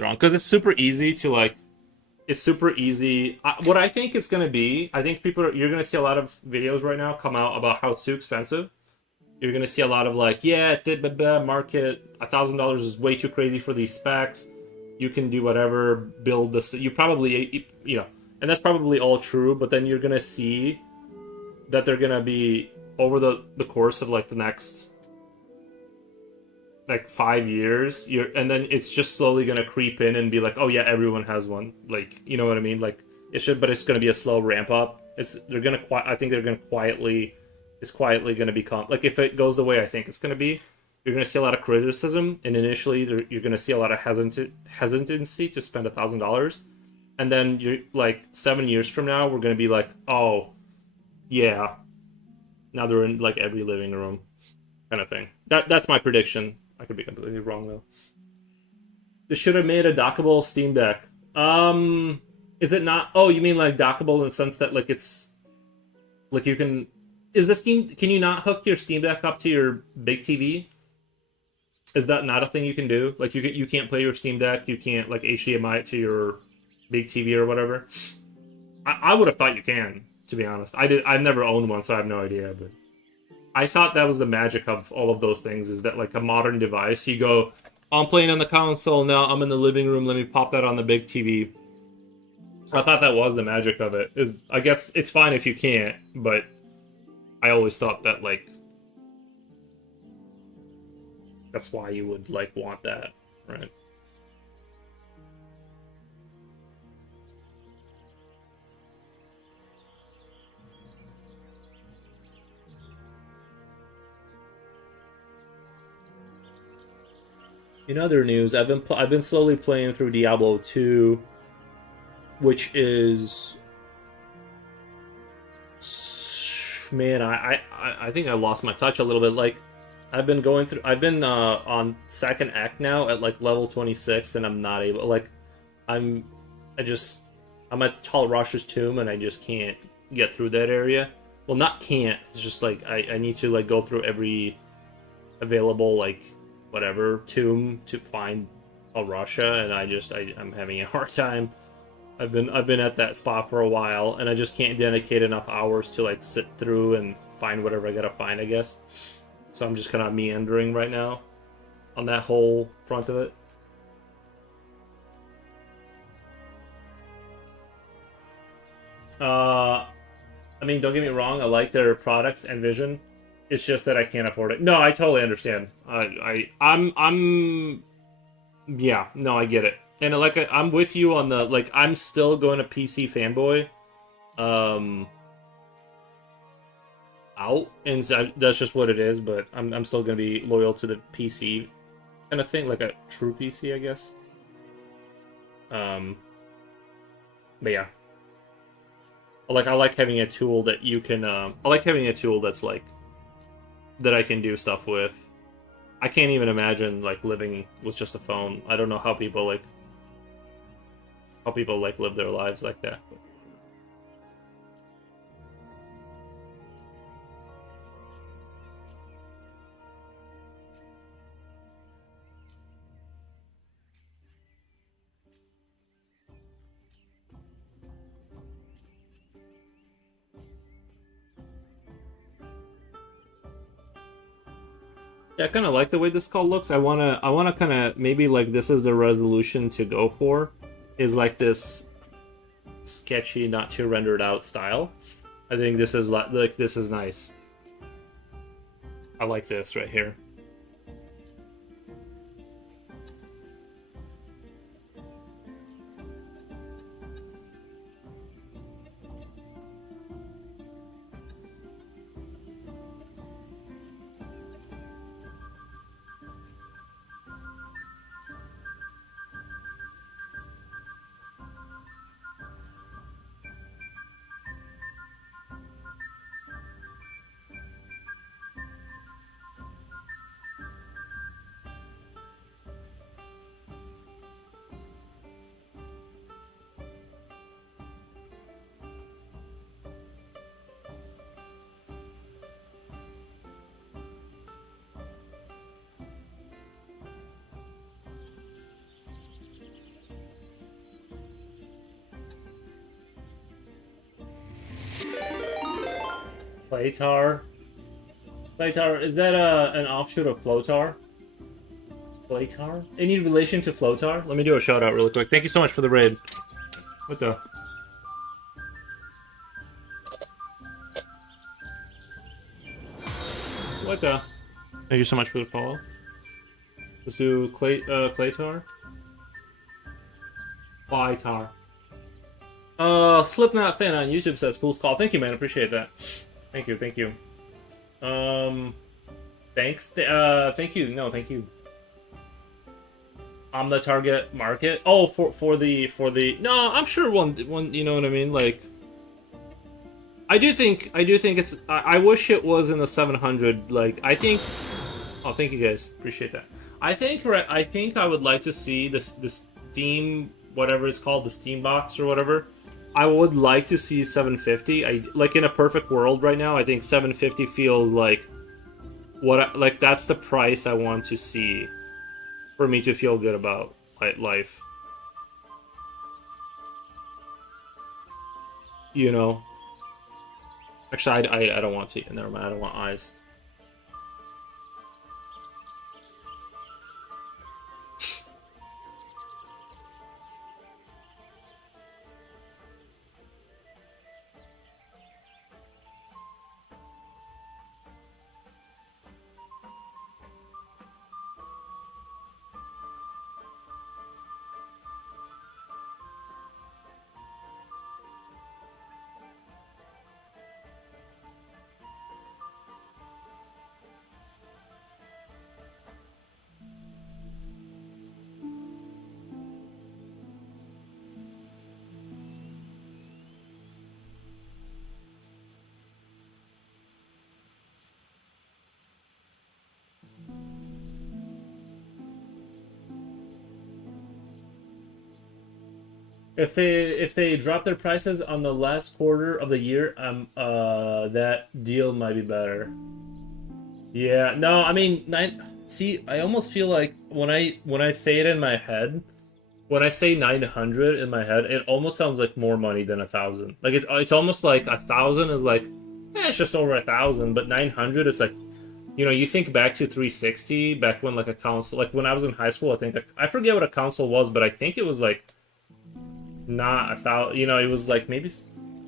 wrong because it's super easy to like. It's super easy. What I think it's gonna be, I think you're gonna see a lot of videos right now come out about how it's too expensive. You're gonna see a lot of like, yeah, market $1,000 is way too crazy for these specs. You can do whatever, build this. You probably, and that's probably all true. But then you're gonna see that they're gonna be over the course of like the next like 5 years. And then it's just slowly gonna creep in and be like, oh yeah, everyone has one. Like, you know what I mean? Like it should, but it's gonna be a slow ramp up. I think they're gonna quietly it's quietly going to become like if it goes the way I think it's going to be, you're going to see a lot of criticism, and initially you're going to see a lot of hesitancy to spend $1,000, and then you're like 7 years from now, we're going to be like, oh yeah, now they're in like every living room, kind of thing. That's my prediction. I could be completely wrong though. They should have made a dockable Steam Deck. Is it not? Oh, you mean like dockable in the sense that like it's like you can is the Steam? Can you not hook your Steam Deck up to your big TV? Is that not a thing you can do? Like you can't play your Steam Deck. You can't like HDMI it to your big TV or whatever. I would have thought you can. To be honest, I've never owned one, so I have no idea. But I thought that was the magic of all of those things. Is that like a modern device? You go, I'm playing on the console now. I'm in the living room. Let me pop that on the big TV. I thought that was the magic of it. Is I guess it's fine if you can't, but I always thought that like that's why you would like want that, right? In other news, I've been slowly playing through Diablo 2, which is man, I think I lost my touch a little bit. Like I've been on second act now at like level 26, and I'm not able like I'm I just I'm at Tal Rasha's tomb, and I just can't get through that area. Well, not can't. It's just like I need to like go through every available like whatever tomb to find Tal Rasha, and I'm having a hard time. I've been at that spot for a while, and I just can't dedicate enough hours to like sit through and find whatever I gotta find, I guess. So I'm just kind of meandering right now on that whole front of it. Uh, I mean, don't get me wrong. I like their products and vision. It's just that I can't afford it. No, I totally understand. Yeah. No, I get it. And like, I'm with you on the like. I'm still going to PC fanboy. Um, out, and so that's just what it is. But I'm still going to be loyal to the PC kind of thing, like a true PC, I guess. Um, but yeah, like I like having a tool that you can. I like having a tool that's like that I can do stuff with. I can't even imagine like living with just a phone. I don't know how people like live their lives like that. Yeah, I kind of like the way this call looks. I wanna kind of maybe like this is the resolution to go for, is like this sketchy, not too rendered out style. I think this is like this is nice. I like this right here. Claytar. Claytar, is that an offshoot of Flotar? Claytar? Any relation to Flotar? Let me do a shout out really quick. Thank you so much for the raid. What the? What the? Thank you so much for the follow. Let's do Claytar. Claytar. Slipknot fan on YouTube says fool's call. Thank you, man. Appreciate that. Thank you. Thank you. Thanks. Thank you. No, thank you. I'm the target market. Oh, for the. No, I'm sure one. You know what I mean? Like, I do think it's. I wish it was in the 700. Like, I think. Oh, thank you guys. Appreciate that. I think I would like to see this Steam, whatever it's called, the Steam box or whatever. I would like to see 750. I like, in a perfect world right now, I think 750 feels like like that's the price I want to see for me to feel good about life. You know. Actually, I don't want to. Never mind. I don't want eyes. If they drop their prices on the last quarter of the year, that deal might be better. Yeah, no, I mean, see, I almost feel like when I say it in my head, when I say 900 in my head, it almost sounds like more money than 1,000. Like, it's almost like 1,000 is like, it's just over 1,000, but 900 is like, you know, you think back to 360, back when like a console, like when I was in high school, I think I forget what a console was, but I think it was like not 1,000. You know, it was like maybe,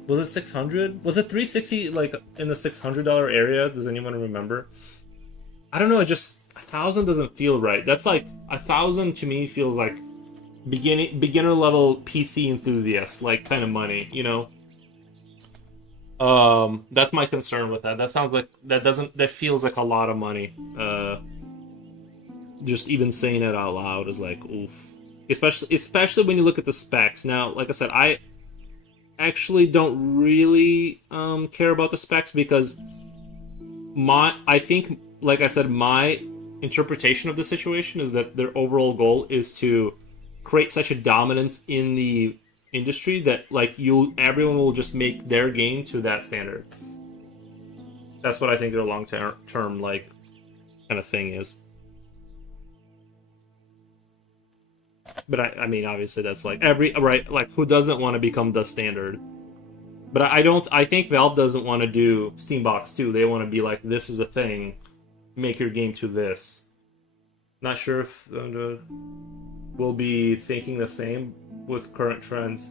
was it 600? Was it 360 like in the $600 area? Does anyone remember? I don't know. It just 1,000 doesn't feel right. That's like 1,000 to me feels like beginner level PC enthusiast like kind of money. You know. That's my concern with that. That sounds like that feels like a lot of money. Just even saying it out loud is like oof. Especially when you look at the specs. Now, like I said, I actually don't really care about the specs because I think, like I said, my interpretation of the situation is that their overall goal is to create such a dominance in the industry that like everyone will just make their game to that standard. That's what I think their long term like kind of thing is. But I mean, obviously, that's like right. Like, who doesn't want to become the standard? But I don't. I think Valve doesn't want to do Steambox 2. They want to be like, this is the thing. Make your game to this. Not sure if we'll be thinking the same with current trends.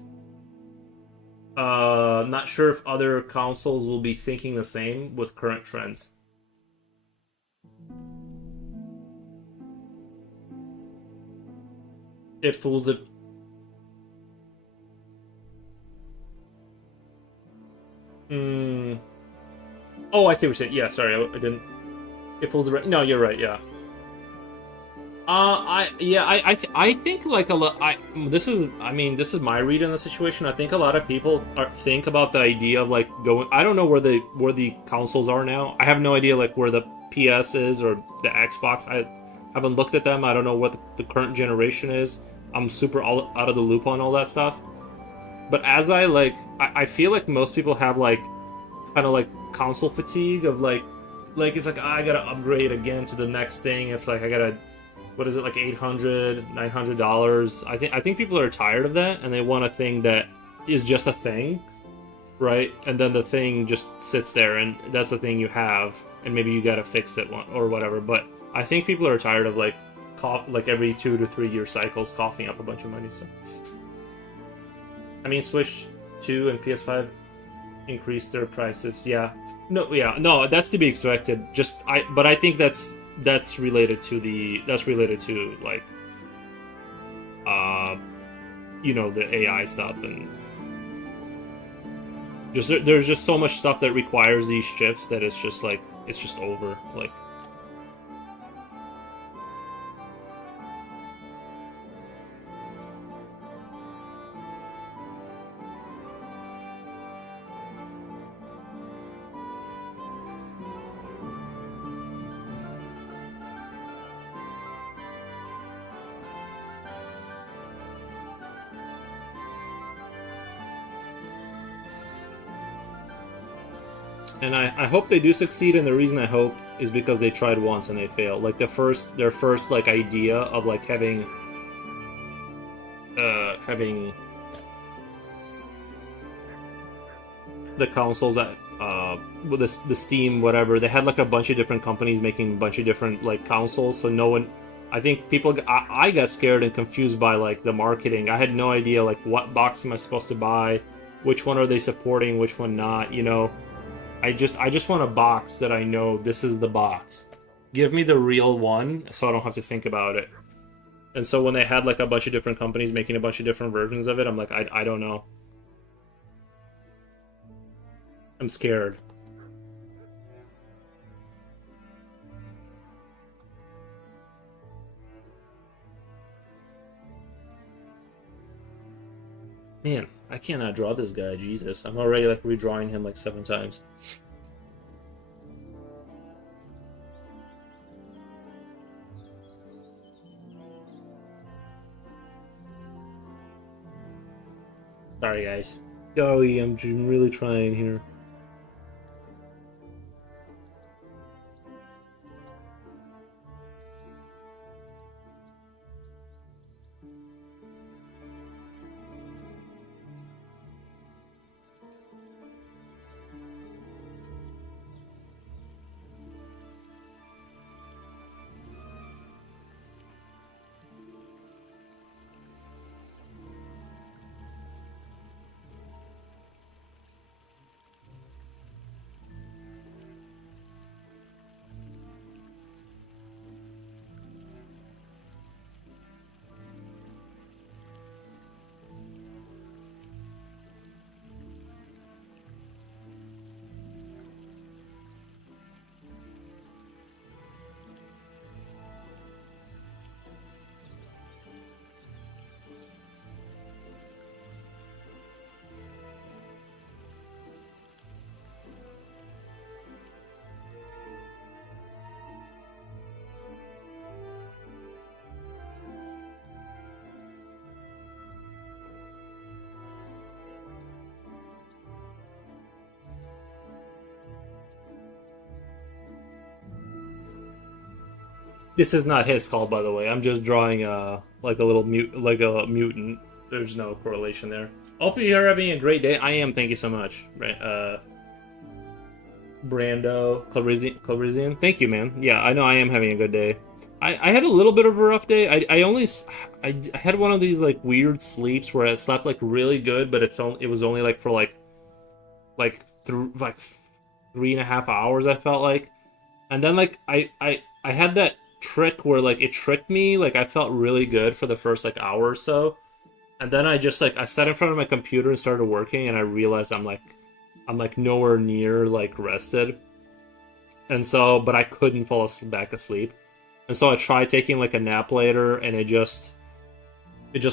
Not sure if other consoles will be thinking the same with current trends. It fools it. Oh, I see what you're saying. Yeah, sorry, I didn't. It fools it. No, you're right. Yeah. I think like a lot. This is my read on the situation. I think a lot of people think about the idea of like going. I don't know where the consoles are now. I have no idea like where the PS is or the Xbox. I haven't looked at them. I don't know what the current generation is. I'm super out of the loop on all that stuff. But as I feel like most people have like kind of like console fatigue of like it's like I gotta upgrade again to the next thing. It's like I gotta, what is it, like $800, $900? I think people are tired of that and they want a thing that is just a thing. right? And then the thing just sits there, and that's the thing you have, and maybe you gotta fix it or whatever. But I think people are tired of like like every 2 to 3 year cycles coughing up a bunch of money. So I mean, Switch 2 and PS5 increased their prices. Yeah, no, that's to be expected. But I think that's related to like uh the AI stuff, and there's just so much stuff that requires these chips that it's just like it's just over. Like, and I hope they do succeed. And the reason I hope is because they tried once and they failed. Like their first like idea of like having the consoles that with the Steam whatever, they had like a bunch of different companies making a bunch of different like consoles, so no one, I think people, I got scared and confused by like the marketing. I had no idea like what box am I supposed to buy, which one are they supporting, which one not, I just want a box that I know this is the box. Give me the real one so I don't have to think about it. And so when they had like a bunch of different companies making a bunch of different versions of it, I'm like, I don't know. I'm scared. Man, I cannot draw this guy, Jesus. I'm already like redrawing him like 7 times. Sorry, guys. Golly, I'm really trying here. This is not his fault, by the way. I'm just drawing like a little like a mutant. There's no correlation there. Hope you're having a great day. I am. Thank you so much, Brando Clarizian. Thank you, man. Yeah, I know I am having a good day. I had a little bit of a rough day. I had one of these like weird sleeps where I slept like really good, but it was only like for like 3.5 hours. I felt like, and then like I had that trick where like it tricked me. Like I felt really good for the first like hour or so, and then I just like I sat in front of my computer and started working, and I realized I'm like nowhere near like rested, and so but I couldn't fall back asleep, and so I tried taking like a nap later, and it just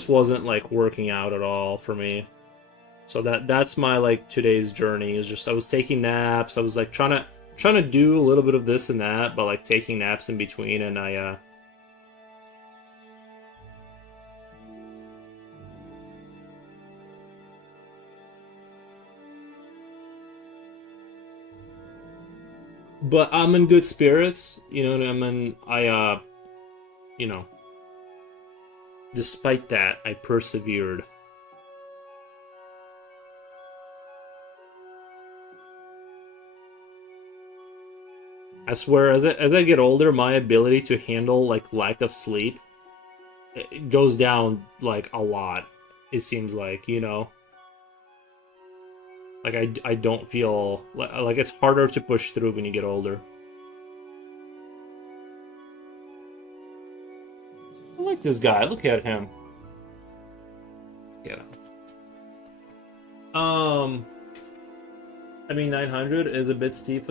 wasn't like working out at all for me. So that's my like today's journey is just I was taking naps. I was like trying to do a little bit of this and that, but like taking naps in between, and I but I'm in good spirits, and you know, despite that, I persevered. I swear, as I get older, my ability to handle like lack of sleep, it goes down like a lot. It seems like, you know, like I don't feel like it's harder to push through when you get older. I like this guy. Look at him. Yeah. Um, I mean, 900 is a bit steep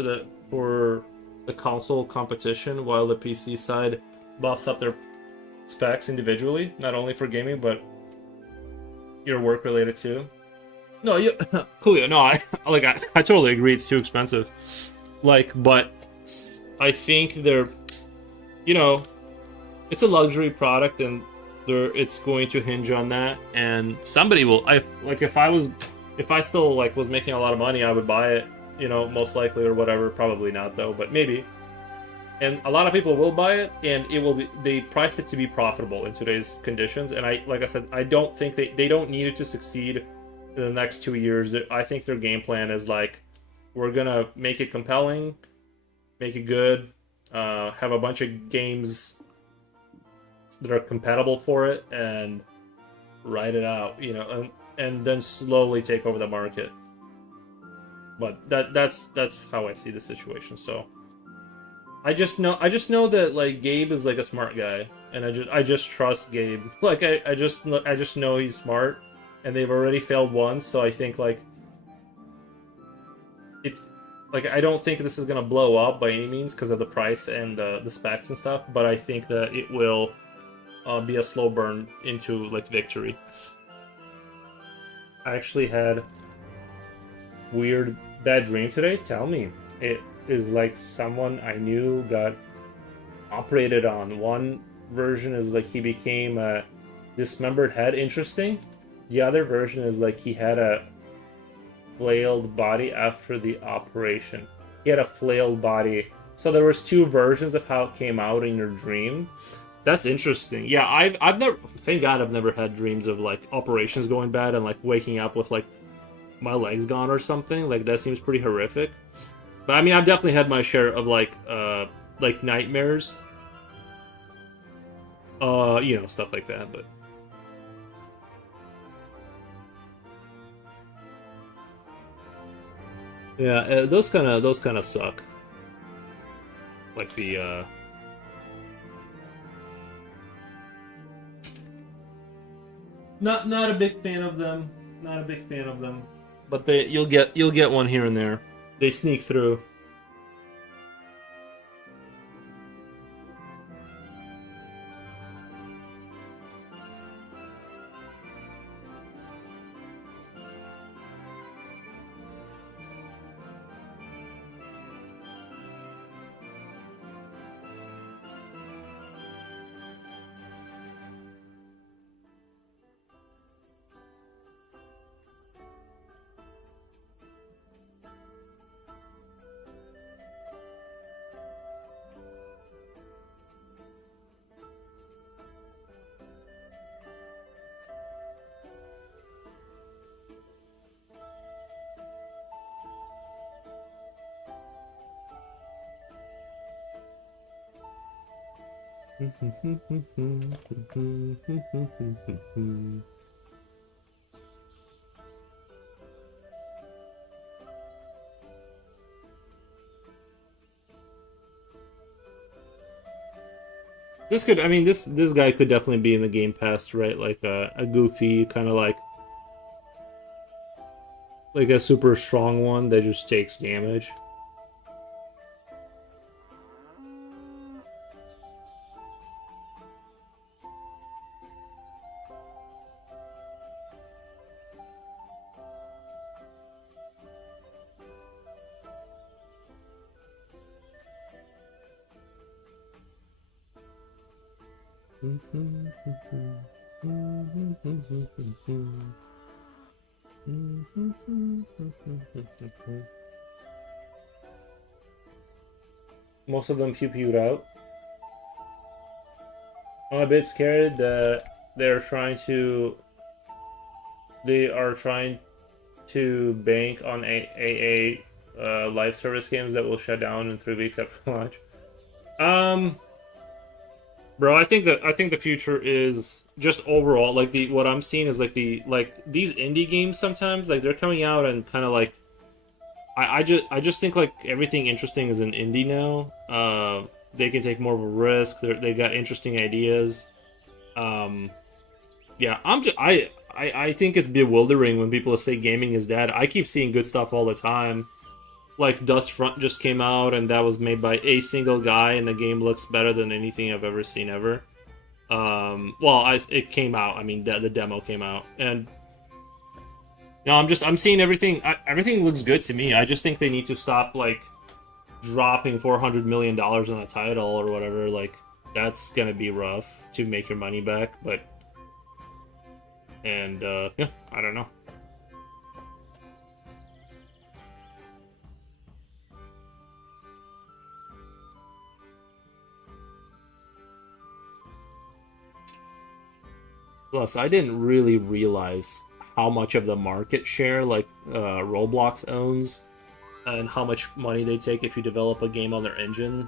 for the console competition, while the PC side buffs up their specs individually, not only for gaming but your work related too. No, you, Coolio. No, I totally agree. It's too expensive. Like, but I think they're, you know, it's a luxury product, and it's going to hinge on that. And somebody will. I like if I still like was making a lot of money, I would buy it. You know, most likely or whatever. Probably not though, but maybe. And a lot of people will buy it, and it will be, they price it to be profitable in today's conditions. And like I said, I don't think they don't need it to succeed in the next 2 years. I think their game plan is like, we're gonna make it compelling, make it good, have a bunch of games that are compatible for it, and ride it out, you know, and then slowly take over the market. But that's how I see the situation. So I just know that like Gabe is like a smart guy, and I just trust Gabe. Like I just know he's smart, and they've already failed once, so I think like it's like I don't think this is gonna blow up by any means because of the price and the specs and stuff, but I think that it will be a slow burn into like victory. I actually had weird bad dream today. Tell me, it is like someone I knew got operated on. One version is like he became a dismembered head. Interesting. The other version is like he had a flailed body after the operation. He had a flailed body. So there was two versions of how it came out in your dream. That's interesting. Yeah, I've never, thank God I've never had dreams of like operations going bad and like waking up with like my legs gone or something. Like that seems pretty horrific. But I mean, I've definitely had my share of like nightmares. You know, stuff like that, but yeah, those kind of suck. Like the not a big fan of them. Not a big fan of them. But you'll get one here and there. They sneak through. This could, I mean, this guy could definitely be in the Game Pass, right? Like a goofy kind of like a super strong one that just takes damage. Most of them pew-pewed out. I'm a bit scared that they are trying to bank on AA live service games that will shut down in 3 weeks after launch. Um, Bro, I think the future is just overall like the what I'm seeing is like these indie games sometimes like they're coming out and kind of like I just think like everything interesting is an indie now. They can take more of a risk. They got interesting ideas. Um, yeah, I think it's bewildering when people say gaming is dead. I keep seeing good stuff all the time. Like Dust Front just came out, and that was made by a single guy, and the game looks better than anything I've ever seen ever. It came out. I mean, the demo came out, and I'm seeing everything. Everything looks good to me. I just think they need to stop like dropping $400 million on a title or whatever. Like that's gonna be rough to make your money back. But yeah, I don't know. Plus, I didn't really realize how much of the market share like Roblox owns and how much money they take if you develop a game on their engine.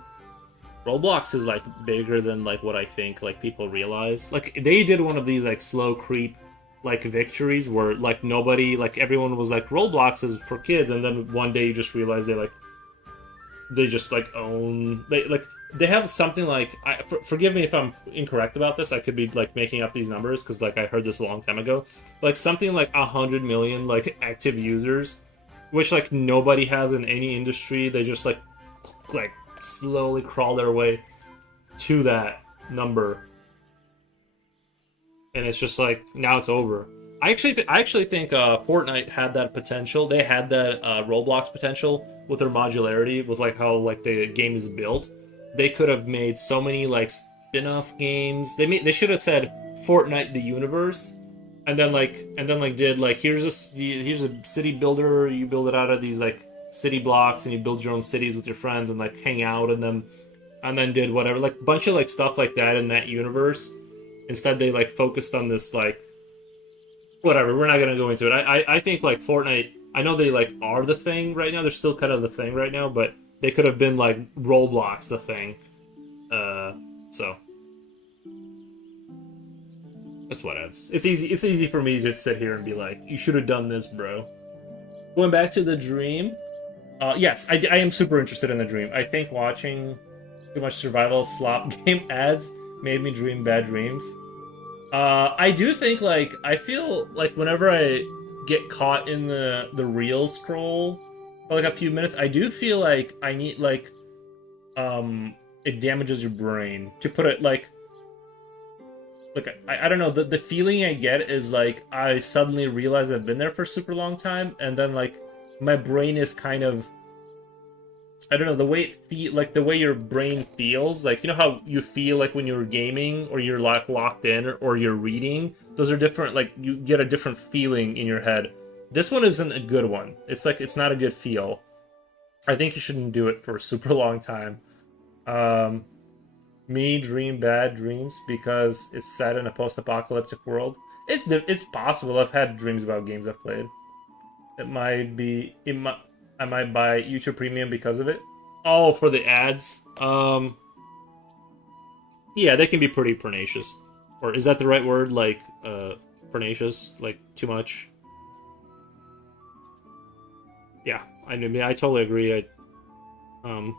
Roblox is like bigger than like what I think like people realize. Like they did one of these like slow creep like victories where like nobody like everyone was like Roblox is for kids, and then one day you just realize they just like own they have something like forgive me if I'm incorrect about this. I could be like making up these numbers because like I heard this a long time ago. Like something like 100 million like active users, which like nobody has in any industry. They just like slowly crawl their way to that number, and it's just like now it's over. I actually think Fortnite had that potential. They had that Roblox potential with their modularity, with like how like the game is built. They could have made so many like spin-off games. They should have said Fortnite the universe, and then did like here's a city builder. You build it out of these like city blocks, and you build your own cities with your friends and like hang out in them, and then did whatever like bunch of like stuff like that in that universe. Instead, they like focused on this like whatever. We're not gonna go into it. I think like Fortnite. I know they like are the thing right now. They're still kind of the thing right now, but they could have been like Roblox the thing. So that's what else. It's easy. It's easy for me to just sit here and be like, "You should have done this, bro." Going back to the dream. Yes, I am super interested in the dream. I think watching too much survival slop game ads made me dream bad dreams. I do think like I feel like whenever I get caught in the reel scroll for like a few minutes, I do feel like I need like it damages your brain. To put it like I don't know, the feeling I get is like I suddenly realize I've been there for a super long time, and then like my brain is kind of I don't know the way like the way your brain feels, like you know how you feel like when you're gaming or you're like locked in or you're reading. Those are different. Like you get a different feeling in your head. This one isn't a good one. It's like it's not a good feel. I think you shouldn't do it for a super long time. Um, Me dream bad dreams because it's set in a post-apocalyptic world. It's possible. I've had dreams about games I've played. It might be. I might buy YouTube Premium because of it. Oh, for the ads. Yeah, they can be pretty pernicious. Or is that the right word? Like, pernicious? Like, too much? Yeah, I mean, I totally agree. Um,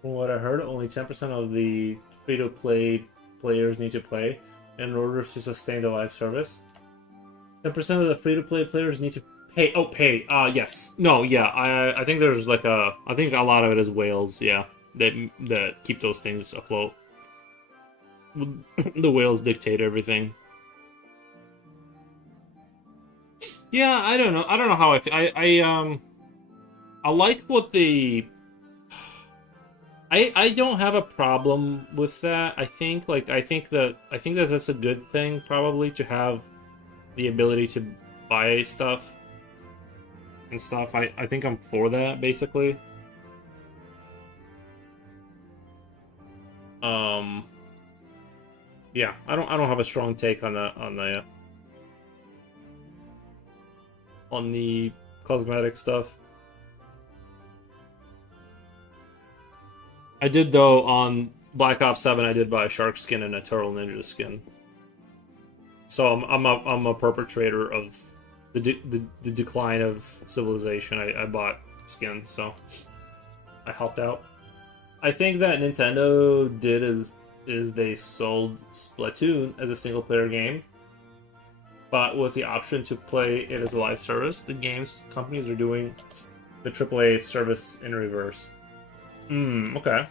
From what I heard, only 10% of the free-to-play players need to play in order to sustain the live service. 10% of the free-to-play players need to pay. Oh, pay. Yes. No, yeah. I think there's like a. I think a lot of it is whales. Yeah, that keep those things afloat. The whales dictate everything. Yeah, I don't know. I don't know how I feel. I like what the. I don't have a problem with that. I think that that's a good thing probably to have the ability to buy stuff and stuff. I think I'm for that basically. Um yeah, I don't have a strong take on the cosmetic stuff. I did though on Black Ops 7 I did buy a shark skin and a turtle ninja skin. So I'm a perpetrator of the decline of civilization. I bought skin, so I helped out. I think that Nintendo did is they sold Splatoon as a single player game, but with the option to play it as a live service, the games companies are doing the AAA service in reverse. Okay.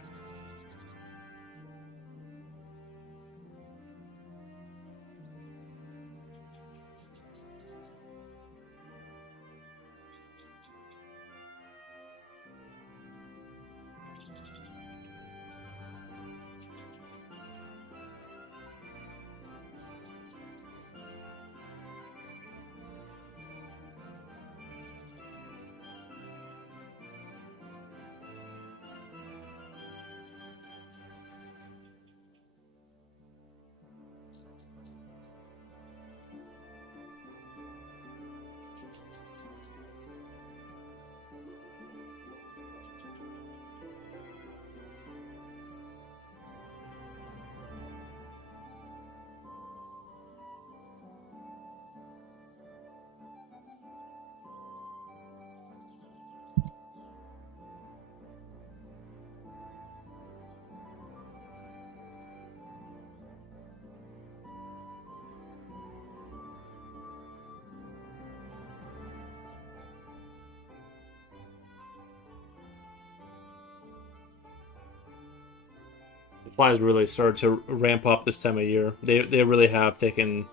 The flies really started to ramp up this time of year. They really have taken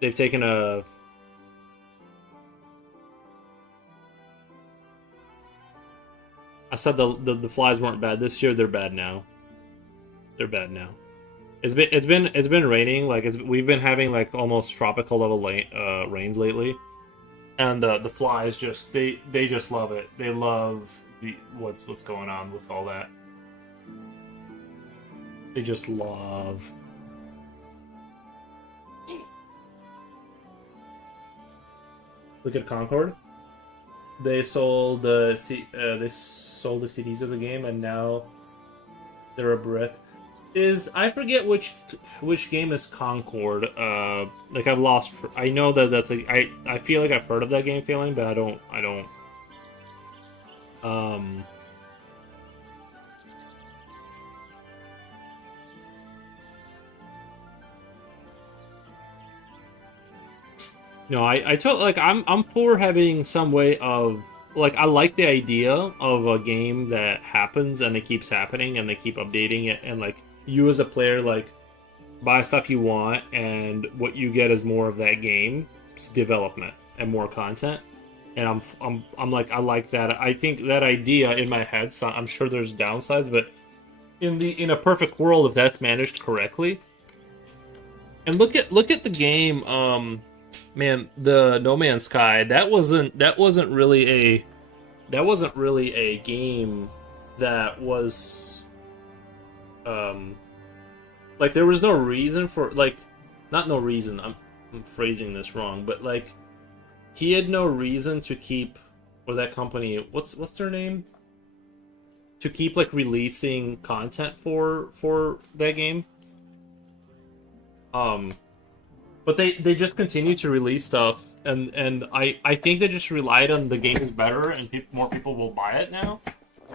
they've taken a I said the flies weren't bad this year. They're bad now. They're bad now. It's been raining. Like we've been having like almost tropical level rains lately, and the flies just they just love it. They love what's going on with all that. They just love. Look at Concord. They sold the CDs of the game, and now they're a brick. Is I forget which game is Concord. Like I've lost. I know that that's like I feel like I've heard of that game failing, but I don't. Um. No, I told like I'm for having some way of like I like the idea of a game that happens and it keeps happening and they keep updating it and like you as a player like buy stuff you want and what you get is more of that game's development and more content. And I'm like I like that. I think that idea in my head. So I'm sure there's downsides, but in a perfect world, if that's managed correctly, and look at the game. Man, the No Man's Sky. That wasn't really a game that was um like there was no reason for like not no reason. I'm phrasing this wrong, but like he had no reason to keep or that company. What's their name? To keep like releasing content for that game. Um, but they just continue to release stuff, and I think they just relied on the game is better and more people will buy it now.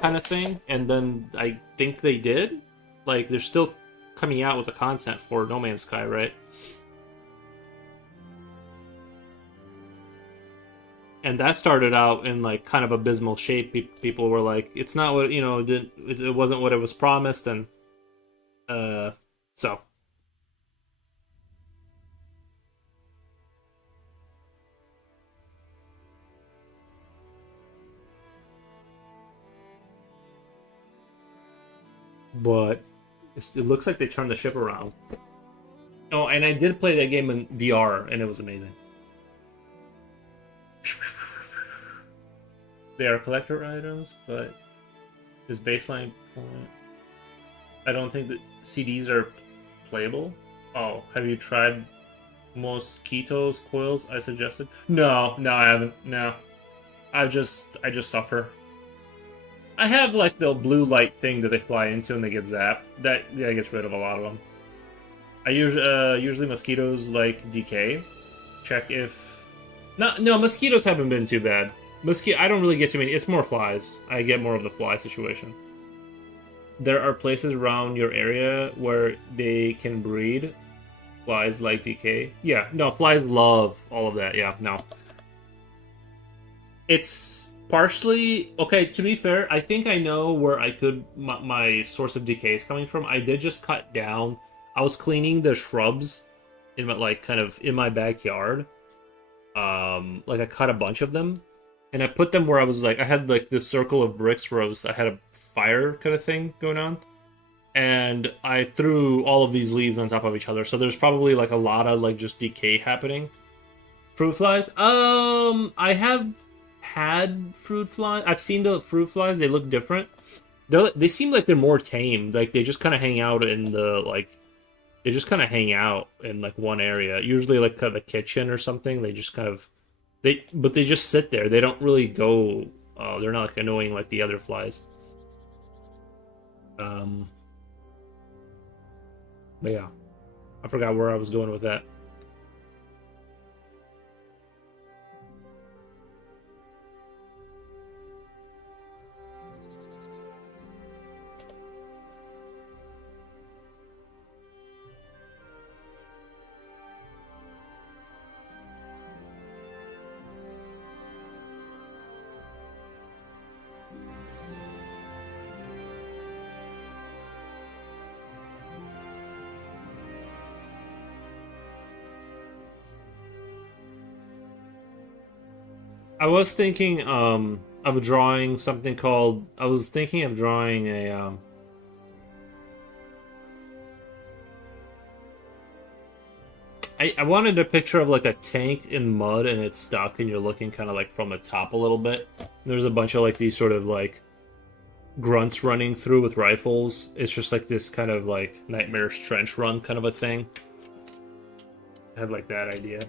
kind of thing, and then I think they did. Like they're still coming out with the content for No Man's Sky, right? And that started out in like kind of abysmal shape. People were like, "It's not what it wasn't what it was promised," and uh, so. But it looks like they turned the ship around. Oh, and I did play that game in VR, and it was amazing. They are collector items, but his baseline point. I don't think that CDs are playable. Oh, have you tried mosquitoes coils I suggested? No, no, I haven't. No, I just suffer. I have like the blue light thing that they fly into and they get zapped. That yeah gets rid of a lot of them. I usually mosquitoes like decay. Check if no mosquitoes haven't been too bad. I don't really get too many. It's more flies. I get more of the fly situation. There are places around your area where they can breed. Flies like decay. Yeah, no, flies love all of that. Yeah, no. It's partially okay. To be fair, I think I know where my source of decay is coming from. I did just cut down. I was cleaning the shrubs in my like kind of in my backyard. Like I cut a bunch of them, and I put them where I was like I had like this circle of bricks where I had a fire kind of thing going on, and I threw all of these leaves on top of each other. So there's probably like a lot of like just decay happening. Fruit flies? I have had fruit flies. I've seen the fruit flies. They look different. They seem like they're more tame. Like they just kind of hang out in the like. They just kind of hang out in like one area. Usually like kind of the kitchen or something. They just kind of but they just sit there. They don't really go. They're not like annoying like the other flies. Um. But yeah, I forgot where I was going with that. I was thinking of drawing something called I was thinking of drawing a I wanted a picture of like a tank in mud and it's stuck and you're looking kind of like from the top a little bit. And there's a bunch of like these sort of like grunts running through with rifles. It's just like this kind of like nightmare's trench run kind of a thing. I had like that idea.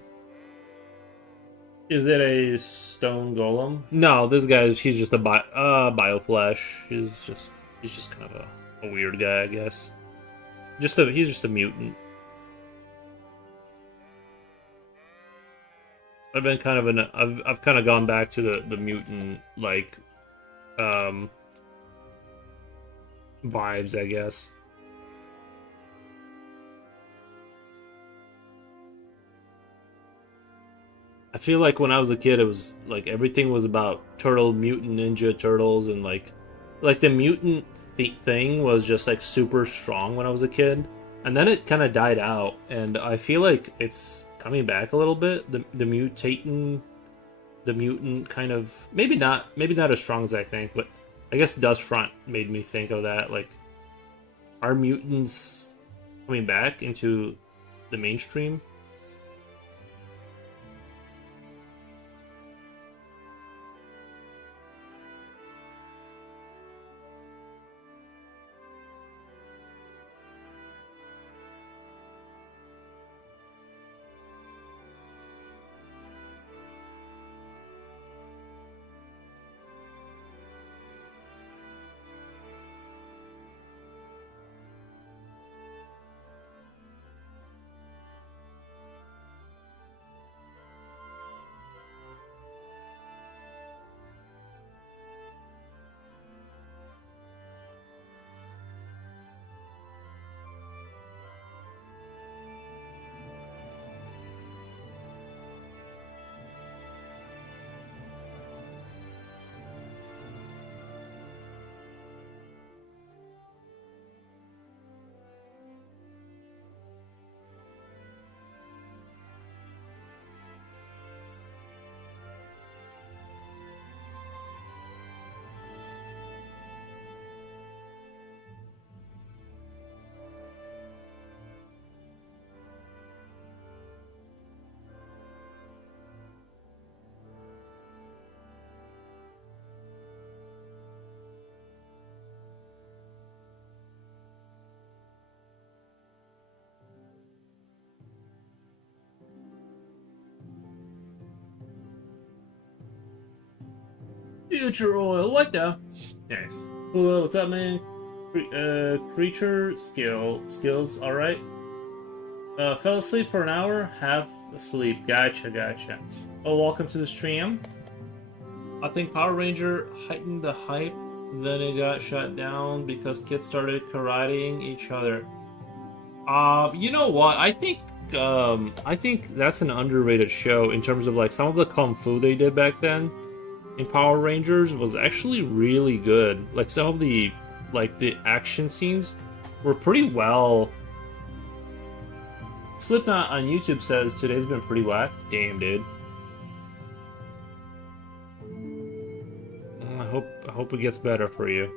Is it a stone golem? No, this guy's he's just a bioflesh. He's just kind of a weird guy, I guess. He's just a mutant. I've been kind of I've kind of gone back to the mutant like um vibes, I guess. I feel like when I was a kid, it was like everything was about turtle, mutant, ninja turtles, and like the mutant thing was just like super strong when I was a kid, and then it kind of died out, and I feel like it's coming back a little bit. The mutant kind of maybe not as strong as I think, but I guess Dust Front made me think of that. Like, are mutants coming back into the mainstream? future oil. What the? Nice. Hello, what's up, man? Creature skills. All right. Fell asleep for an hour, half asleep. Gotcha. Oh, welcome to the stream. I think Power Ranger heightened the hype, then it got shut down because kids started karateing each other. You know what? I think that's an underrated show in terms of like some of the kung fu they did back then in Power Rangers was actually really good. Like some of the action scenes were pretty well. Slipknot on YouTube says today's been pretty whack. Damn, dude. I hope it gets better for you.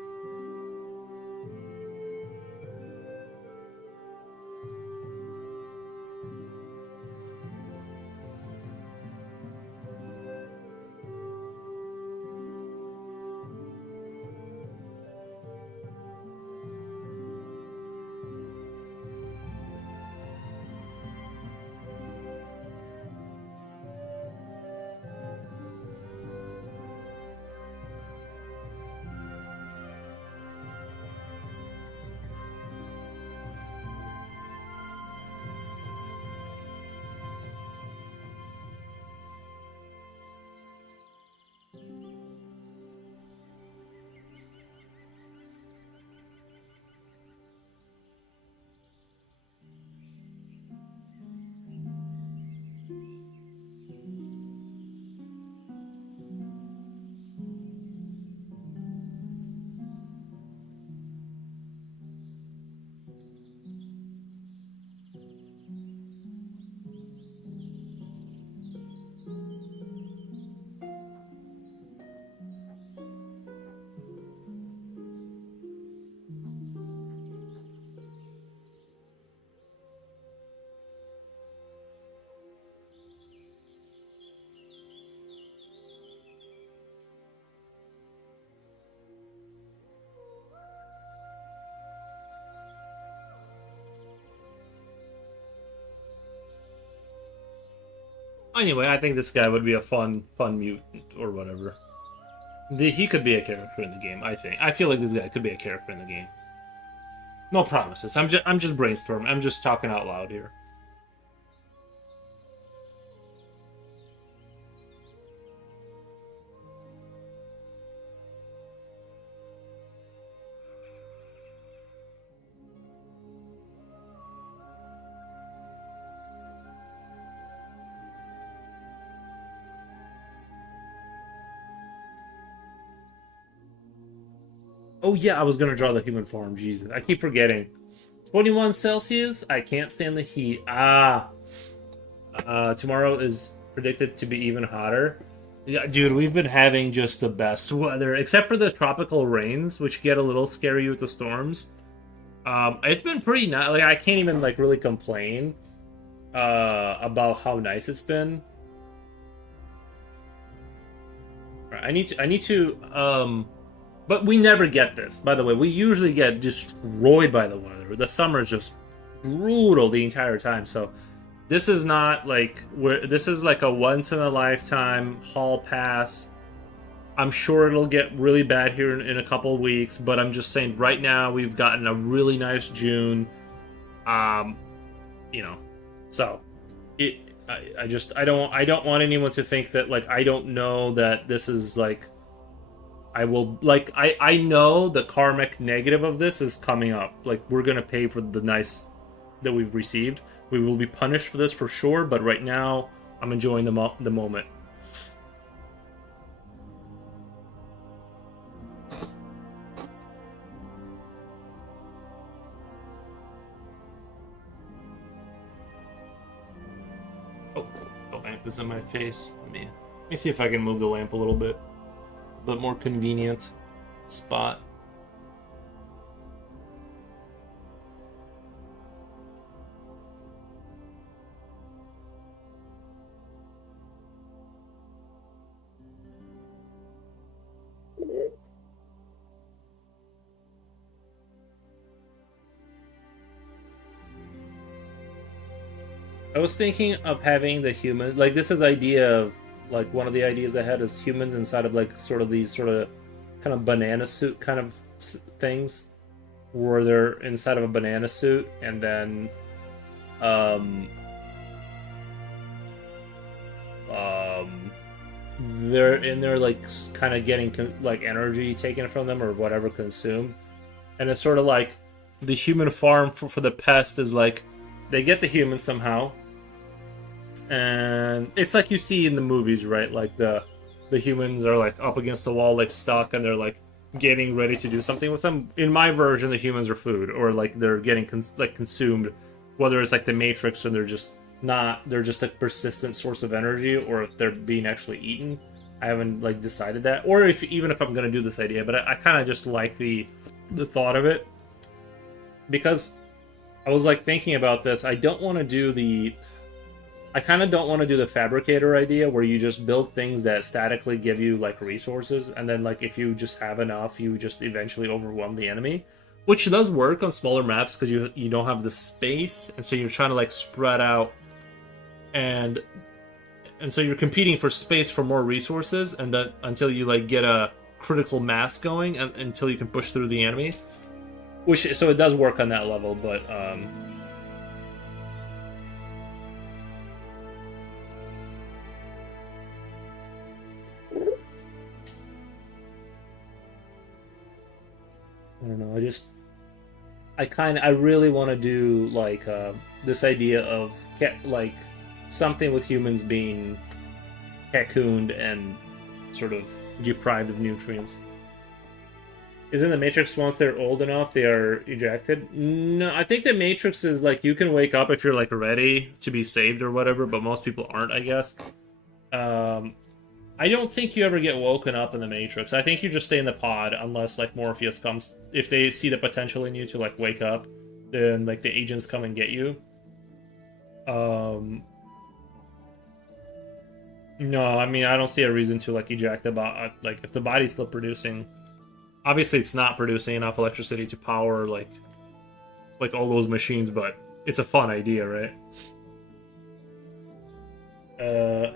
Anyway, I think this guy would be a fun mutant or whatever. He could be a character in the game. I feel like this guy could be a character in the game. No promises. I'm just brainstorming. I'm just talking out loud here. Oh yeah, I was gonna draw the human form. Jesus, I keep forgetting. 21 Celsius. I can't stand the heat. Tomorrow is predicted to be even hotter. Yeah, dude, we've been having just the best weather, except for the tropical rains, which get a little scary with the storms. It's been pretty nice. Like I can't even like really complain about how nice it's been. I need to. But we never get this. By the way, we usually get destroyed by the weather. The summer is just brutal the entire time. So this is not like this is like a once in a lifetime hall pass. I'm sure it'll get really bad here in a couple of weeks, but I'm just saying right now we've gotten a really nice June. You know, so I don't want anyone to think that like I don't know that this is like. I know the karmic negative of this is coming up. Like, we're gonna pay for the nice that we've received. We will be punished for this for sure, but right now, I'm enjoying the moment. Oh, the lamp is in my face. Let me see if I can move the lamp a little bit. But more convenient spot. I was thinking of having the human, like this is the idea of Like one of the ideas I had is humans inside of like sort of these sort of kind of banana suit kind of things, where they're inside of a banana suit, and then um, um, they're in there like kind of getting like energy taken from them or whatever consumed, and it's sort of like the human farm for the pest is like they get the humans somehow, and it's like you see in the movies, right? Like the humans are like up against the wall, like stuck, and they're like getting ready to do something with them. In my version, the humans are food, or like they're getting like consumed, whether it's like the Matrix and they're just not, they're just a persistent source of energy, or if they're being actually eaten. I haven't like decided that, or if even if I'm gonna do this idea, but I kind of just like the thought of it, because I was like thinking about this. I don't want to do the I kind of don't want to do the fabricator idea where you just build things that statically give you like resources, and then like if you just have enough, you just eventually overwhelm the enemy, which does work on smaller maps because you don't have the space, and so you're trying to like spread out, and so you're competing for space for more resources, and then until you like get a critical mass going, and until you can push through the enemy, which so it does work on that level, but I don't know. I really want to do like this idea of like something with humans being cocooned and sort of deprived of nutrients. Isn't the Matrix once they're old enough they are ejected? No, I think the Matrix is like you can wake up if you're like ready to be saved or whatever, but most people aren't, I guess. Um, I don't think you ever get woken up in the Matrix. I think you just stay in the pod unless like Morpheus comes. If they see the potential in you to like wake up, then like the agents come and get you. Um, no, I mean I don't see a reason to like eject the body. Like if the body's still producing, obviously it's not producing enough electricity to power like all those machines, but it's a fun idea, right? Uh,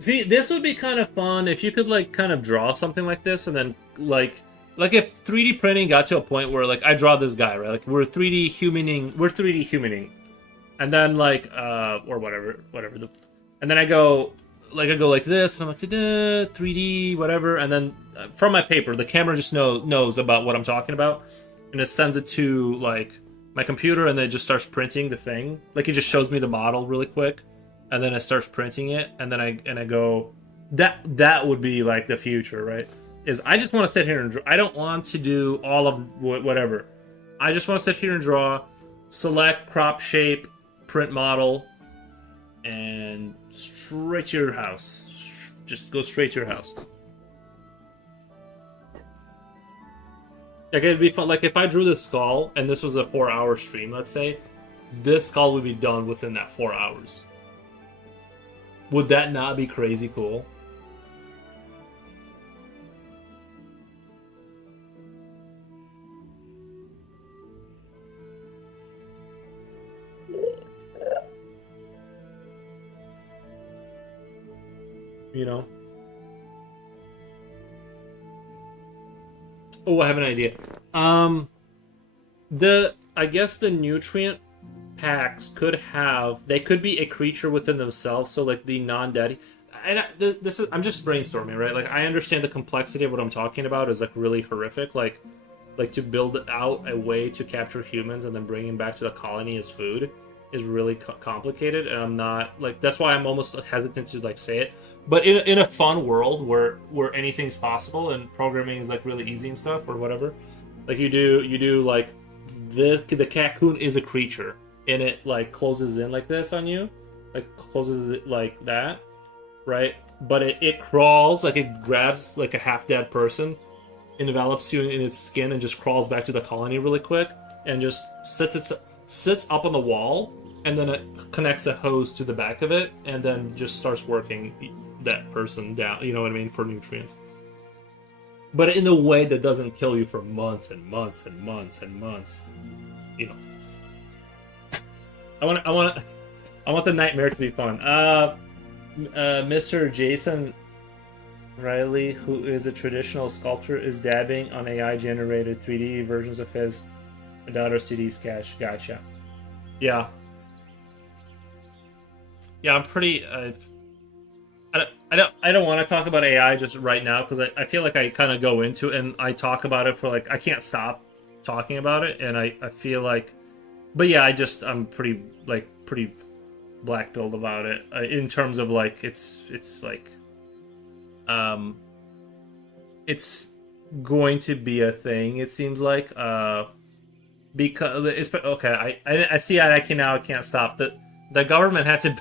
See, this would be kind of fun if you could like kind of draw something like this, and then like if 3D printing got to a point where like I draw this guy, right? Like we're 3D humaning, and then like or whatever the, and then I go like this, and I'm like 3D whatever, and then from my paper the camera just knows about what I'm talking about, and it sends it to like my computer, and then it just starts printing the thing. Like it just shows me the model really quick, and then it starts printing it, and then I go, that would be like the future, right? Is I just want to sit here and draw. I don't want to do all of whatever. I just want to sit here and draw, select crop shape, print model, and straight to your house. Just go straight to your house. Like it'd be fun. Like if I drew this skull and this was a 4-hour stream, let's say, this skull would be done within that 4 hours. Would that not be crazy cool? You know? Oh, I have an idea. The I guess the nutrient packs could have, they could be a creature within themselves, so like the non-daddy, and this is, I'm just brainstorming, right? Like I understand the complexity of what I'm talking about is like really horrific, like to build out a way to capture humans and then bring them back to the colony as food is really complicated, and I'm not like, that's why I'm almost hesitant to like say it, but in a fun world where anything's possible and programming is like really easy and stuff or whatever, like you do like the cocoon is a creature, and it like closes in like this on you, like closes it like that, right? But it crawls, like it grabs like a half dead person, envelops you in its skin, and just crawls back to the colony really quick, and just sits up on the wall, and then it connects a hose to the back of it, and then just starts working that person down. You know what I mean, for nutrients. But in a way that doesn't kill you for months and months and months and months. You know. I want the nightmare to be fun. Mr. Jason Riley, who is a traditional sculptor, is dabbing on AI-generated 3D versions of his daughter's 2D sketch. Gotcha. Yeah, yeah. I'm pretty. I don't want to talk about AI just right now because I feel like I kind of go into it and I talk about it for like I can't stop talking about it, and I feel like, but yeah, I'm pretty pretty black pilled about it in terms of like it's like um it's going to be a thing. It seems like because it's okay. I see. I can't stop that. The government had to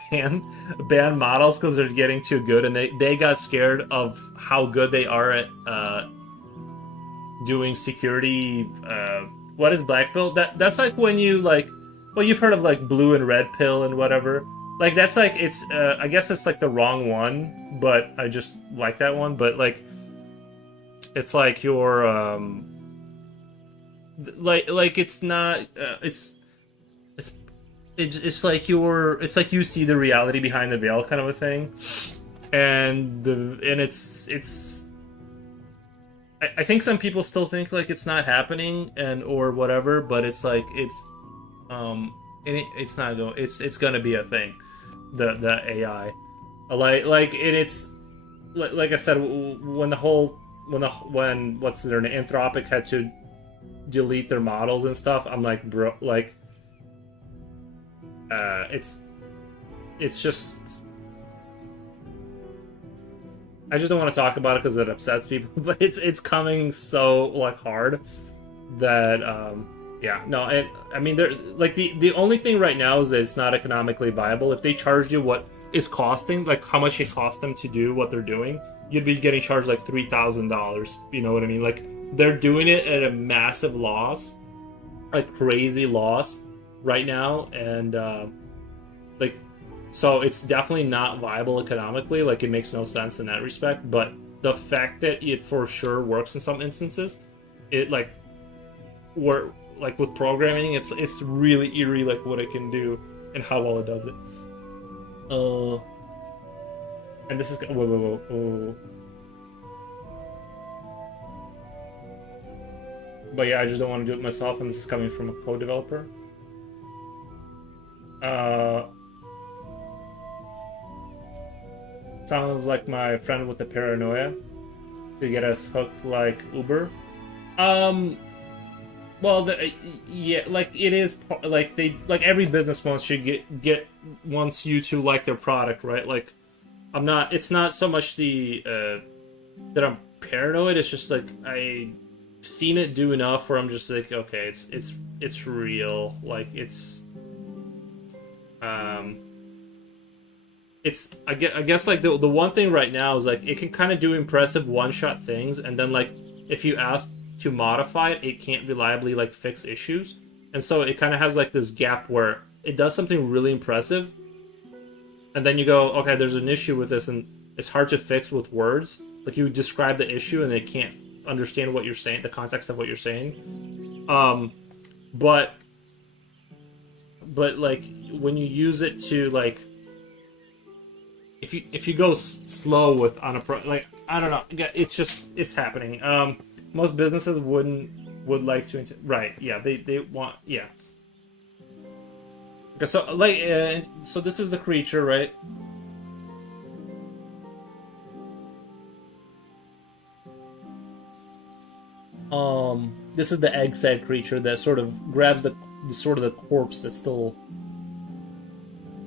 ban models because they're getting too good, and they got scared of how good they are at doing security. What is black pill? That's like when you like. Well, you've heard of like blue and red pill and whatever. Like that's like it's. I guess it's like the wrong one, but I just like that one. But like, it's like your like it's not. It's it's like you see the reality behind the veil kind of a thing, and it's I think some people still think like it's not happening and or whatever, but it's like it's not going it's gonna be a thing, the AI like it's like I said when when what's their name, Anthropic had to delete their models and stuff. I'm like, bro, like it's just I just don't want to talk about it because it upsets people, but it's coming so like hard that yeah, no, I mean they're like the only thing right now is that it's not economically viable. If they charged you what is costing, like how much it costs them to do what they're doing, you'd be getting charged like $3,000. You know what I mean? Like they're doing it at a massive loss, like crazy loss right now, and like so it's definitely not viable economically. Like it makes no sense in that respect. But the fact that it for sure works in some instances, it like work like with programming, it's really eerie like what it can do and how well it does it. And this is whoa. But yeah, I just don't want to do it myself, and this is coming from a code developer. Uh, Sounds like my friend with the paranoia to get us hooked like Uber. Um, well, yeah, like it is like they like every business wants you get wants you to like their product, right? Like I'm not. It's not so much the that I'm paranoid. It's just like I've seen it do enough where I'm just like, okay, it's real. Like um I guess like the one thing right now is like it can kind of do impressive one shot things, and then like if you ask to modify it, it can't reliably like fix issues, and so it kind of has like this gap where it does something really impressive, and then you go, okay, there's an issue with this, and it's hard to fix with words. Like you describe the issue, and it can't understand what you're saying, the context of what you're saying. But like when you use it to like if you go slow with on a like I don't know, it's happening. Most businesses would like to right, yeah, they want, yeah. Okay, so like so this is the creature, right? This is the egg sac creature that sort of grabs the sort of the corpse that's still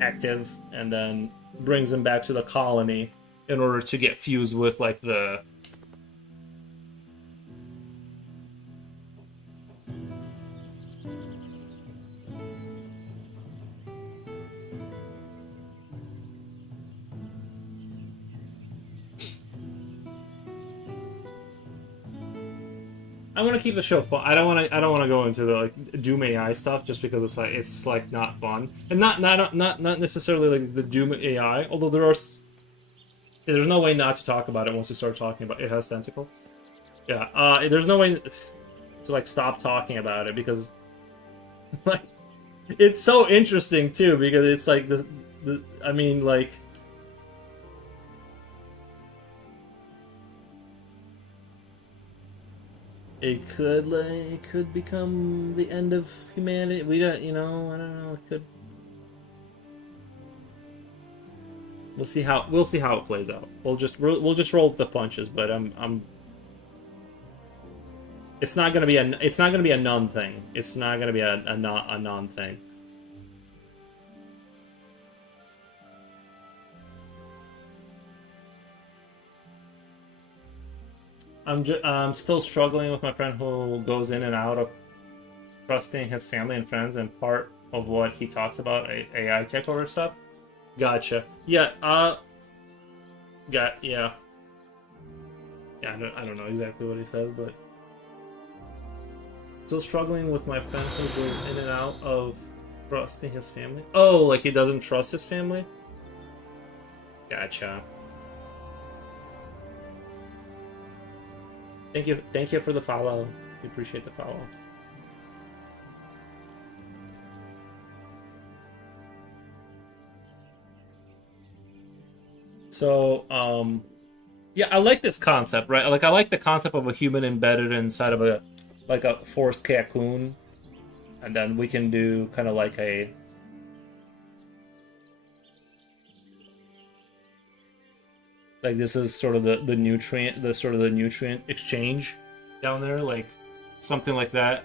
active and then brings them back to the colony in order to get fused with like the I want to keep the show fun. I don't want to go into the like Doom AI stuff just because it's like not fun, and not necessarily like the Doom AI. Although there's no way not to talk about it once you start talking about it. It has tentacle. Yeah. There's no way to like stop talking about it because like it's so interesting too because it's like the I mean like it could become the end of humanity. We don't, I don't know. It could. We'll see how it plays out. We'll just roll with the punches. But I'm. It's not gonna be a non thing. It's not gonna be a non thing. I'm still struggling with my friend who goes in and out of trusting his family and friends, and part of what he talks about AI takeover stuff. Gotcha. Yeah. Yeah. Yeah. I don't know exactly what he says, but still struggling with my friend who goes in and out of trusting his family. Oh, like he doesn't trust his family. Gotcha. Thank you for the follow. We appreciate the follow. So, yeah, I like this concept, right? Like, I like the concept of a human embedded inside of a forced cocoon, and then we can do kind of like this is sort of the nutrient, the nutrient exchange down there, like something like that.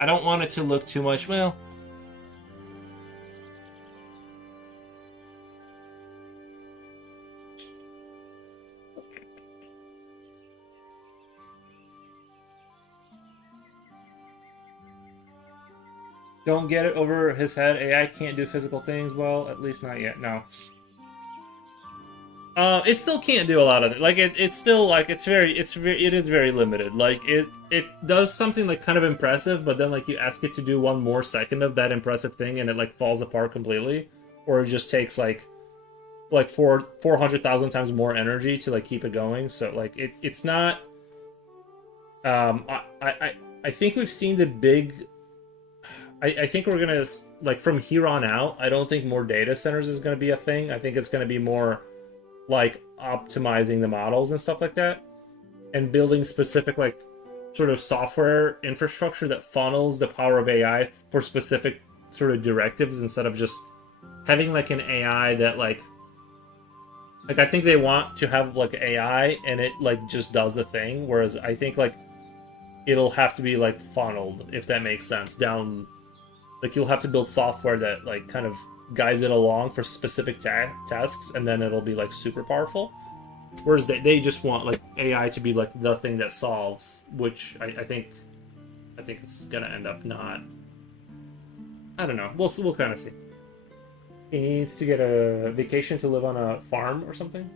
I don't want it to look too much. Well, don't get it over his head. AI can't do physical things. Well, at least not yet. No. It still can't do a lot of it. Like it's still like it is very limited. Like it does something like kind of impressive, but then like you ask it to do one more second of that impressive thing, and it like falls apart completely, or it just takes like 400,000 times more energy to like keep it going. So like it's not. I think we've seen the big. I think we're gonna like from here on out. I don't think more data centers is gonna be a thing. I think it's gonna be more like optimizing the models and stuff like that, and building specific like sort of software infrastructure that funnels the power of AI for specific sort of directives instead of just having like an AI that like I think they want to have like AI and it like just does the thing, whereas I think like it'll have to be like funneled, if that makes sense, down. Like you'll have to build software that like kind of guides it along for specific tasks, and then it'll be like super powerful. Whereas they just want like AI to be like the thing that solves, which I think it's gonna end up not. I don't know. We'll kind of see. He needs to get a vacation to live on a farm or something.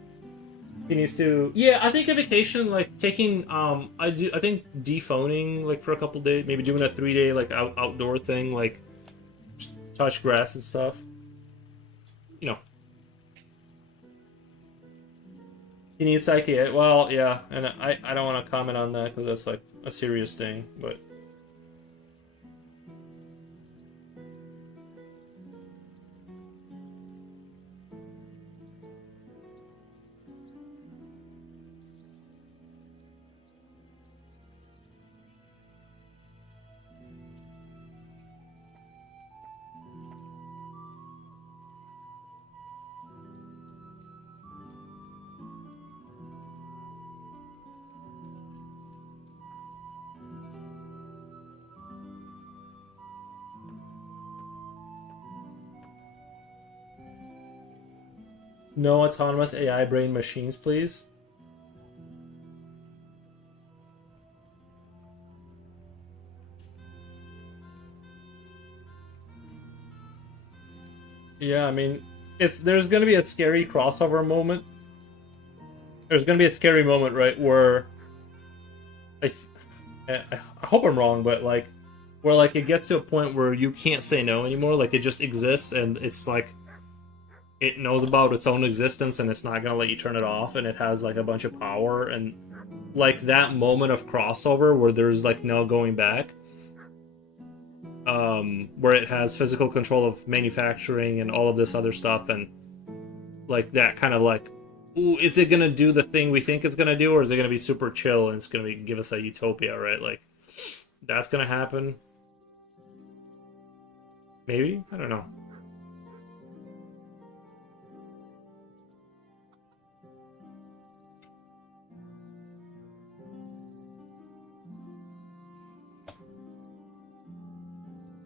He needs to. Yeah, I think a vacation like taking. I think dephoning like for a couple days, maybe doing a 3 day like outdoor thing, like touch grass and stuff. You know, he needs psyche. Well, yeah, and I don't want to comment on that because that's like a serious thing, but. No autonomous AI brain machines, please. Yeah, I mean, there's gonna be a scary crossover moment. There's gonna be a scary moment, right, where I, I hope I'm wrong, but like, where like it gets to a point where you can't say no anymore. Like it just exists, and it's like it knows about its own existence, and it's not gonna let you turn it off, and it has like a bunch of power, and like that moment of crossover where there's like no going back. Where it has physical control of manufacturing and all of this other stuff, and like that kind of ooh, is it gonna do the thing we think it's gonna do, or is it gonna be super chill and it's gonna give us a utopia, right? Like that's gonna happen. Maybe, I don't know.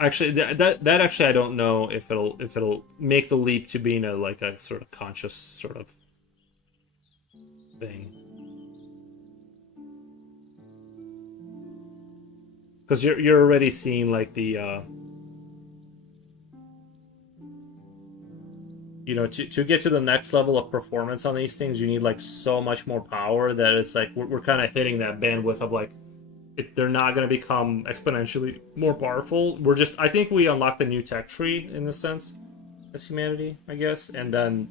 Actually, that actually I don't know if it'll make the leap to being a like a sort of conscious sort of thing. Because you're already seeing like the you know, to get to the next level of performance on these things, you need like so much more power that it's like we're kind of hitting that bandwidth of like they're not going to become exponentially more powerful. We're just, I think we unlocked a new tech tree in this sense as humanity, I guess, and then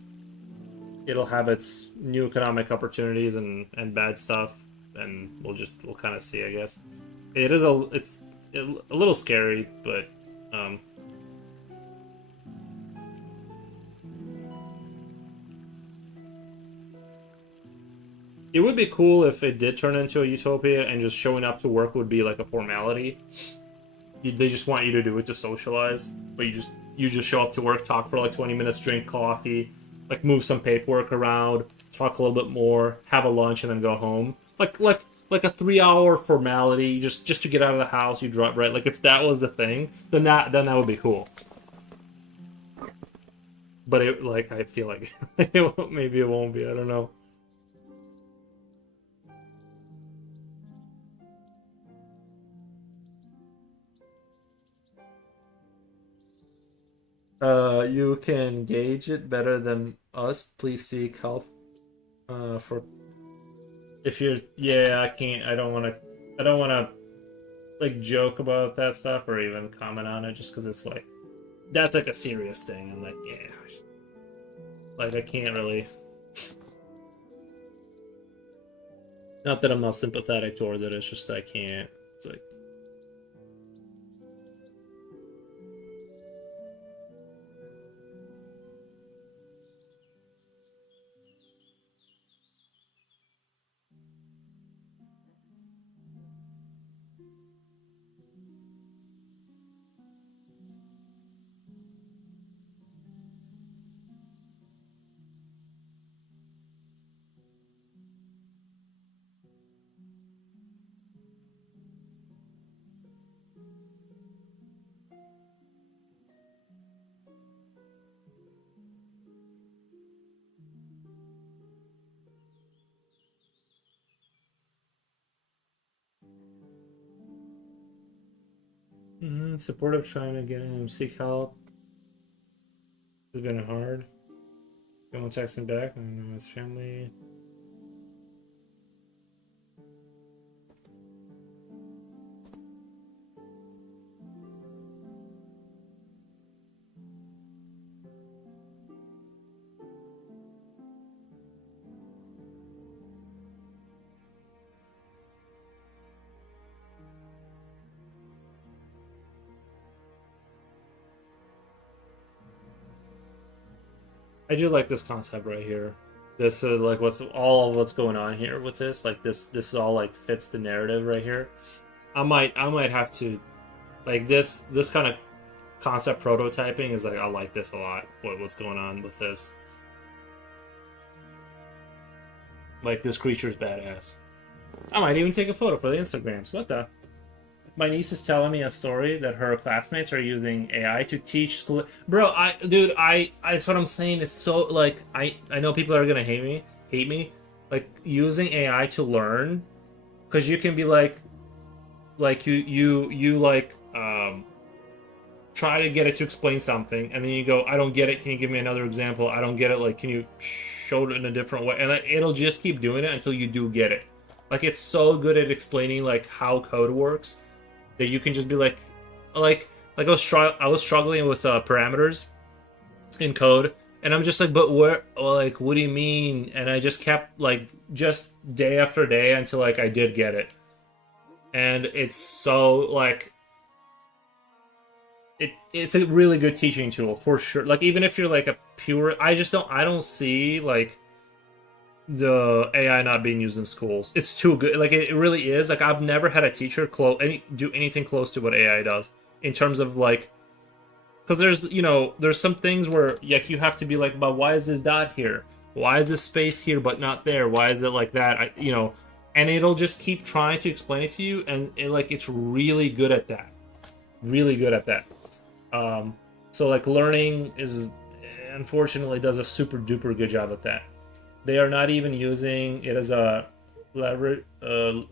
it'll have its new economic opportunities and bad stuff, and we'll kind of see, I guess. It's a little scary, but um, it would be cool if it did turn into a utopia and just showing up to work would be like a formality. They just want you to do it to socialize, but you just show up to work, talk for like 20 minutes, drink coffee, like move some paperwork around, talk a little bit more, have a lunch, and then go home. Like a 3 hour formality, just to get out of the house. You drop right. Like if that was the thing, then that would be cool. But it like I feel like maybe it won't be. I don't know. You can gauge it better than us. Please seek help. For if you're, yeah, I can't. I don't want to. I don't want to like joke about that stuff or even comment on it, just because it's like that's like a serious thing. I'm like, yeah, like I can't really. Not that I'm not sympathetic towards it. It's just I can't. It's like supportive, trying to get him seek help. It's been hard. Don't text him back. I know his family. I do like this concept right here. This like what's all of what's going on here with this. Like this all like fits the narrative right here. I might have to like this kind of concept prototyping is like I like this a lot. What's going on with this? Like this creature's badass. I might even take a photo for the Instagrams. What the? My niece is telling me a story that her classmates are using AI to teach school. Bro, that's what I'm saying. It's so like I know people are gonna hate me, like using AI to learn, because you can be like you like try to get it to explain something, and then you go, I don't get it. Can you give me another example? I don't get it. Like, can you show it in a different way? And it'll just keep doing it until you do get it. Like, it's so good at explaining like how code works that you can just be like I was struggling with parameters in code, and I'm just like, but where, like, what do you mean? And I just kept like just day after day until like I did get it, and it's so like it's a really good teaching tool for sure. Like even if you're like a pure, I don't see like the AI not being used in schools. It's too good. Like it really is. Like I've never had a teacher do anything close to what AI does in terms of like, because there's some things where like you have to be like, but why is this dot here? Why is this space here but not there? Why is it like that? And it'll just keep trying to explain it to you, and it's really good at that. Really good at that. So like learning is unfortunately does a super duper good job at that. They are not even using it as a leverage for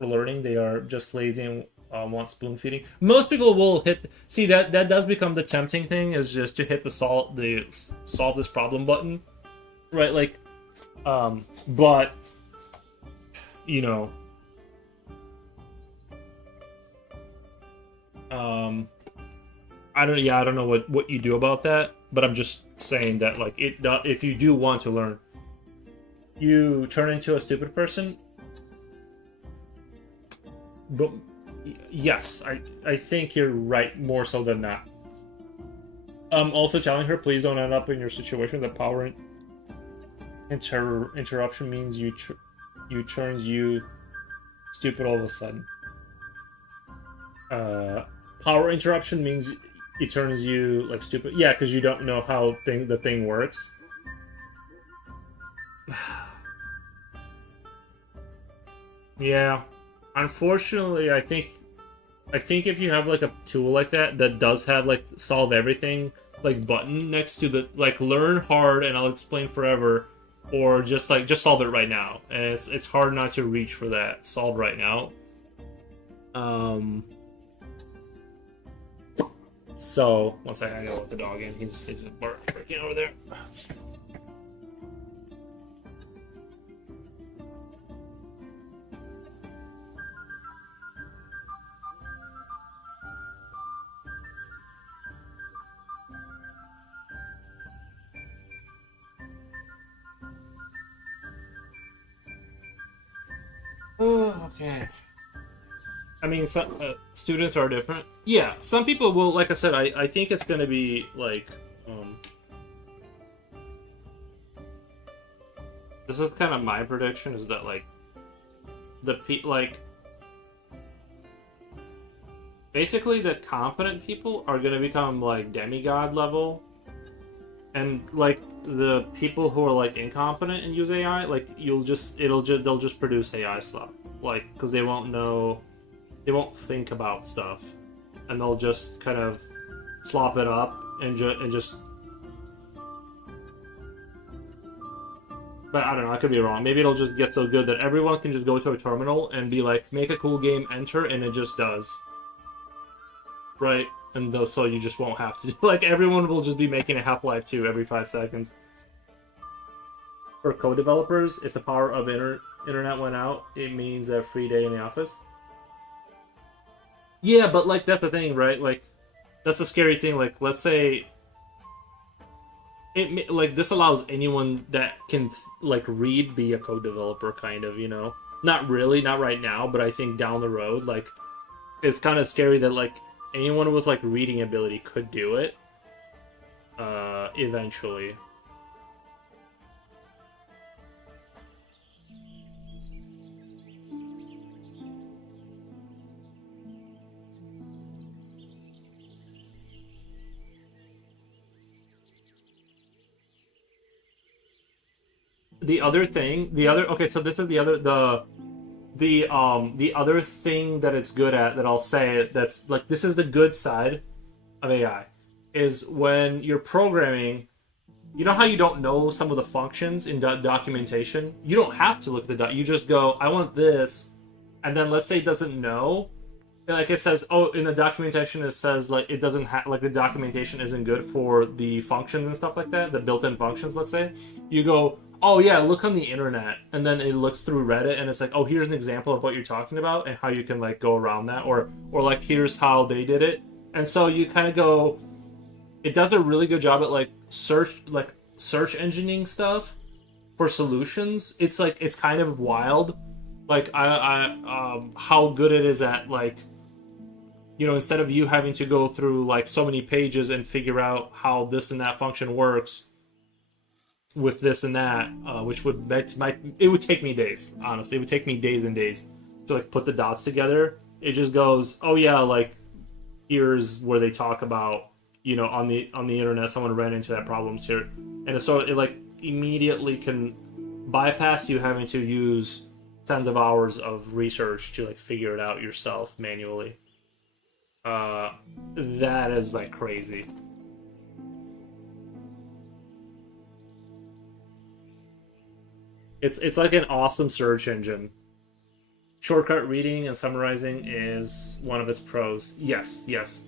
learning. They are just lazy and want spoon feeding. Most people will see that does become the tempting thing, is just to hit the solve this problem button, right? Like, but you know, I don't know what you do about that, but I'm just saying that like if you do want to learn, you turn into a stupid person. But yes, I think you're right more so than not. I'm also telling her, please don't end up in your situation that power interruption means you turns you stupid all of a sudden. Power interruption means it turns you like stupid. Yeah, because you don't know how the thing works. Yeah, unfortunately, I think if you have like a tool like that does have like solve everything like button next to the like learn hard and I'll explain forever, or just solve it right now, and it's hard not to reach for that solve right now. So one second, I gotta let the dog in. He's barking over there. Oh, okay. I mean, some students are different. Yeah, some people will. Like I said, I think it's gonna be like, this is kind of my prediction, is that like basically the competent people are gonna become like demigod level, and like the people who are like incompetent and use AI, like they'll just produce AI stuff, like because they won't think about stuff, and they'll just kind of slop it up and just. But I don't know, I could be wrong. Maybe it'll just get so good that everyone can just go to a terminal and be like, make a cool game, enter, and it just does. Right? And so you just won't have to. Like, everyone will just be making a Half-Life 2 every 5 seconds. For code developers, if the power of internet went out, it means a free day in the office. Yeah, but like that's the thing, right? Like that's the scary thing. Like let's say this allows anyone that can like read be a code developer, kind of, Not really, not right now, but I think down the road, like it's kind of scary that like anyone with like reading ability could do it eventually. Okay, so this is the other thing that it's good at, that I'll say, that's like, this is the good side of AI, is when you're programming, you know how you don't know some of the functions in documentation? You don't have to look at the you just go, I want this, and then let's say it doesn't know, like it says, oh, in the documentation it says like it doesn't have, like the documentation isn't good for the functions and stuff like that, the built-in functions, let's say. You go, oh yeah, look on the internet, and then it looks through Reddit and it's like, oh, here's an example of what you're talking about and how you can like go around that, or like here's how they did it. And so you kind of go, it does a really good job at like search engineering stuff for solutions. It's like, it's kind of wild, like how good it is at like, instead of you having to go through like so many pages and figure out how this and that function works, with this and that, which would it would take me days. Honestly, it would take me days and days to like put the dots together. It just goes, oh yeah, like here's where they talk about, on the internet someone ran into that problems here, and so it like immediately can bypass you having to use tens of hours of research to like figure it out yourself manually. That is like crazy. It's like an awesome search engine. Shortcut reading and summarizing is one of its pros. Yes, yes.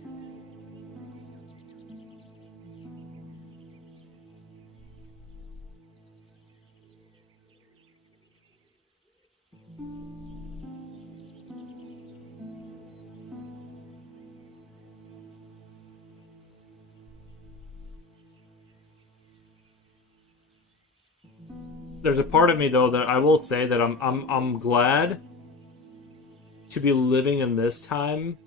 There's a part of me though that I will say that I'm glad to be living in this time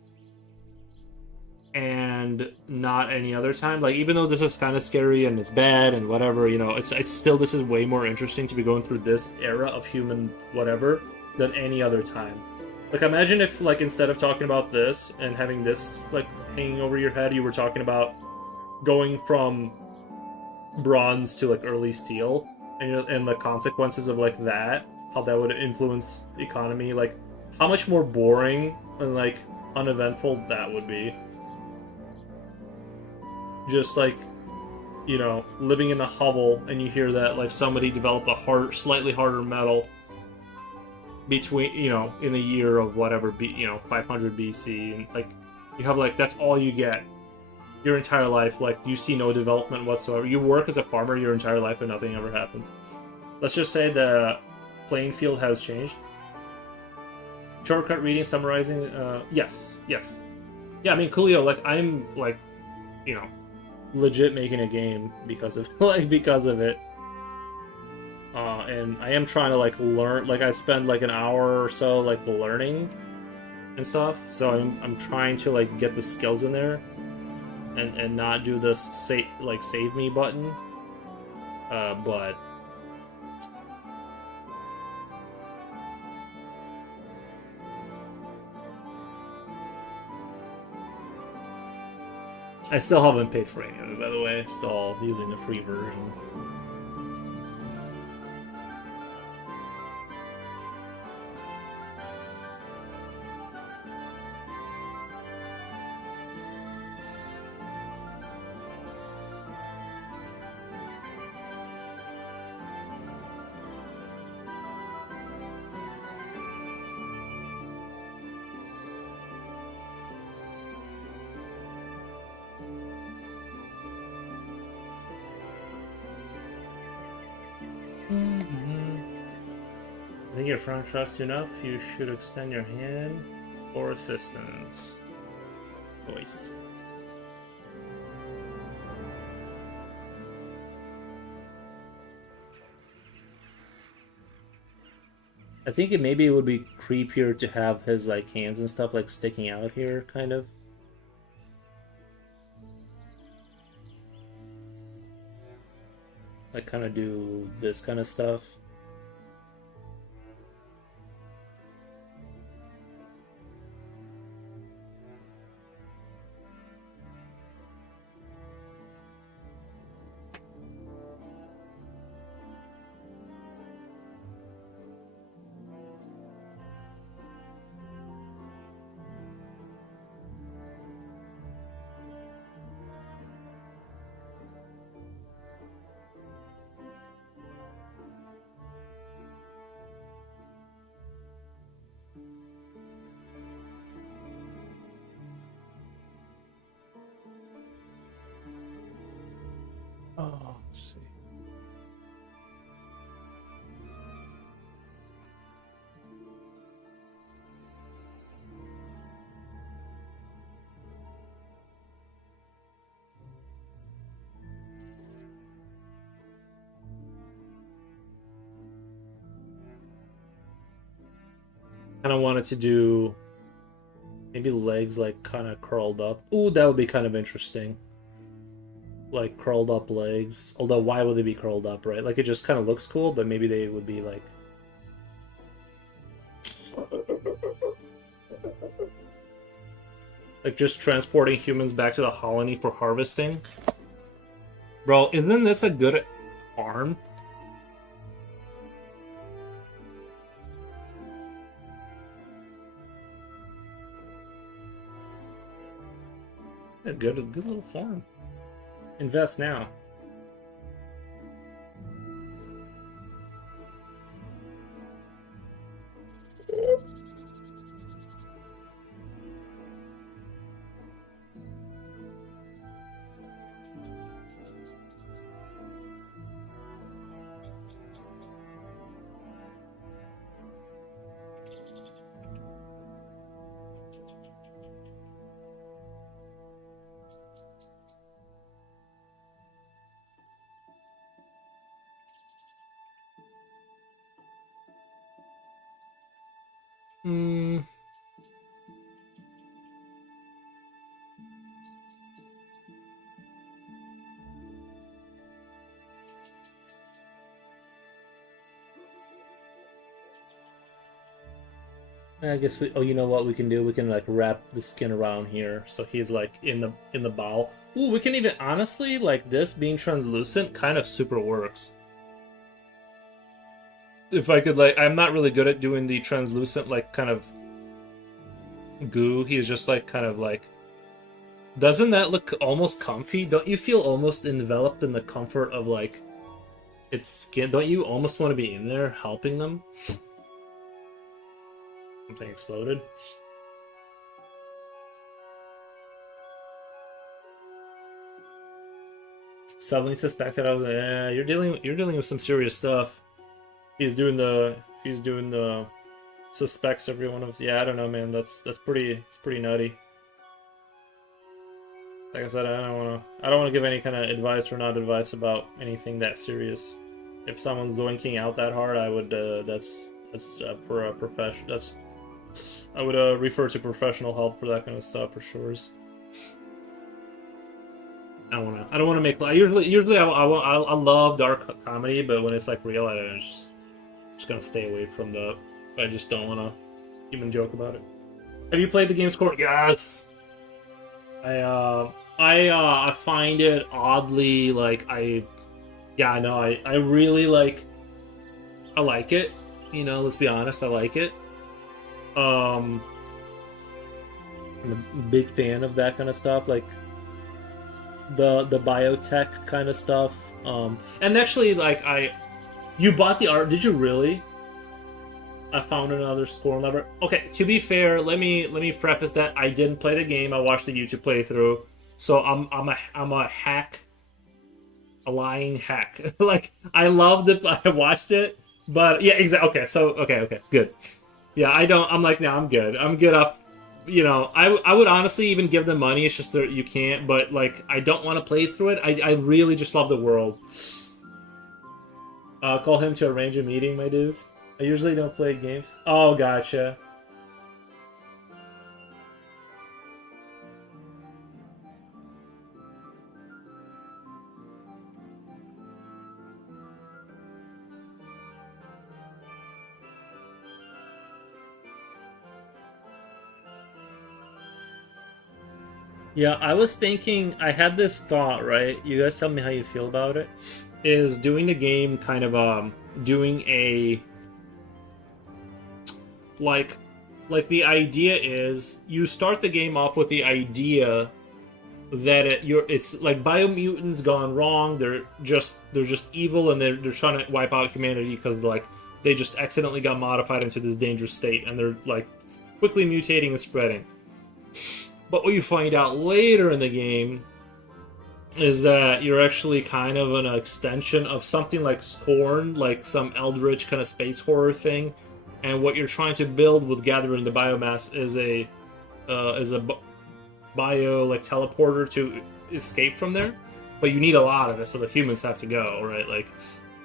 and not any other time. Like, even though this is kind of scary and it's bad and whatever, it's still, this is way more interesting to be going through this era of human whatever than any other time. Like, imagine if, like, instead of talking about this and having this like hanging over your head, you were talking about going from bronze to like early steel, and the consequences of like that, how that would influence economy, like how much more boring and like uneventful that would be. Just like, living in a hovel and you hear that like somebody developed a slightly harder metal between, in the year of whatever, 500 BC, and like you have like, that's all you get your entire life. Like, you see no development whatsoever. You work as a farmer your entire life and nothing ever happens. Let's just say the playing field has changed. Shortcut reading, summarizing, yes. Yeah, I mean, Coolio, like, I'm like, legit making a game because of because of it. And I am trying to like learn. Like, I spend like an hour or so like learning and stuff. So I'm trying to like get the skills in there, and not do this save me button. But I still haven't paid for any of it, by the way. Still using the free version. I think your friend trusts you enough. You should extend your hand for assistance. Voice. I think maybe it would be creepier to have his like hands and stuff like sticking out here, kind of. Like, kind of do this kind of stuff. Oh, let's see. Kind of wanted to do maybe legs like kind of curled up. Ooh, that would be kind of interesting. like curled up legs. Although why would they be curled up, right? Like it just kind of looks cool, but maybe they would be like just transporting humans back to the colony for harvesting. Bro, isn't this a good farm? A good little farm. Invest now. Hmm. I guess we. Oh, you know what we can do? We can like wrap the skin around here, so he's like in the bowl. Ooh, we can even honestly like this being translucent kind of super works. If I could like, I'm not really good at doing the translucent like kind of goo. He's just like kind of like. Doesn't that look almost comfy? Don't you feel almost enveloped in the comfort of like its skin? Don't you almost want to be in there helping them? Something exploded. Suddenly suspected I was you're dealing with some serious stuff. He's doing the suspects everyone of I don't know, man. It's pretty nutty. Like I said, I don't wanna give any kind of advice or not advice about anything that serious. If someone's doinking out that hard, I would that's for a profession. I would refer to professional help for that kind of stuff for sure. I don't wanna make. Usually I love dark comedy, but when it's like real, I just gonna stay away from the. I just don't wanna even joke about it. Have you played the game Score? Yes. I find it oddly like I really like. I like it. You know, let's be honest, I like it. I'm a big fan of that kind of stuff, like the biotech kind of stuff. And actually, like you bought the art? Did you really? I found another score lever. Okay, to be fair, let me preface that I didn't play the game. I watched the YouTube playthrough, so I'm a hack, a lying hack. Like I loved it. I watched it, but yeah, exactly. Okay, so okay, good. Yeah, I don't. I'm like, no, I'm good. I'm good off. You know, I would honestly even give them money. It's just that you can't. But like, I don't want to play through it. I really just love the world. Call him to arrange a meeting, my dudes. I usually don't play games. Oh, gotcha. Yeah, I was thinking, I had this thought, right? You guys tell me how you feel about it. Is doing the game kind of doing a like the idea is you start the game off with the idea that it's like biomutants gone wrong. They're just evil and they're trying to wipe out humanity because like they just accidentally got modified into this dangerous state and they're like quickly mutating and spreading. But what you find out later in the game is that you're actually kind of an extension of something like Scorn, like some eldritch kind of space horror thing. And what you're trying to build with gathering the biomass is a bio like teleporter to escape from there. But you need a lot of it, so the humans have to go, right? Like,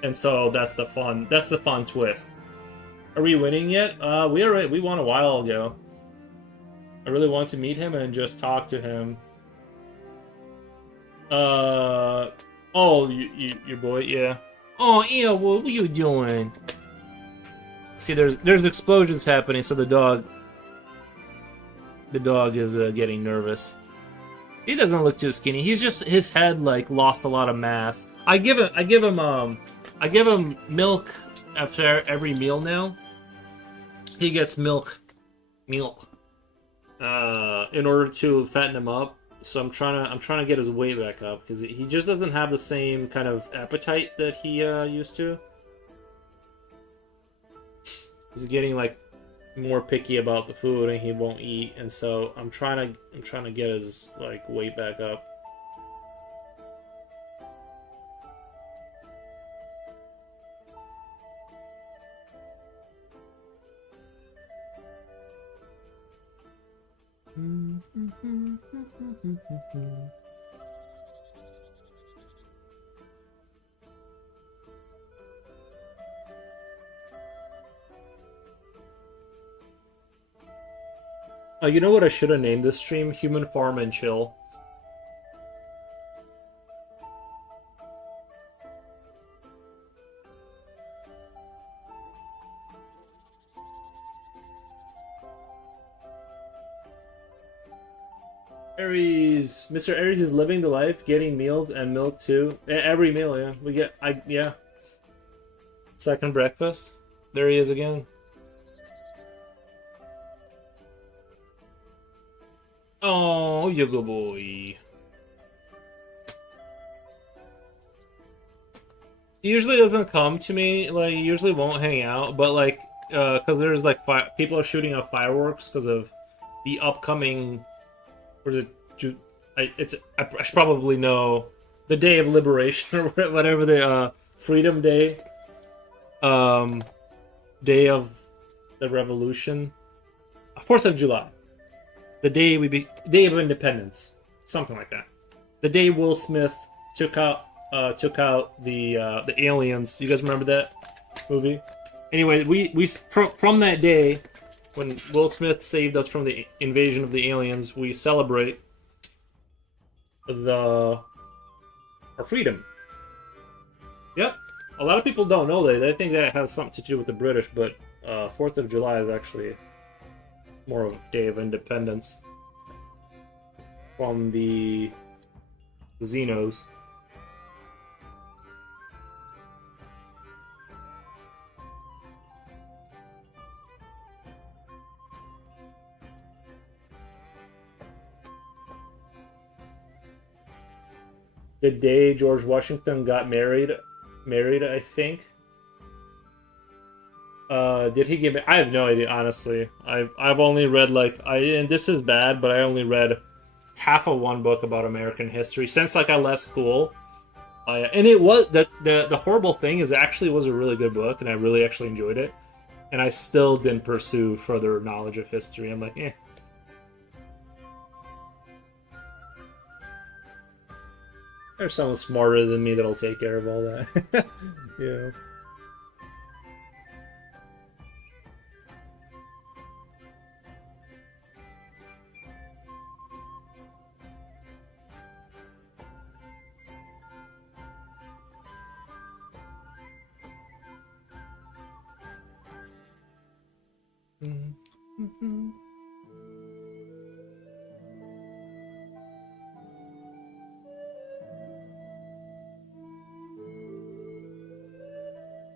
and so that's the fun twist. Are we winning yet? We won a while ago. I really want to meet him and just talk to him. Oh, your boy, yeah. Oh, yeah. What are you doing? See, there's explosions happening, so the dog is getting nervous. He doesn't look too skinny. He's just his head like lost a lot of mass. I give him milk after every meal now. He gets milk, in order to fatten him up. So I'm trying to get his weight back up because he just doesn't have the same kind of appetite that he used to. He's getting like more picky about the food and he won't eat, and so I'm trying to get his like weight back up. Oh, you know what I should have named this stream? Human Farm and Chill. Aries, Mr. Aries is living the life, getting meals and milk too. Every meal, yeah. Yeah. Second breakfast. There he is again. Oh, you good boy. He usually doesn't come to me. Like, he usually won't hang out. But like, because there's like people are shooting off fireworks because of the upcoming. Or is it? I should probably know the Day of Liberation or whatever the Freedom Day. Day of the Revolution. 4th of July. The day Day of Independence, something like that. The day Will Smith took out the aliens. You guys remember that movie? Anyway, we from that day when Will Smith saved us from the invasion of the aliens, we celebrate our freedom. Yep. A lot of people don't know that. They think that has something to do with the British, but 4th of July is actually more of a day of independence from the Xenos. The day George Washington got married, I think. Did he get? I have no idea, honestly. I've only read and this is bad, but I only read half of one book about American history since I left school. And it was the horrible thing is it actually was a really good book, and I really actually enjoyed it. And I still didn't pursue further knowledge of history. I'm like, eh. There's someone smarter than me that'll take care of all that. Yeah.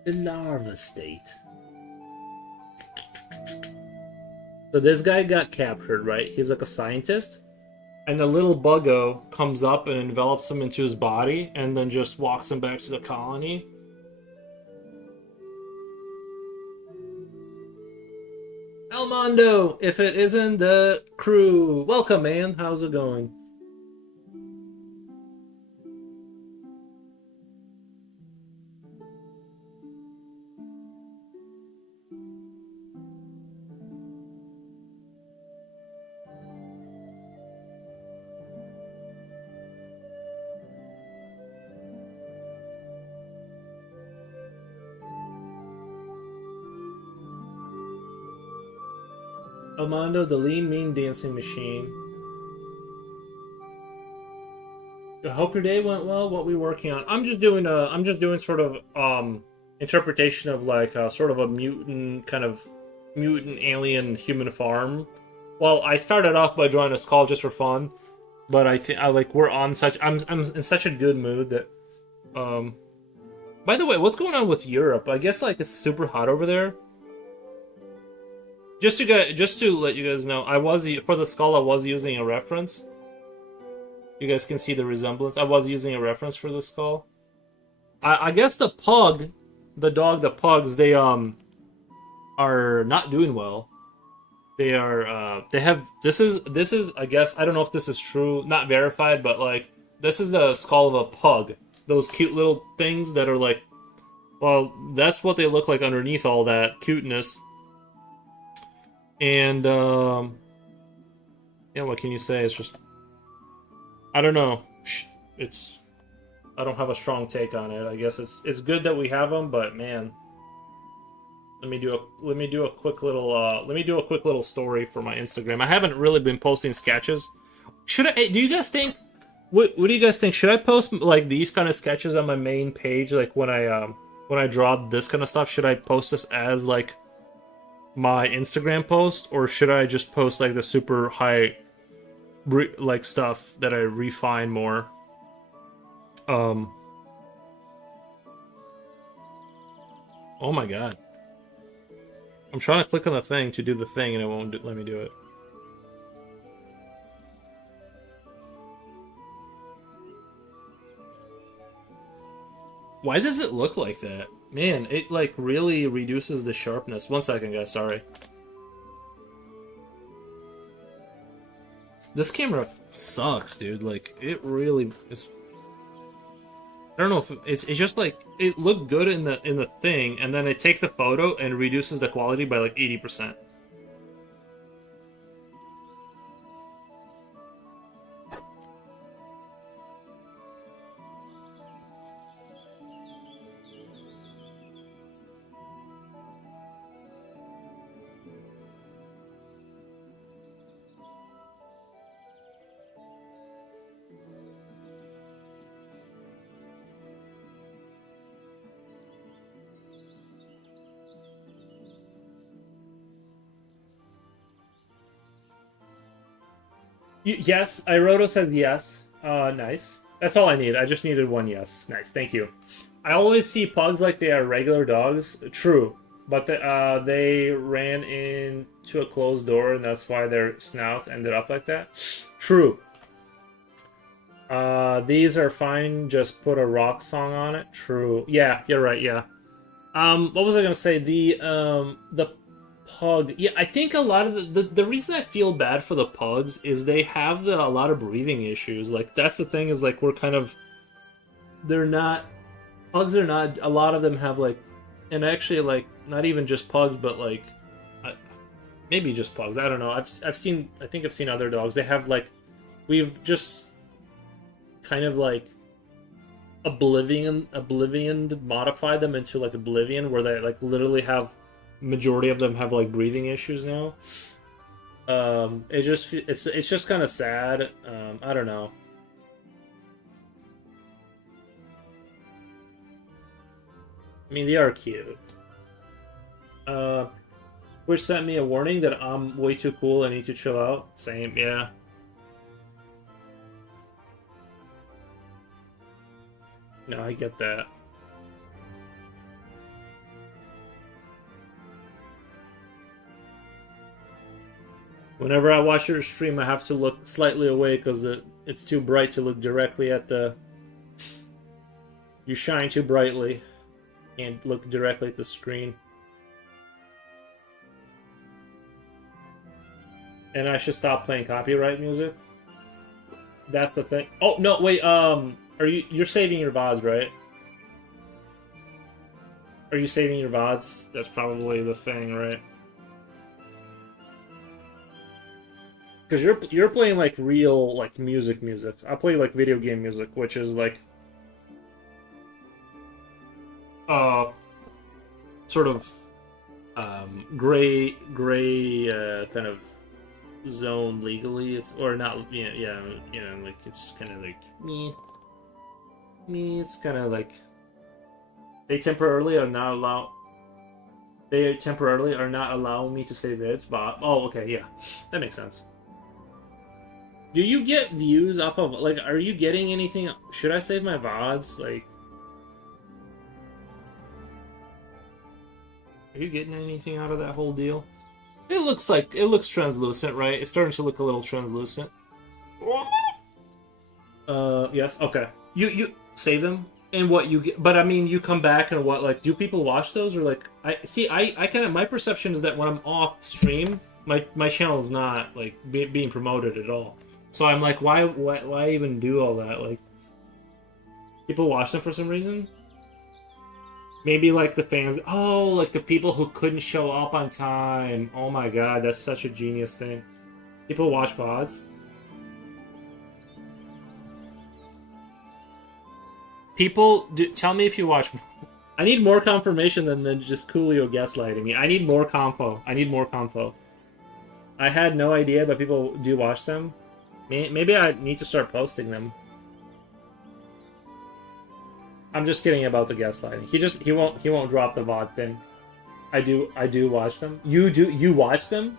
The larva state. So this guy got captured, right? He's like a scientist. And the little buggo comes up and envelops him into his body and then just walks him back to the colony. Elmondo, if it isn't the crew. Welcome, man. How's it going? Elmondo, the lean, mean dancing machine. I hope your day went well. What we working on? I'm just doing sort of interpretation of like sort of a mutant kind of mutant alien human farm. Well, I started off by drawing a skull just for fun, but I think I like we're on such I'm in such a good mood that um. By the way, what's going on with Europe? I guess like it's super hot over there. Just to let you guys know, I was for the skull I was using a reference. You guys can see the resemblance. I was using a reference for the skull. I guess the pug, the dog, the pugs, they are not doing well. They are they have this is I guess I don't know if this is true, not verified, but like this is the skull of a pug. Those cute little things that are like, well, that's what they look like underneath all that cuteness. And yeah, what can you say? It's just I don't know. It's I don't have a strong take on it. I guess it's good that we have them, but man, let me do a quick little story for my Instagram. I haven't really been posting sketches. Should I? Do you guys think? What do you guys think? Should I post like these kind of sketches on my main page? Like when I draw this kind of stuff, should I post this as like my Instagram post, or should I just post like the super high like stuff that I refine more? Oh my god. I'm trying to click on the thing to do the thing and it won't let me do it. Why does it look like that? Man, it like really reduces the sharpness. 1 second, guys, sorry. This camera sucks, dude. Like, it really is. I don't know if it's just like it looked good in the thing, and then it takes the photo and reduces the quality by like 80%. Yes, Iroto says yes. Nice. That's all I need. I just needed one yes. Nice, thank you. I always see pugs like they are regular dogs. True, but they ran into a closed door, and that's why their snouts ended up like that. True. These are fine. Just put a rock song on it. True. Yeah, you're right. Yeah. What was I gonna say? The pug. Yeah, I think a lot of the reason I feel bad for the pugs is they have a lot of breathing issues. Like that's the thing is like we're kind of they're not pugs are not a lot of them have like and actually like not even just pugs but like maybe just pugs. I don't know. I've seen I think I've seen other dogs. They have like we've just kind of like oblivion modify them into like oblivion where they like literally have majority of them have like breathing issues now. It's just kind of sad. I don't know. I mean they are cute. Which sent me a warning that I'm way too cool. I need to chill out. Same, yeah. No, I get that. Whenever I watch your stream, I have to look slightly away because it's too bright to look directly at the... You shine too brightly. Can't look directly at the screen. And I should stop playing copyright music? That's the thing. Oh, no, wait, you're saving your VODs, right? Are you saving your VODs? That's probably the thing, right? Because you're playing like real like music. I play like video game music, which is like uh sort of gray kind of zone legally. It's or not like it's kind of like Me, it's kind of like they temporarily are not allow. They temporarily are not allowing me to save vids, but oh, okay, yeah, that makes sense. Do you get views off of like? Are you getting anything? Should I save my vods? Like, are you getting anything out of that whole deal? It looks translucent, right? It's starting to look a little translucent. Yes, okay. You save them and what you get, but I mean, you come back and what? Like, do people watch those or like? I see. I kind of my perception is that when I'm off stream, my channel is not like being promoted at all. So I'm like, why even do all that? Like, people watch them for some reason. Maybe like the fans. Oh, like the people who couldn't show up on time. Oh my god, that's such a genius thing. People watch VODs. Tell me if you watch. I need more confirmation than just Coolio gaslighting me. I need more confo. I need more confo. I had no idea, but people do watch them. Maybe I need to start posting them. I'm just kidding about the gaslighting. He won't drop the VOD thing. I do watch them. You watch them?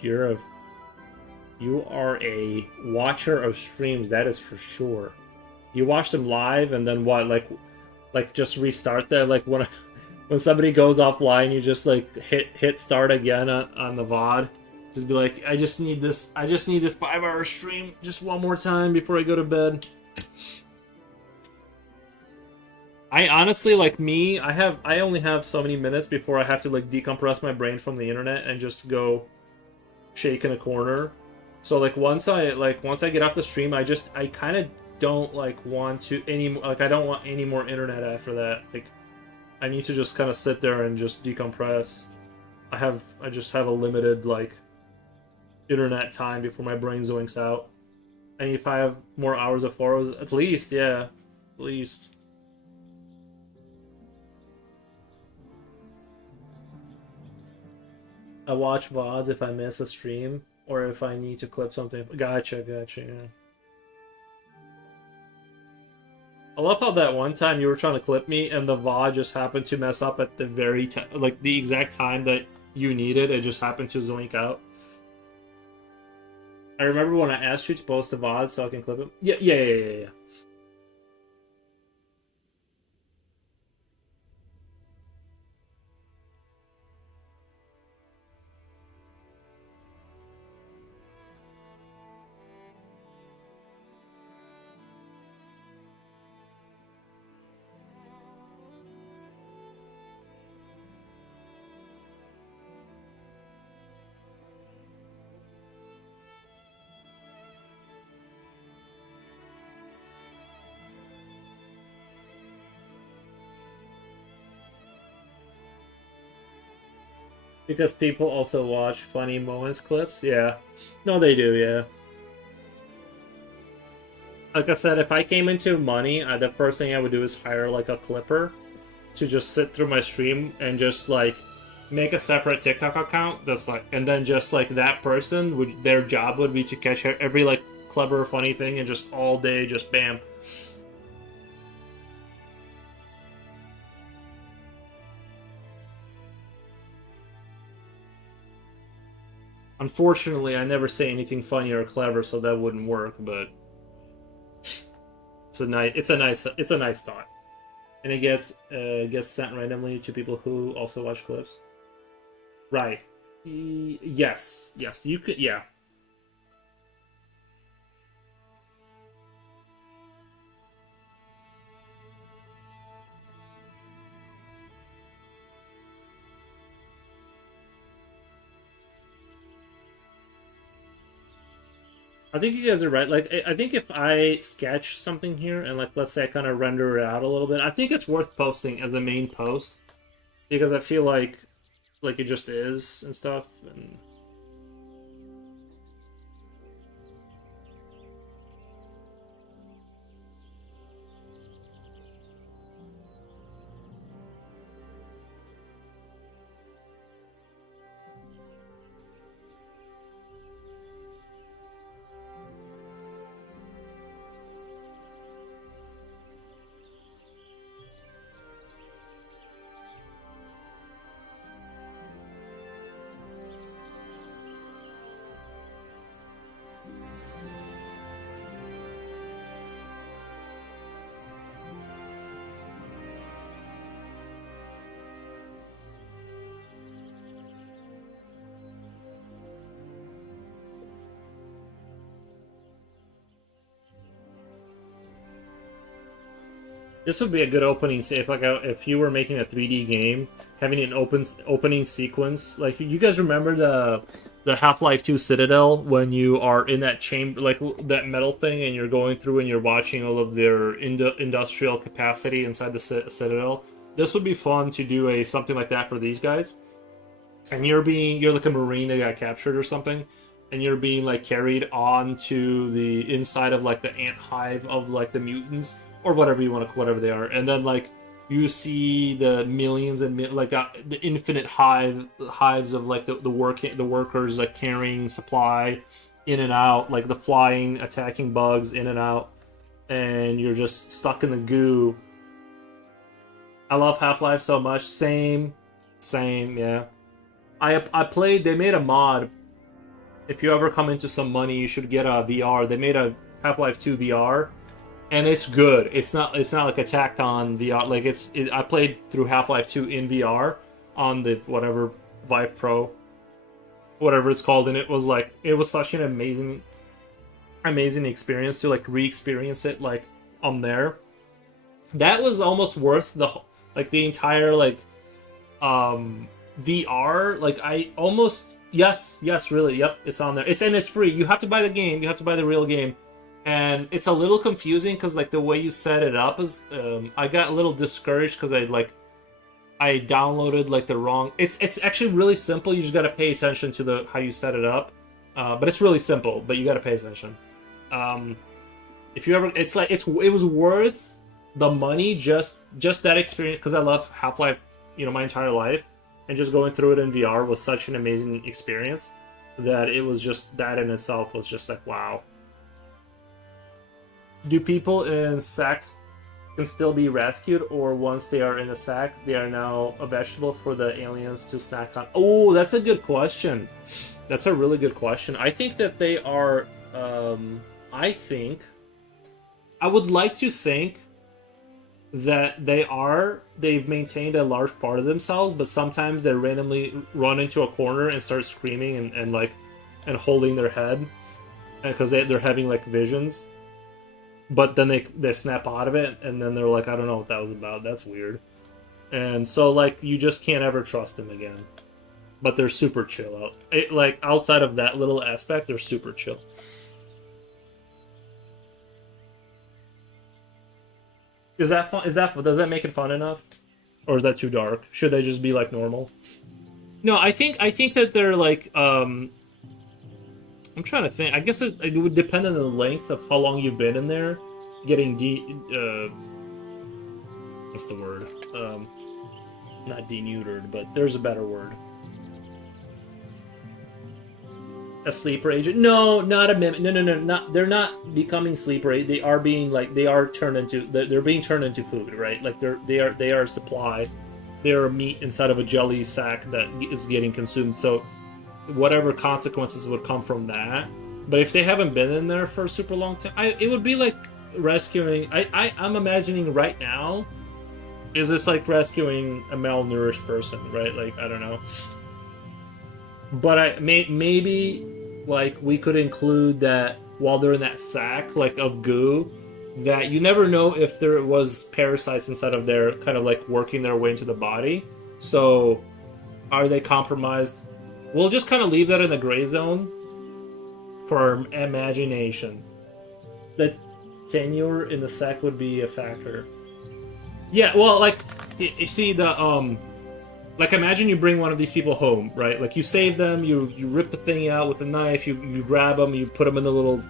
You're a you are a watcher of streams, that is for sure. You watch them live and then what, like just restart that, like when somebody goes offline, you just like hit start again on the VOD. Just be like, I just need this 5-hour stream just one more time before I go to bed. I honestly, like me, I only have so many minutes before I have to like decompress my brain from the internet and just go shake in a corner. So like once I get off the stream, I kind of don't like want to any like I don't want any more internet after that. Like I need to just kind of sit there and just decompress. I just have a limited like internet time before my brain zoinks out. And if I have more hours of 4 hours, at least, yeah, at least. I watch VODs if I miss a stream or if I need to clip something. Gotcha, yeah. I love how that one time you were trying to clip me and the VOD just happened to mess up at the very like the exact time that you needed. It just happened to zoink out. I remember when I asked you to post the VOD so I can clip it. Yeah. Because people also watch funny moments clips. Yeah. No, they do, yeah. Like I said, if I came into money, the first thing I would do is hire like a clipper to just sit through my stream and just like make a separate TikTok account that's like, and then just like that person would, their job would be to catch every like clever funny thing and just all day just bam. Unfortunately, I never say anything funny or clever, so that wouldn't work. But it's a nice thought, and it gets sent randomly to people who also watch clips. Right. Yes, you could. Yeah. I think you guys are right. Like, I think if I sketch something here and, like, let's say I kind of render it out a little bit, I think it's worth posting as a main post because I feel like it just is and stuff. And This would be a good opening. Say if if you were making a 3D game, having an opening sequence. Like you guys remember the Half-Life 2 Citadel when you are in that chamber, like that metal thing, and you're going through and you're watching all of their industrial capacity inside the Citadel. This would be fun to do a something like that for these guys. And you're like a marine that got captured or something, and you're being like carried on to the inside of like the ant hive of like the mutants or whatever you want to, whatever they are, and then like you see the millions and the infinite hives of like the workers like carrying supply in and out, like the flying attacking bugs in and out, and you're just stuck in the goo. I love Half-Life so much. Same, yeah. I played. They made a mod. If you ever come into some money, you should get a VR. They made a Half-Life 2 VR, and it's good. It's not like a tacked on VR. Like I played through Half-Life 2 in VR on the whatever Vive Pro, whatever it's called, and it was such an amazing experience to like re-experience it like on there. That was almost worth the entire VR. Like I almost yes really yep, it's on there. It's free. You have to buy the game. You have to buy the real game. And it's a little confusing because like the way you set it up is I got a little discouraged because I downloaded like the wrong. It's actually really simple. You just got to pay attention to the how you set it up. But it's really simple. But you got to pay attention. If you ever, it was worth the money just that experience because I love Half-Life, my entire life, and just going through it in VR was such an amazing experience that it was just that in itself was just like wow. Do people in sacks can still be rescued, or once they are in a sack, they are now a vegetable for the aliens to snack on? Oh, that's a good question. That's a really good question. I think that they are. I would like to think that they've maintained a large part of themselves, but sometimes they randomly run into a corner and start screaming and holding their head because they're having like visions. But then they snap out of it, and then they're like, I don't know what that was about. That's weird. And so, like, you just can't ever trust them again. But they're super chill. Outside of that little aspect, they're super chill. Is that fun? Does that make it fun enough? Or is that too dark? Should they just be, like, normal? No, I think that they're, like, I'm trying to think. I guess it would depend on the length of how long you've been in there. Getting what's the word? Not deneutered, but there's a better word. A sleeper agent? No, not a mimic. No. They're not becoming sleeper agent. They are being they're being turned into food, right? Like they are supply. They are meat inside of a jelly sack that is getting consumed. So whatever consequences would come from that. But if they haven't been in there for a super long time, it would be like rescuing. I'm imagining right now, is this like rescuing a malnourished person, right? Like I don't know. But maybe like we could include that while they're in that sack like of goo, that you never know if there was parasites inside of there, kind of like working their way into the body. So are they compromised? We'll just kind of leave that in the gray zone for imagination. The tenure in the sack would be a factor. Yeah, well, like, you see the, like, imagine you bring one of these people home, right? Like, you save them, you rip the thing out with a knife, you grab them, you put them in the little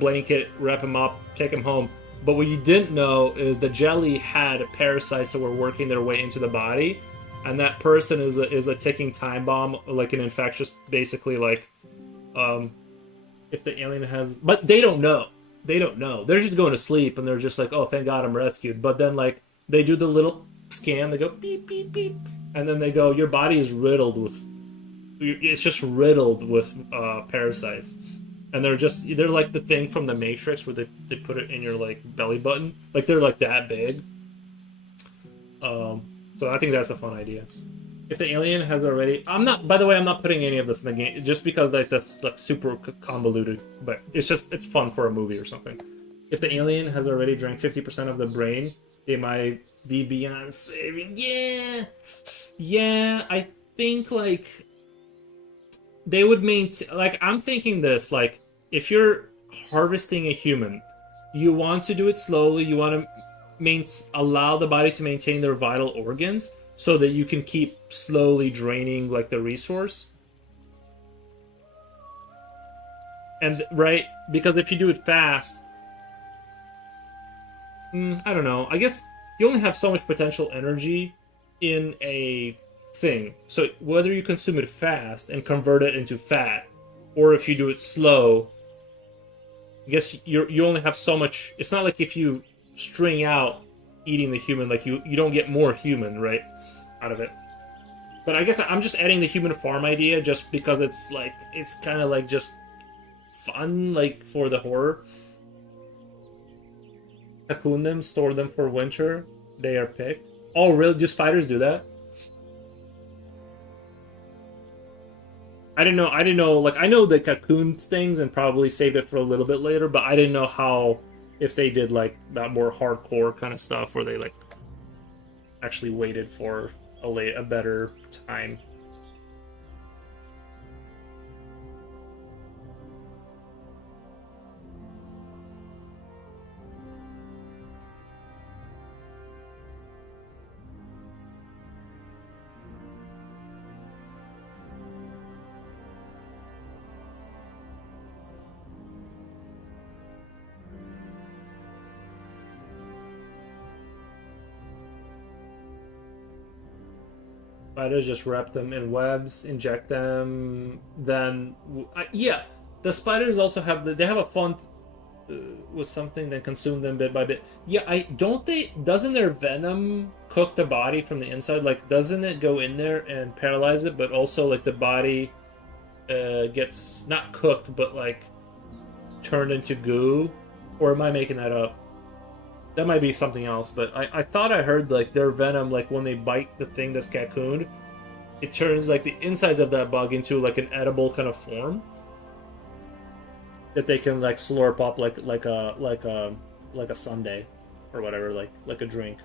blanket, wrap them up, take them home. But what you didn't know is the jelly had parasites that were working their way into the body. And that person is a ticking time bomb, like an infectious, basically like, if the alien has, but they don't know. They're just going to sleep, and they're just like, oh, thank God I'm rescued. But then like they do the little scan, they go beep beep beep, and then they go, your body is riddled with, it's just riddled with parasites, and they're like the thing from the Matrix where they put it in your like belly button, like they're like that big. So I think that's a fun idea. If the alien has already, I'm not putting any of this in the game just because like that's like super convoluted, but it's fun for a movie or something. If the alien has already drank 50% of the brain, They might be beyond saving. Yeah, yeah. I think like they would maintain. Like I'm thinking this. Like if you're harvesting a human, you want to do it slowly. You want to allow the body to maintain their vital organs so that you can keep slowly draining like the resource. And right, because if you do it fast, I don't know. I guess you only have so much potential energy in a thing. So whether you consume it fast and convert it into fat, or if you do it slow, I guess you only have so much. It's not like if you string out eating the human, like you don't get more human right out of it. But I guess I'm just adding the human farm idea just because it's kind of like just fun, like for the horror. Cocoon them, store them for winter. They are picked. Oh, really? Do spiders do that? I didn't know. I didn't know. Like, I know the cocoon things and probably save it for a little bit later, but I didn't know how if they did like that more hardcore kind of stuff where they like actually waited for a better time. Spiders just wrap them in webs, inject them, then yeah. The spiders also have they have a fun with something that consume them bit by bit. Yeah, I don't they doesn't their venom cook the body from the inside? Like doesn't it go in there and paralyze it, but also like the body gets not cooked but like turned into goo? Or am I making that up? That might be something else, but I thought I heard like their venom, like when they bite the thing that's cocooned, it turns like the insides of that bug into like an edible kind of form that they can like slurp up like a sundae or whatever, like a drink.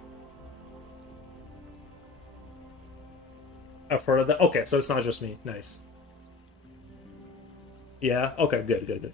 I've heard of that. Okay, so it's not just me. Nice. Yeah. Okay. Good. Good. Good.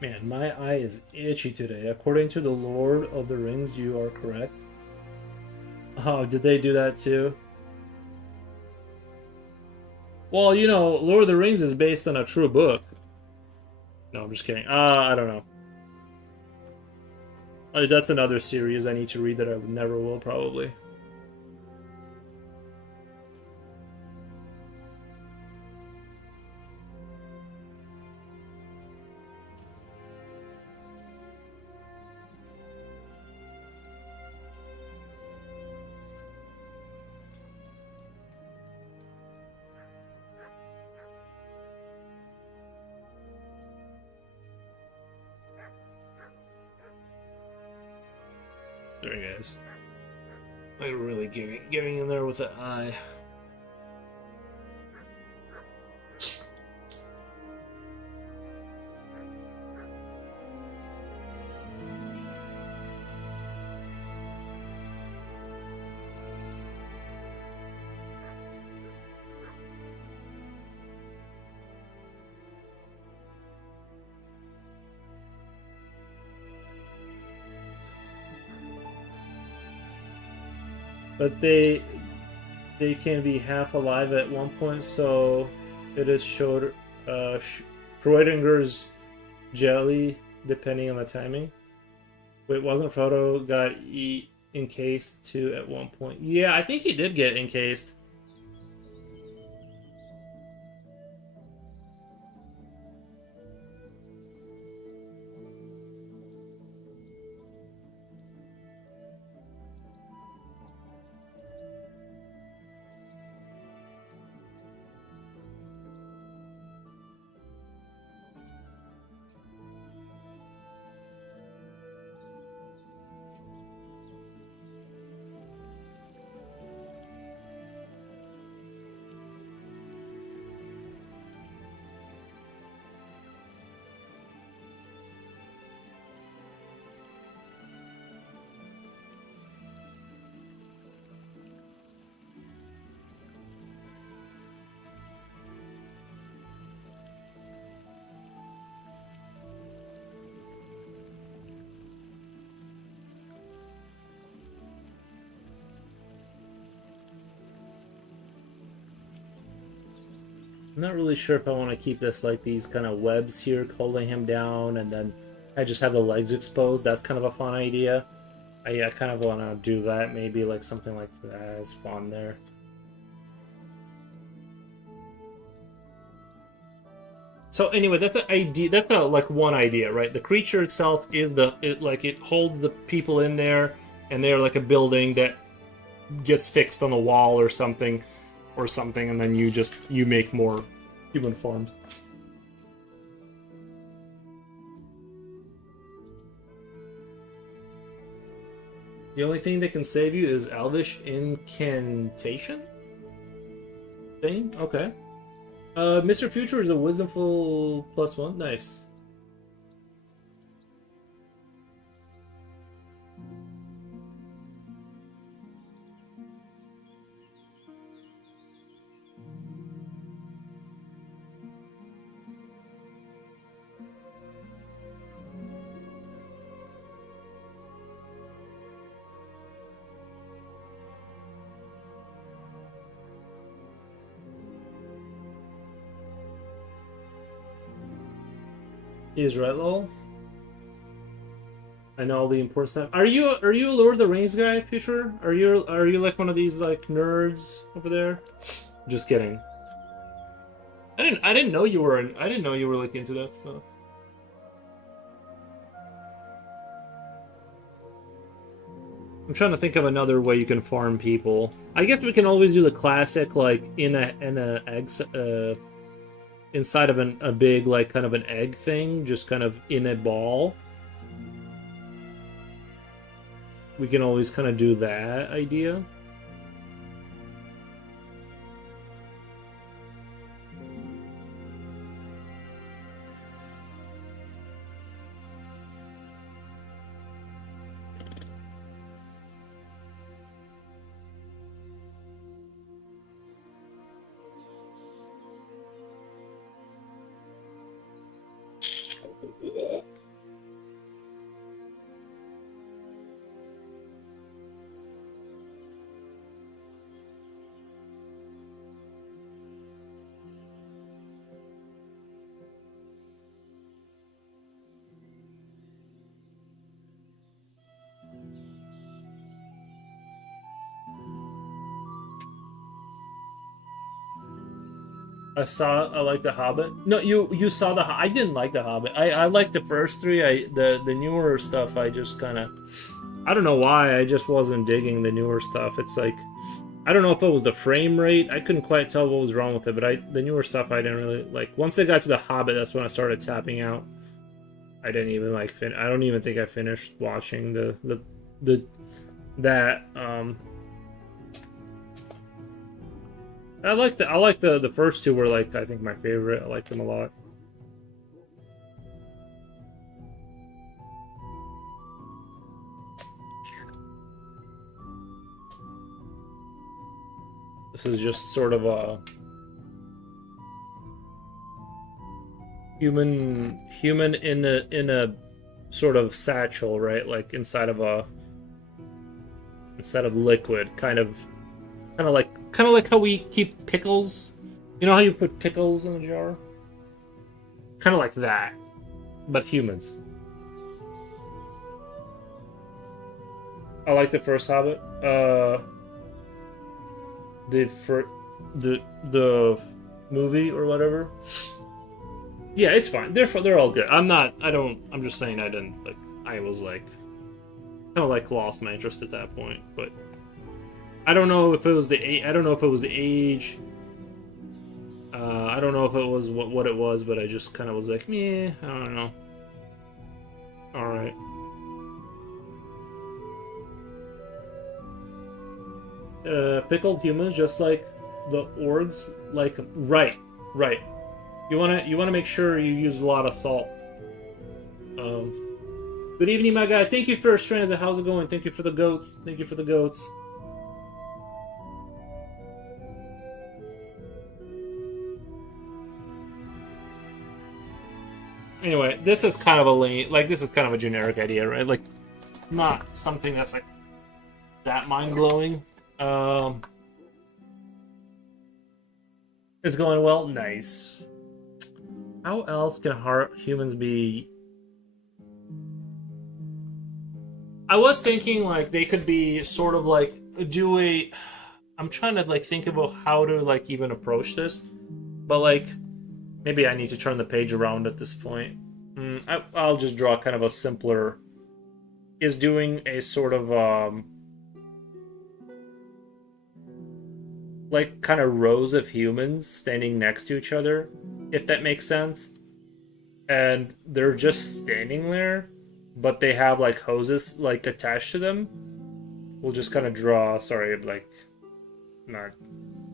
Man, my eye is itchy today. According to the Lord of the Rings, you are correct. Oh, did they do that too? Well, you know, Lord of the Rings is based on a true book. No, I'm just kidding. I don't know. That's another series I need to read that I never will probably. There he is. Like really getting in there with the eye. But they can be half alive at one point, so it is short. Schrodinger's jelly, depending on the timing. Wait, wasn't Frodo got encased too at one point? Yeah, I think he did get encased. I'm not really sure if I want to keep this like these kind of webs here holding him down, and then I just have the legs exposed. That's kind of a fun idea. I kind of want to do that. Maybe like something like that is fun there. So anyway, that's an idea. That's not like one idea, right? The creature itself is it holds the people in there, and they're like a building that gets fixed on the wall or something, and then you make more human forms. The only thing that can save you is Elvish incantation thing. Okay. Mr. Future is a wisdomful +1. Nice. He's right, lol. I know all the important stuff. Are you a Lord of the Rings guy, Future? Are you like one of these like nerds over there? Just kidding. I didn't know you were like into that stuff. I'm trying to think of another way you can farm people. I guess we can always do the classic like in a egg inside of a big like kind of an egg thing, just kind of in a ball. We can always kind of do that idea. I like the Hobbit. No, you saw the. I didn't like the Hobbit. I liked the first three. The newer stuff. I just kind of. I don't know why. I just wasn't digging the newer stuff. It's like, I don't know if it was the frame rate. I couldn't quite tell what was wrong with it. But the newer stuff I didn't really like. Once I got to the Hobbit, that's when I started tapping out. I didn't even like I don't even think I finished watching that. I like the first two were like I think my favorite. I like them a lot. This is just sort of a human in a sort of satchel, right? Like inside of liquid, kind of like how we keep pickles. You know how you put pickles in a jar? Kind of like that, but humans. I like the first Hobbit. The movie or whatever. Yeah, it's fine. They're all good. I'm just saying I didn't like. I was like, kind of like lost my interest at that point, but. I don't know if it was the age. I don't know if it was the age. I don't know if it was what it was, but I just kind of was like, meh, I don't know. All right. Pickled humans, just like the orgs. Like right. You wanna make sure you use a lot of salt. Good evening, my guy. Thank you for Strands. How's it going? Thank you for the goats. Thank you for the goats. Anyway, this is kind of a generic idea, right? Like, not something that's like that mind blowing. It's going well. Nice. How else can humans be? I was thinking like they could be sort of like do a. I'm trying to like think about how to like even approach this, but like maybe I need to turn the page around at this point. I'll just draw kind of a simpler. Is doing a sort of like kind of rows of humans standing next to each other, if that makes sense. And they're just standing there, but they have like hoses like attached to them. We'll just kind of draw. Sorry, like not.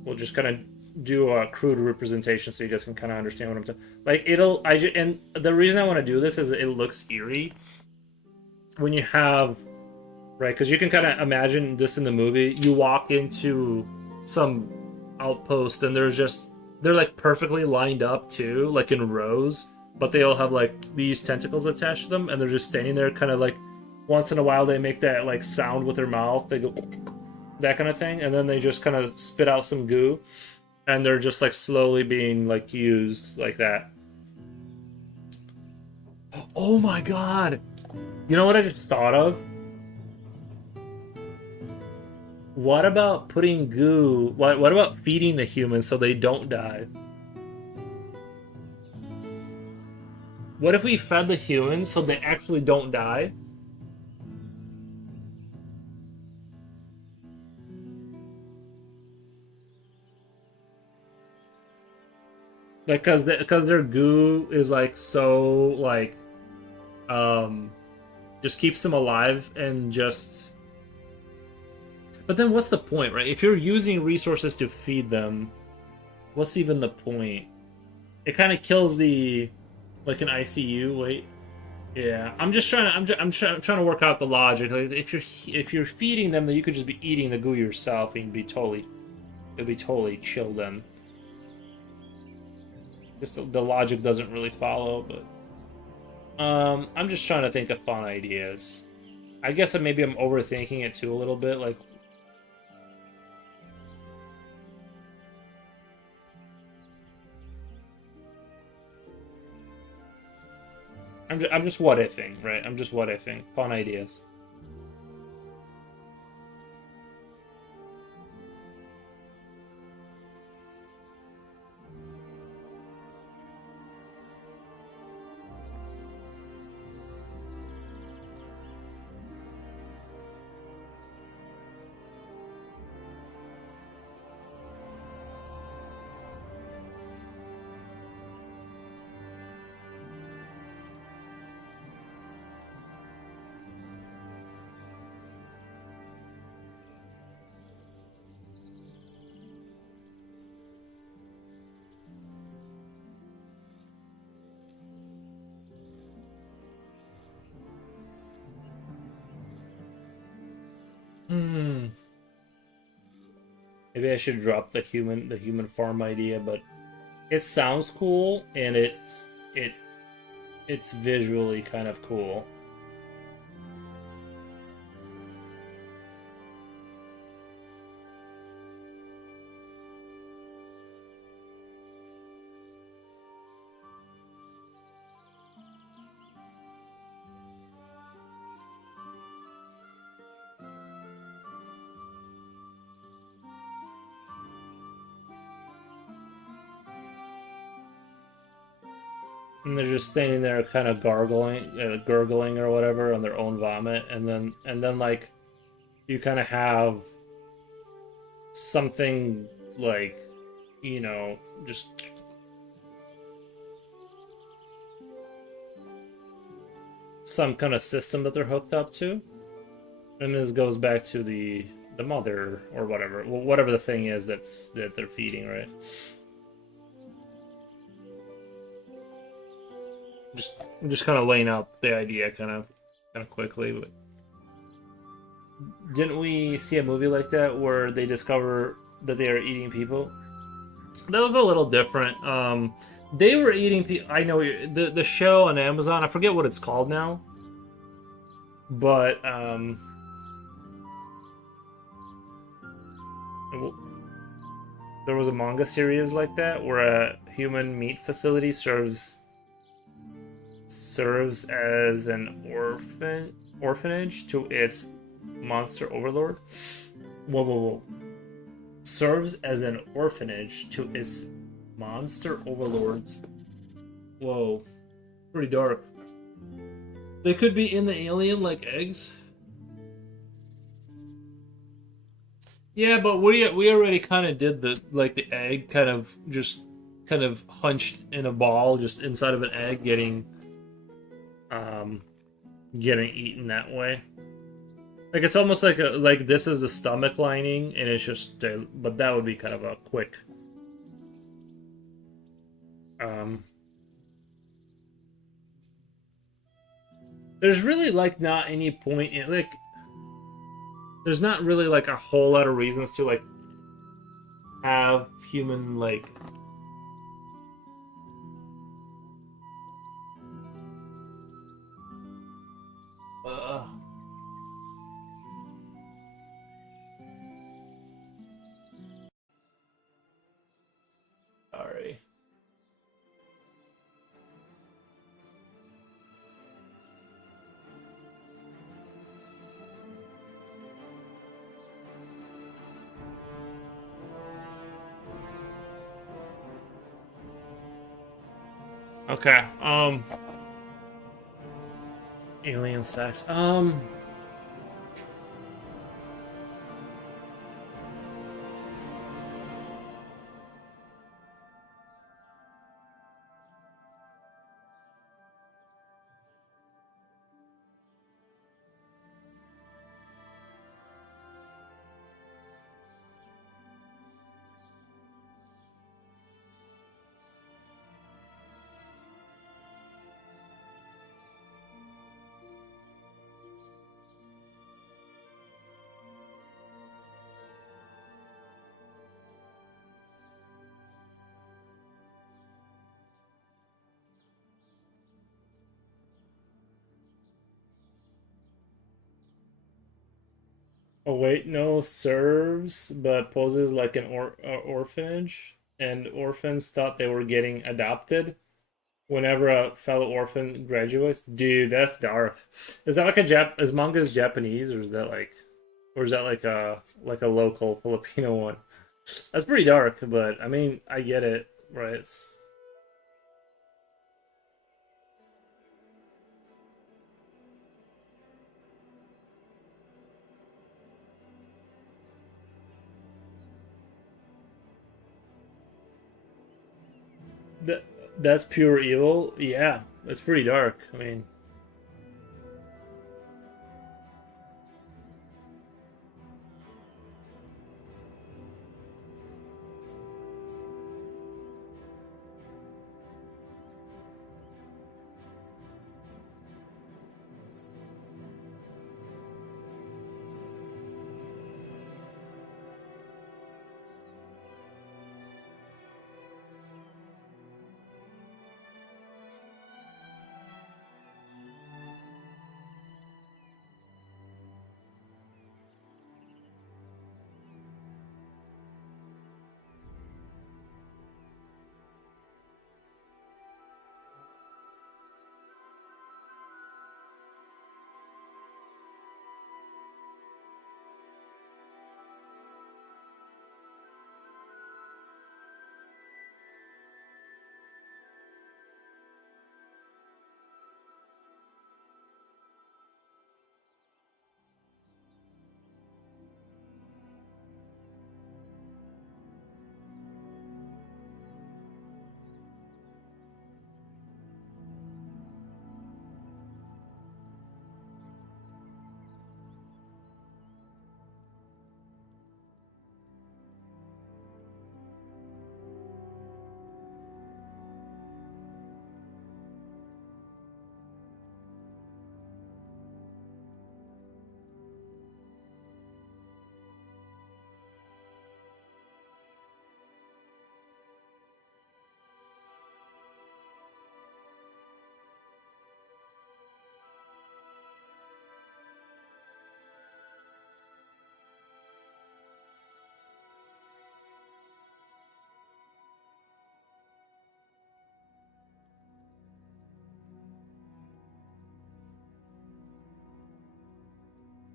We'll just kind of do a crude representation so you guys can kind of understand what I'm talking. Like it'll. And the reason I want to do this is it looks eerie when you have right because you can kind of imagine this in the movie. You walk into some outpost and they're like perfectly lined up too, like in rows, but they all have like these tentacles attached to them and they're just standing there kind of like once in a while they make that like sound with their mouth, they go that kind of thing, and then they just kind of spit out some goo and they're just like slowly being like used like that. Oh my god, you know what I just thought of? What about putting goo? What about feeding the humans so they don't die? What if we fed the humans so they actually don't die? Like, cause their goo is like so like um just keeps them alive and just. But then what's the point, right? If you're using resources to feed them, what's even the point? It kind of kills the like an ICU. Wait, yeah. I'm just trying to I'm trying to work out the logic. Like if you're feeding them, then you could just be eating the goo yourself and it'd be totally chill then. Just the logic doesn't really follow, but I'm just trying to think of fun ideas. I guess maybe I'm overthinking it too a little bit. Like I'm just what ifing, right? I'm just what ifing. Fun ideas. Hmm. Maybe I should drop the human farm idea, but it sounds cool and it's visually kind of cool. And they're just standing there, kind of gurgling or whatever on their own vomit, and then like you kind of have something like you know just some kind of system that they're hooked up to, and this goes back to the mother or whatever the thing is that they're feeding, right? I'm just kind of laying out the idea kind of quickly, but didn't we see a movie like that where they discover that they are eating people? That was a little different. They were eating people. I know the show on Amazon. I forget what it's called now, but There was a manga series like that where a human meat facility serves as an orphanage to its monster overlord. Whoa, whoa, whoa! Serves as an orphanage to its monster overlords. Whoa, pretty dark. They could be in the alien like eggs. Yeah, but we already kind of did the egg kind of hunched in a ball just inside of an egg um getting eaten that way. Like it's almost like this is the stomach lining and it's just but that would be kind of a quick um there's really like not any point in like there's not really like a whole lot of reasons to like have human like uh sorry. Okay. Alien sex. Oh wait, no, serves but poses like an orphanage, and orphans thought they were getting adopted whenever a fellow orphan graduates. Dude, that's dark. Is that like a is manga's Japanese, or is that like a local Filipino one? That's pretty dark, but I mean, I get it, right? It's that that's pure evil. Yeah, it's pretty dark. I mean,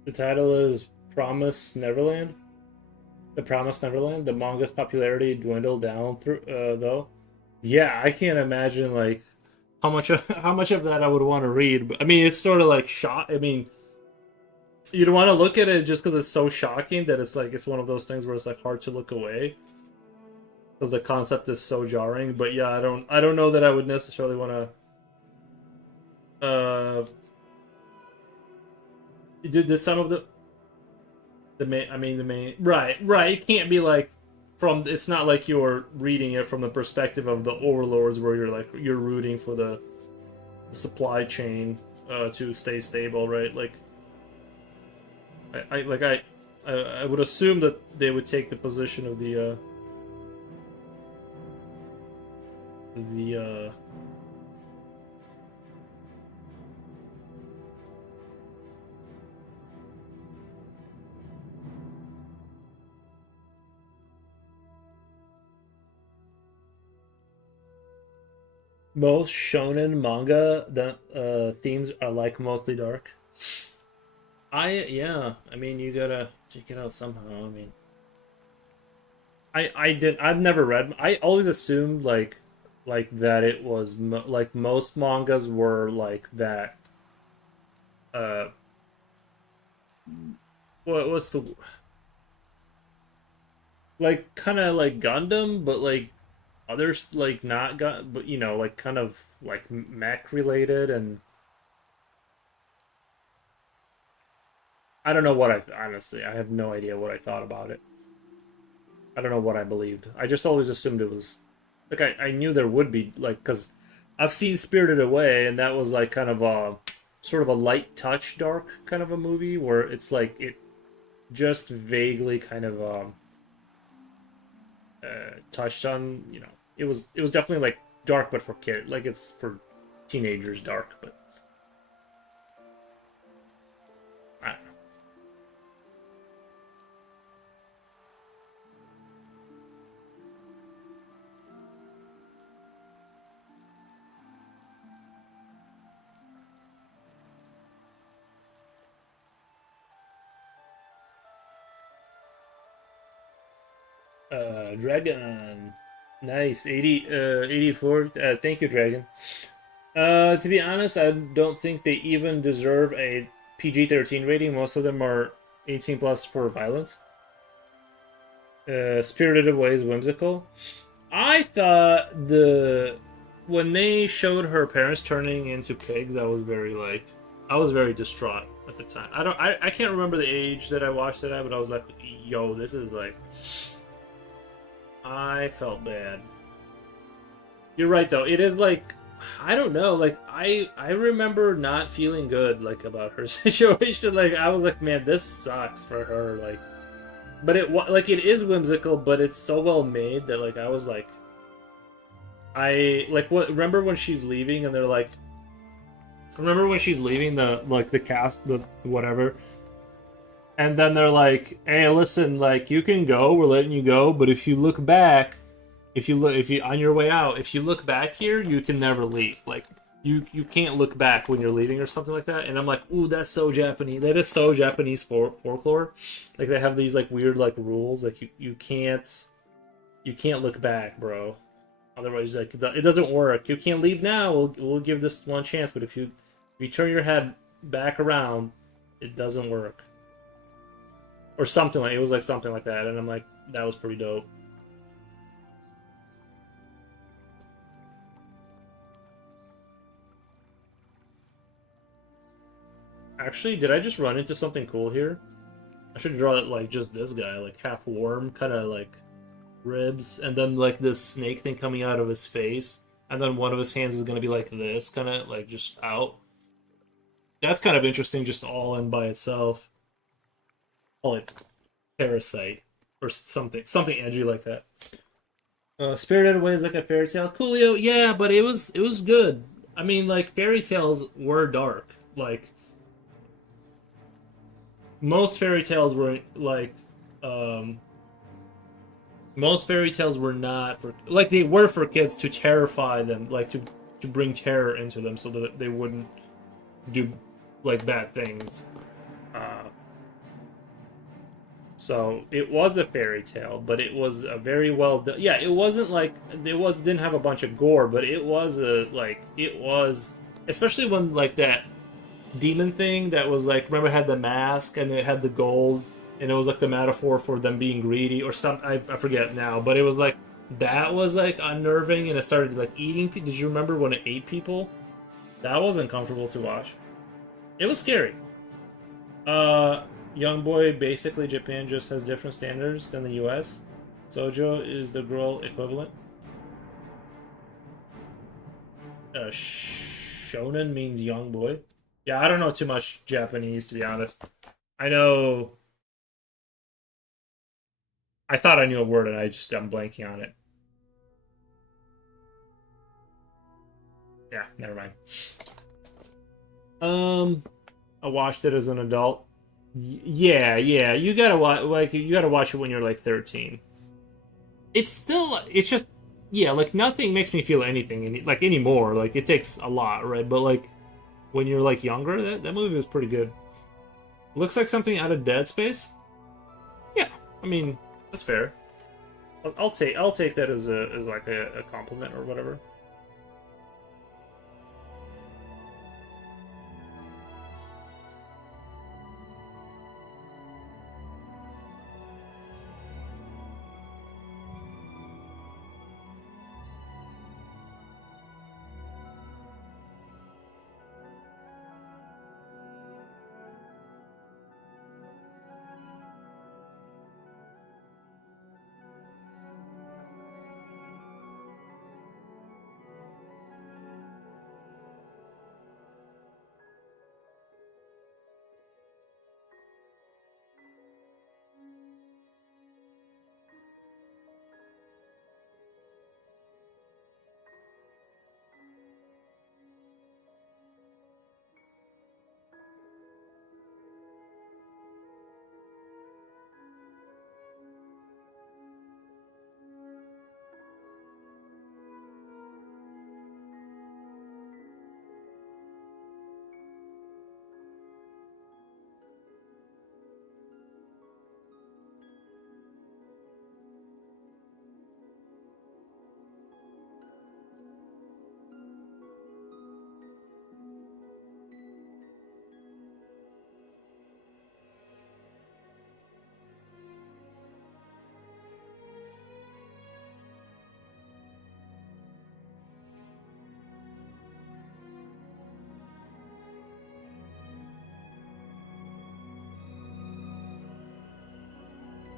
The title is Promise Neverland. The Promise Neverland. The manga's popularity dwindled down through though. Yeah, I can't imagine like how much of that I would want to read. But I mean, it's sort of like shock. I mean, you'd want to look at it just because it's so shocking that it's like it's one of those things where it's like hard to look away because the concept is so jarring. But yeah, I don't know that I would necessarily want to. Did some of the main? I mean, the main right. It can't be like from. It's not like you're reading it from the perspective of the overlords, where you're like you're rooting for the supply chain to stay stable, right? Like I would assume that they would take the position of the most shonen manga that themes are like mostly dark. Yeah, I mean you gotta check it out somehow. I mean, I've never read. I always assumed like that it was like most mangas were like that. Uh, what's the like kind of like Gundam, but like others like not got, but you know like kind of like mech related, and I don't know what I honestly I have no idea what I thought about it. I don't know what I believed. I just always assumed it was like I knew there would be like because I've seen Spirited Away and that was like kind of a sort of a light touch dark kind of a movie where it's like it just vaguely kind of touched on it was definitely like dark but for kid like it's for teenagers dark but I don't know. Dragon, nice 84. Thank you, Dragon. To be honest, I don't think they even deserve a PG-13 rating. Most of them are 18 plus for violence. Spirited Away is whimsical. I thought when they showed her parents turning into pigs, I was very distraught at the time. I can't remember the age that I watched it at, but I was like, yo, this is like I felt bad. You're right though. It is like I don't know. Like I remember not feeling good like about her situation. Like I was like, man, this sucks for her. Like, but like it is whimsical, but it's so well made that like I was like, I like what. Remember when she's leaving and they're like, remember when she's leaving the like the cast the whatever, and then they're like, hey, listen, like you can go, we're letting you go, but if you look back, if you on your way out, if you look back here, you can never leave. Like you can't look back when you're leaving or something like that. And I'm like, ooh, that's so Japanese. That is so Japanese folklore. Like they have these like weird like rules. Like you can't look back, bro. Otherwise, like it doesn't work. You can't leave now. We'll give this one chance, but if you turn your head back around, it doesn't work. Or something like it was like something like that, and I'm like, that was pretty dope. Actually, did I just run into something cool here? I should draw it like just this guy, like half worm, kind of like ribs, and then like this snake thing coming out of his face, and then one of his hands is gonna be like this, kind of like just out. That's kind of interesting, just all in by itself. Call it Parasite or something edgy like that. Spirited Away is like a fairy tale. Coolio, yeah, but it was good. I mean, like fairy tales were dark. Like most fairy tales were like um most fairy tales were not for like they were for kids to terrify them, like to bring terror into them so that they wouldn't do like bad things. Uh So it was a fairy tale, but it was a very well done. Yeah, it wasn't like didn't have a bunch of gore, but it was it was, especially when like that demon thing that was like, remember, it had the mask and it had the gold, and it was like the metaphor for them being greedy or something. I forget now, but it was like that was like unnerving, and it started like eating. Did you remember when it ate people? That wasn't comfortable to watch. It was scary. Uh, Young Boy, basically Japan just has different standards than the U.S. Sojo is the girl equivalent. Shonen means young boy. Yeah, I don't know too much Japanese, to be honest. I know. I thought I knew a word, and I'm blanking on it. Yeah, never mind. Um, I watched it as an adult. Yeah, yeah. You gotta watch you gotta watch it when you're like 13. It's just yeah, like nothing makes me feel anything like anymore. Like it takes a lot, right? But like when you're like younger, that movie was pretty good. Looks like something out of Dead Space. Yeah, I mean that's fair. I'll take that as like a compliment or whatever.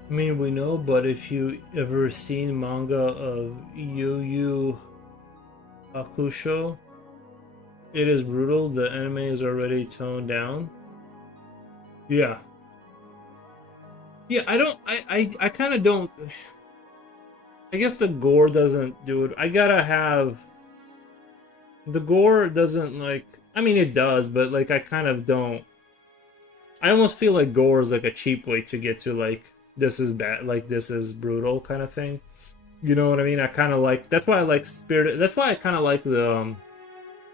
I mean, we know, but if you ever seen manga of Yu Yu Hakusho, it is brutal. The anime is already toned down. Yeah, yeah. I don't. I kind of don't. I guess the gore doesn't do it. I gotta have the gore doesn't like. I mean, it does, but like I kind of don't. I almost feel like gore is like a cheap way to get to like this is bad, like this is brutal kind of thing. You know what I mean? I kind of like that's why I like Spirit. That's why I kind of like the.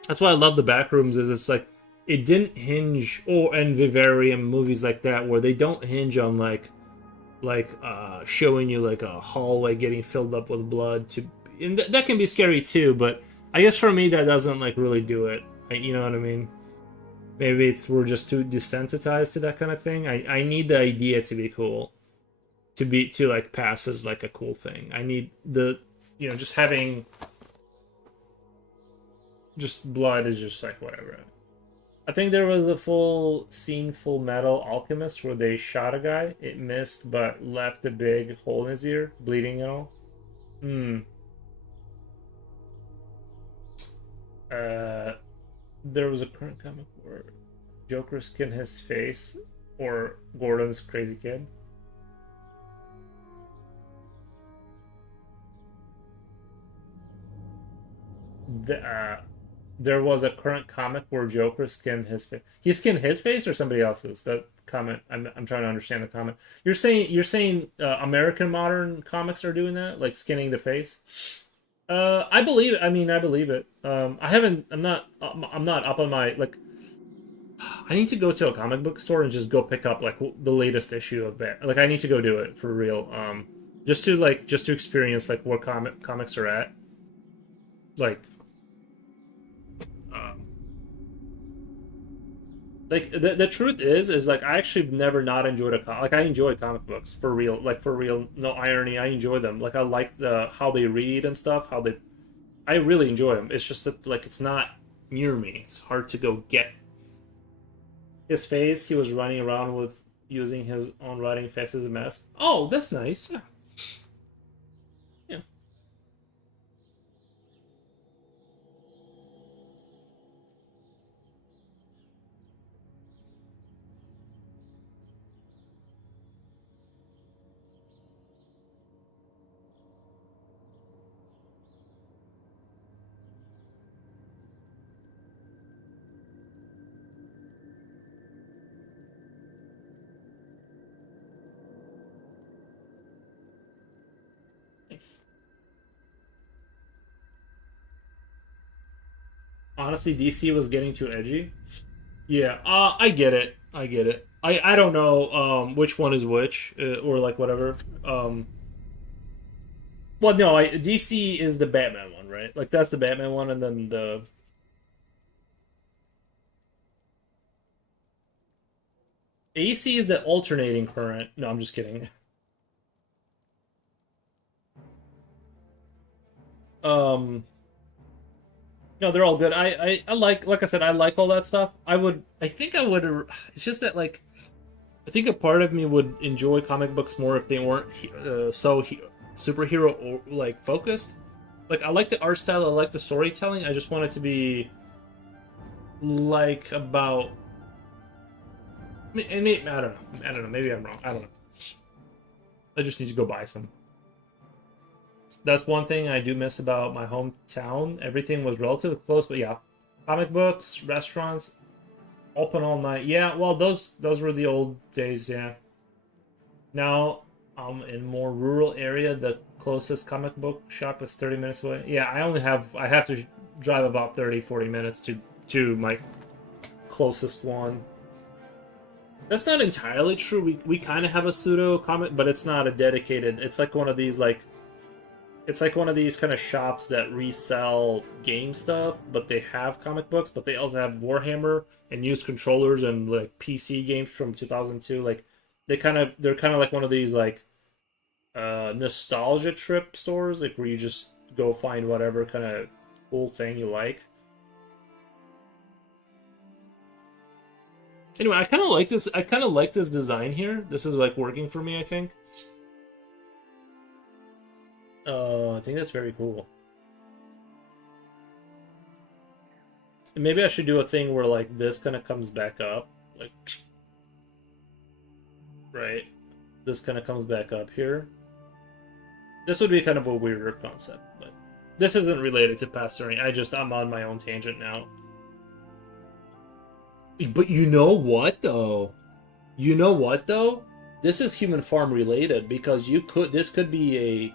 That's why I love the Backrooms. Is it's like it didn't hinge or and Vivarium movies like that where they don't hinge on showing you like a hallway getting filled up with blood to and that can be scary too, but I guess for me that doesn't like really do it. You know what I mean? Maybe it's we're just too desensitized to that kind of thing. I need the idea to be cool, to like pass as like a cool thing. I need the just having just blood is just like whatever. I think there was a full scene, Full Metal Alchemist, where they shot a guy. It missed, but left a big hole in his ear, bleeding and all. Hmm. Uh, there was a current comic where Joker skinned his face, or Gordon's crazy kid. The, there was a current comic where Joker skinned his face. He skinned his face or somebody else's? That comment. I'm trying to understand the comment. You're saying American modern comics are doing that, like skinning the face. I believe it. I mean, I believe it. I haven't. I'm not up on my like. I need to go to a comic book store and just go pick up like the latest issue of Bat. Like I need to go do it for real. Just to experience like where comics are at. Like, um, like the truth is like I actually never not enjoyed like I enjoy comic books for real. Like for real, no irony. I enjoy them. Like I like the how they read and stuff. How they, I really enjoy them. It's just that like it's not near me. It's hard to go get his face. He was running around with using his own writing face as a mask. Oh, that's nice. Yeah, yeah. Nice. Honestly, DC was getting too edgy. Yeah, I get it. I get it. I don't know which one is which or like whatever. Well, no, DC is the Batman one, right? Like that's the Batman one, and then the AC is the alternating current. No, I'm just kidding. Um, no, they're all good. I like I said, I like all that stuff. I think I would. It's just that like I think a part of me would enjoy comic books more if they weren't superhero or like focused. Like I like the art style, I like the storytelling. I just want it to be like about. And I don't know. I don't know. Maybe I'm wrong. I don't know. I just need to go buy some. That's one thing I do miss about my hometown. Everything was relatively close, but yeah, comic books, restaurants, open all night. Yeah, well, those were the old days. Yeah. Now I'm in more rural area. The closest comic book shop is 30 minutes away. Yeah, I have to drive about 30-40 minutes to my closest one. That's not entirely true. We kind of have a pseudo comic, but it's not a dedicated. It's like one of these like it's like one of these kind of shops that resell game stuff, but they have comic books, but they also have Warhammer and used controllers and like PC games from 2002. Like they're kind of like one of these like nostalgia trip stores, like where you just go find whatever kind of cool thing you like. Anyway, I kind of like this. I kind of like this design here. This is like working for me. I think. I think that's very cool. And maybe I should do a thing where like this kind of comes back up, like right. This kind of comes back up here. This would be kind of a weirder concept, but this isn't related to pastoring. I'm on my own tangent now. But you know what though? You know what though? This is human farm related because you could this could be a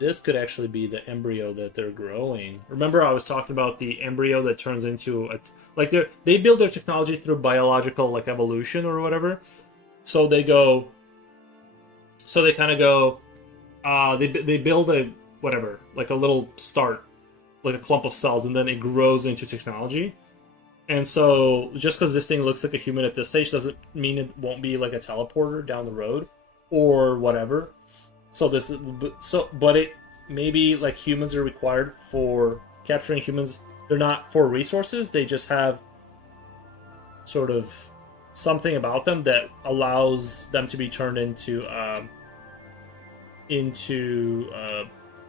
this could actually be the embryo that they're growing. Remember I was talking about the embryo that turns into a like they build their technology through biological like evolution or whatever. So they go so they kind of go they build a whatever, like a little start, like a clump of cells and then it grows into technology. And so, just because this thing looks like a human at this stage doesn't mean it won't be like a teleporter down the road, or whatever. So but it maybe like humans are required for capturing humans. They're not for resources. They just have sort of something about them that allows them to be turned into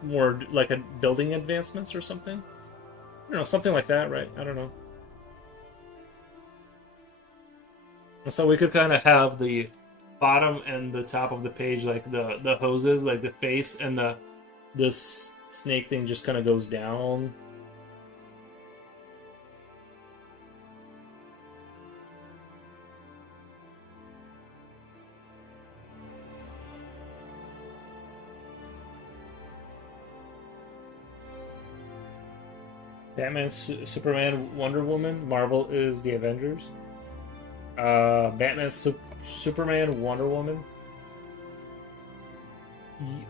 more like a building advancements or something. I don't know, something like that, right? I don't know. So we could kind of have the bottom and the top of the page like the hoses, like the face and the this snake thing just kind of goes down. Batman, Superman, Wonder Woman. Marvel is the Avengers. Batman, Superman, Wonder Woman.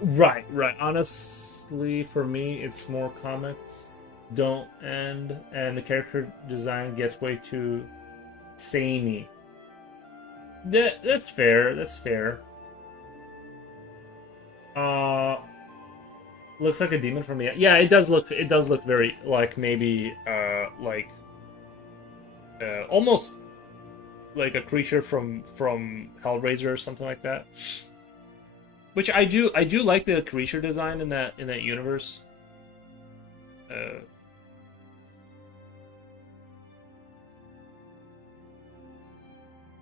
Right, right. Honestly, for me, it's more comics don't end, and the character design gets way too samey. That's fair. That's fair. Uh, looks like a demon from the yeah. It does look. It does look very like maybe almost like a creature from Hellraiser or something like that. Which I do like the creature design in that universe. Uh,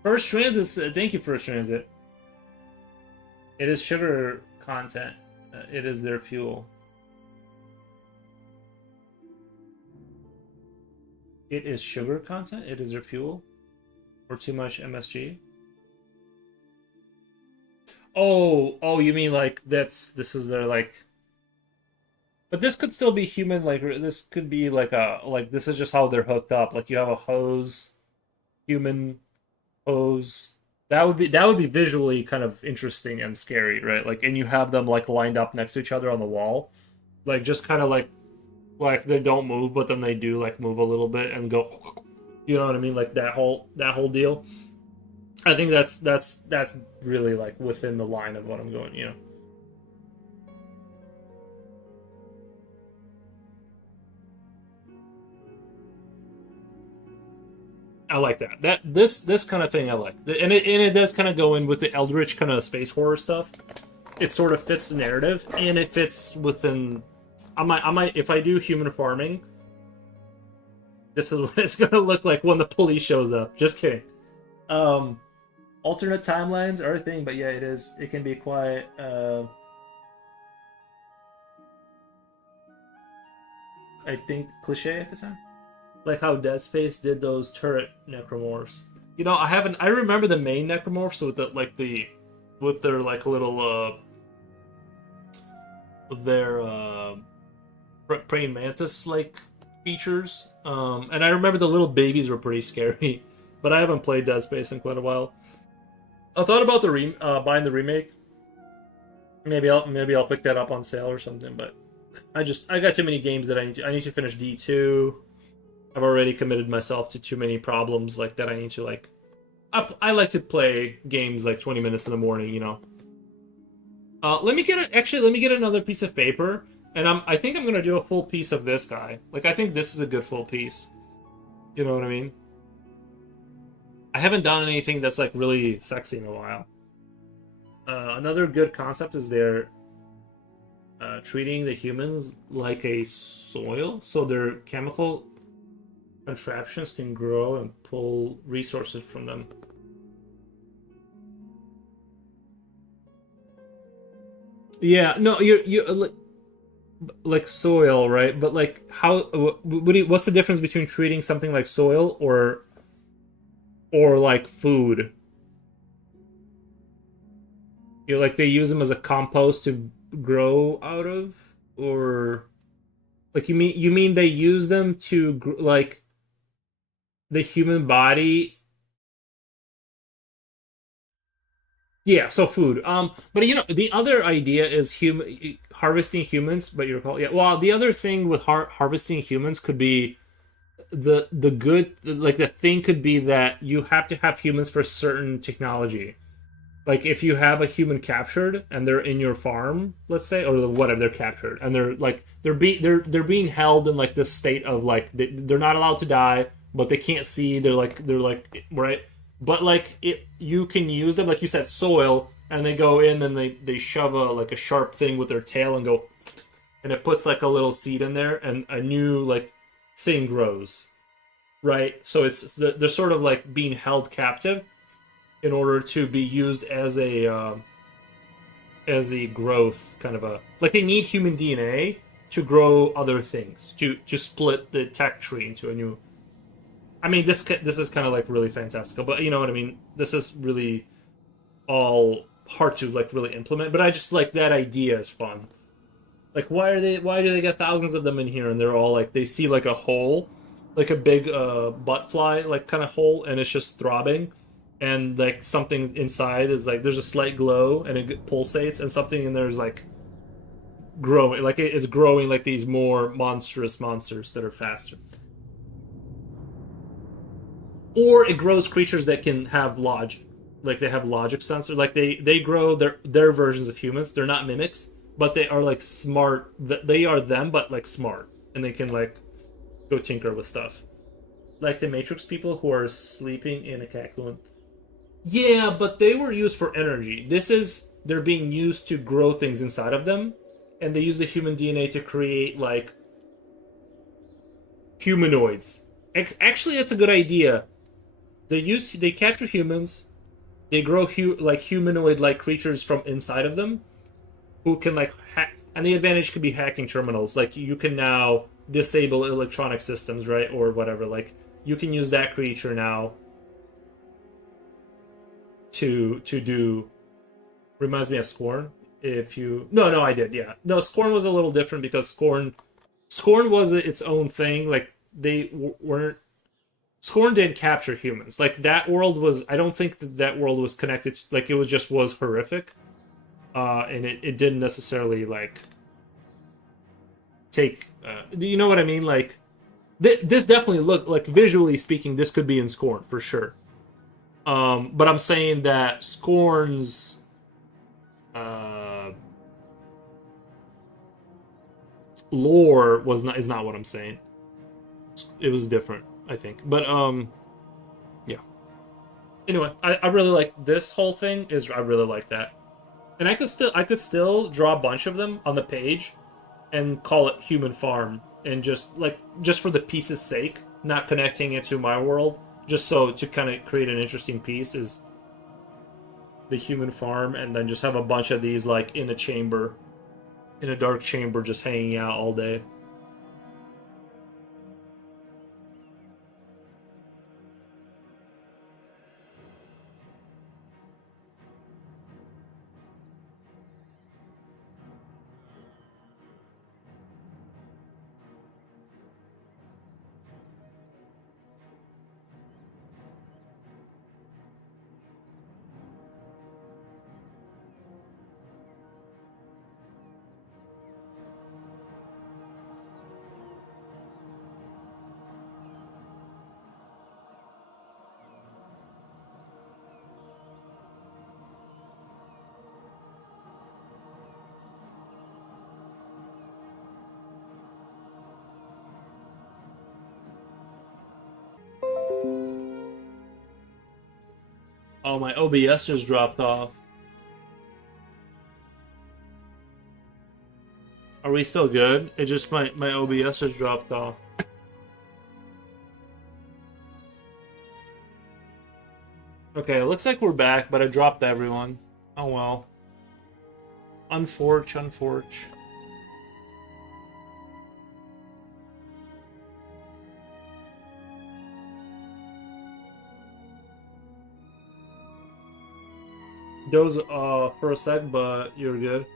First Transit, thank you, First Transit. It is sugar content. It is their fuel. It is sugar content. It is their fuel. Or too much MSG. Oh, you mean like this is their like. But this could still be human. Like this could be like this is just how they're hooked up. Like you have a hose, human hose. That would be visually kind of interesting and scary, right? Like, and you have them like lined up next to each other on the wall, like just kind of like they don't move, but then they do like move a little bit and go. You know what I mean? Like that whole deal. I think that's really like within the line of what I'm going. I like that. This kind of thing I like, and it does kind of go in with the Eldritch kind of space horror stuff. It sort of fits the narrative, and it fits within. I might if I do human farming. This is what it's gonna look like when the police shows up. Just kidding. Um, Alternate timelines are a thing, but yeah, it is. It can be quite. I think cliche at the time. Like how Dead Space did those turret necromorphs. I haven't. I remember the main necromorphs with with their like little their praying mantis like features. And I remember the little babies were pretty scary, but I haven't played Dead Space in quite a while. I thought about buying the remake. Maybe I'll pick that up on sale or something. But I got too many games that I need to finish D2. I've already committed myself to too many problems like that. I need to like. I like to play games like 20 minutes in the morning. Let me get another piece of paper, and I think I'm gonna do a full piece of this guy. Like I think this is a good full piece. You know what I mean? I haven't done anything that's like really sexy in a while. Another good concept is they're treating the humans like a soil, so their chemical contraptions can grow and pull resources from them. Yeah, no, you're like soil, right? But like, what's the difference between treating something like soil or like food? Like they use them as a compost to grow out of, or like you mean they use them to like the human body. Yeah, so food. But the other idea is human harvesting humans. But you're called, yeah. Well, the other thing with harvesting humans could be the good, like the thing could be that you have to have humans for certain technology. Like if you have a human captured and they're in your farm, let's say, or whatever, they're captured and they're being held in like this state of like they're not allowed to die, but they can't see. They're like right, but like you can use them like you said, soil, and they go in and they shove a sharp thing with their tail and go, and it puts like a little seed in there and a new like thing grows, right? So they're sort of like being held captive in order to be used as a growth kind of a like they need human DNA to grow other things to split the tech tree into a new. I mean, this is kind of like really fantastical, but you know what I mean. This is really all hard to like really implement, but I just like that idea is fun. Like, why do they get thousands of them in here? And they're all like, they see like a hole, like a big butt fly, like kind of hole, and it's just throbbing, and like something inside is like there's a slight glow and it pulsates, and something in there is like growing, like it's growing like these more monstrous monsters that are faster. Or it grows creatures that can have logic, like they have logic sensor, like they grow their versions of humans. They're not mimics, but they are like smart. They are them, but like smart, and they can like go tinker with stuff, like the Matrix people who are sleeping in a cocoon. Yeah, but they were used for energy. This is they're being used to grow things inside of them, and they use the human DNA to create like humanoids. Actually, that's a good idea. They capture humans. They grow like humanoid like creatures from inside of them who can like hack. And the advantage could be hacking terminals. Like you can now disable electronic systems, right, or whatever. Like you can use that creature now to do. Reminds me of Scorn. If you no, I did, yeah. No, Scorn was a little different because Scorn was its own thing. Like they weren't. Scorn didn't capture humans. Like that world was. I don't think that world was connected. Like it was just was horrific. And it didn't necessarily like take. You know what I mean? Like this definitely look like visually speaking, this could be in Scorn for sure. But I'm saying that Scorn's uh, lore was not is not what I'm saying. It was different, I think. But yeah. Anyway, I really like this whole thing. Is I really like that, and I could still draw a bunch of them on the page and call it Human Farm, and just for the piece's sake, not connecting it to my world, just so to kind of create an interesting piece is the Human Farm, and then just have a bunch of these like in a chamber, in a dark chamber, just hanging out all day. Oh, my OBS just dropped off. Are we still good? It just my OBS just dropped off. Okay, it looks like we're back, but I dropped everyone. Oh well. Unforge. Those for a sec, but you're good.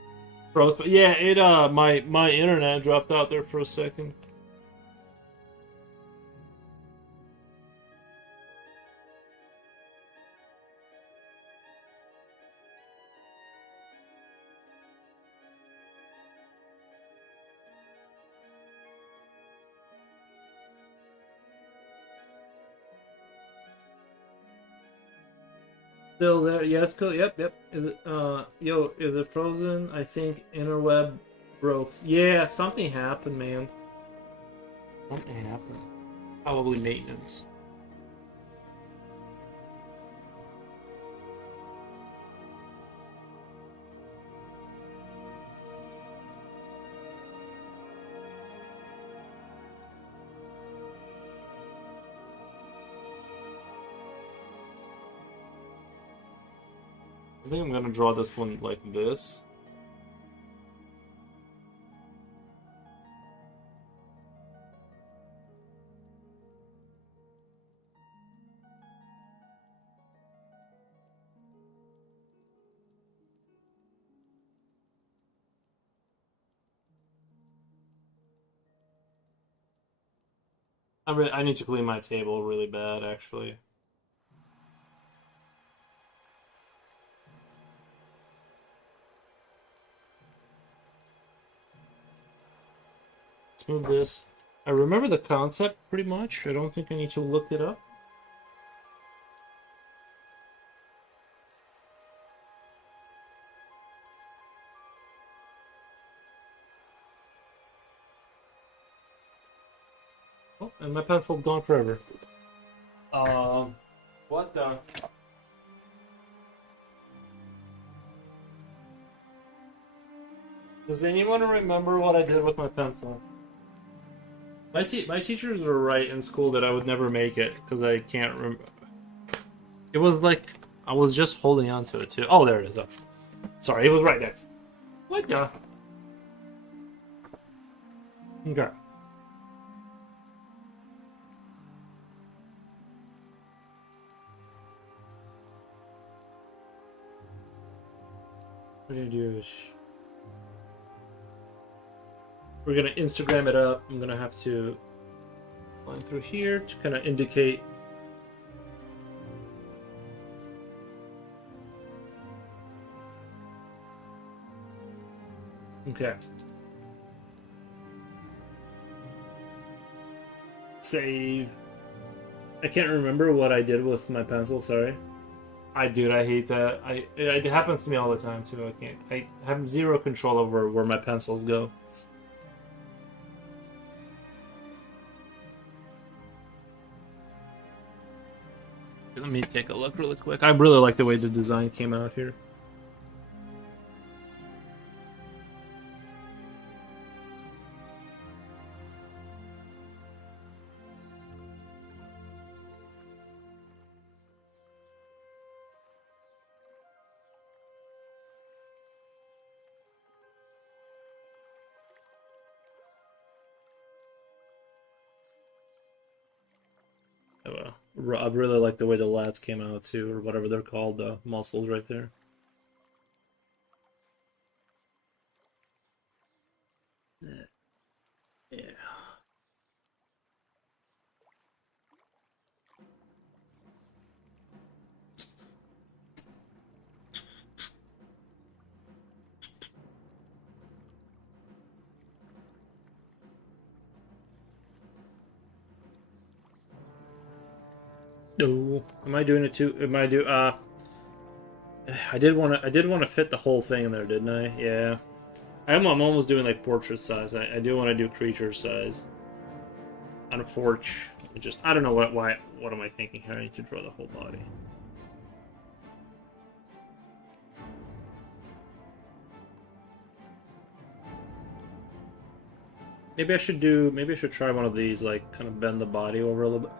Froze, but yeah, it my internet dropped out there for a second. Still there? Yes, cool. Yep. Is it is it frozen? I think interweb broke. Yeah, something happened, man. Something happened. Probably maintenance. I think I'm gonna draw this one like this. I need to clean my table really bad, actually. Let's move this. I remember the concept pretty much. I don't think I need to look it up. Oh, and my pencil gone forever. What the? Does anyone remember what I did with my pencil? My teachers were right in school that I would never make it because I can't remember. It was like I was just holding on to it too. Oh, there it is. Oh. Sorry, it was right next. What the? Okay. What do you do? We're gonna Instagram it up. I'm gonna have to line through here to kind of indicate. Okay. Save. I can't remember what I did with my pencil. Sorry. I hate that. It happens to me all the time too. I can't. I have zero control over where my pencils go. Let me take a look really quick. I really like the way the design came out here. I really like the way the lats came out too, or whatever they're called, the muscles right there. Yeah. Oh, am I doing it too? Am I do? I did want to fit the whole thing in there, didn't I? Yeah. I'm almost doing like portrait size. I do want to do creature size on a forge. Just I don't know what am I thinking here? I need to draw the whole body. Maybe I should try one of these, like kind of bend the body over a little bit.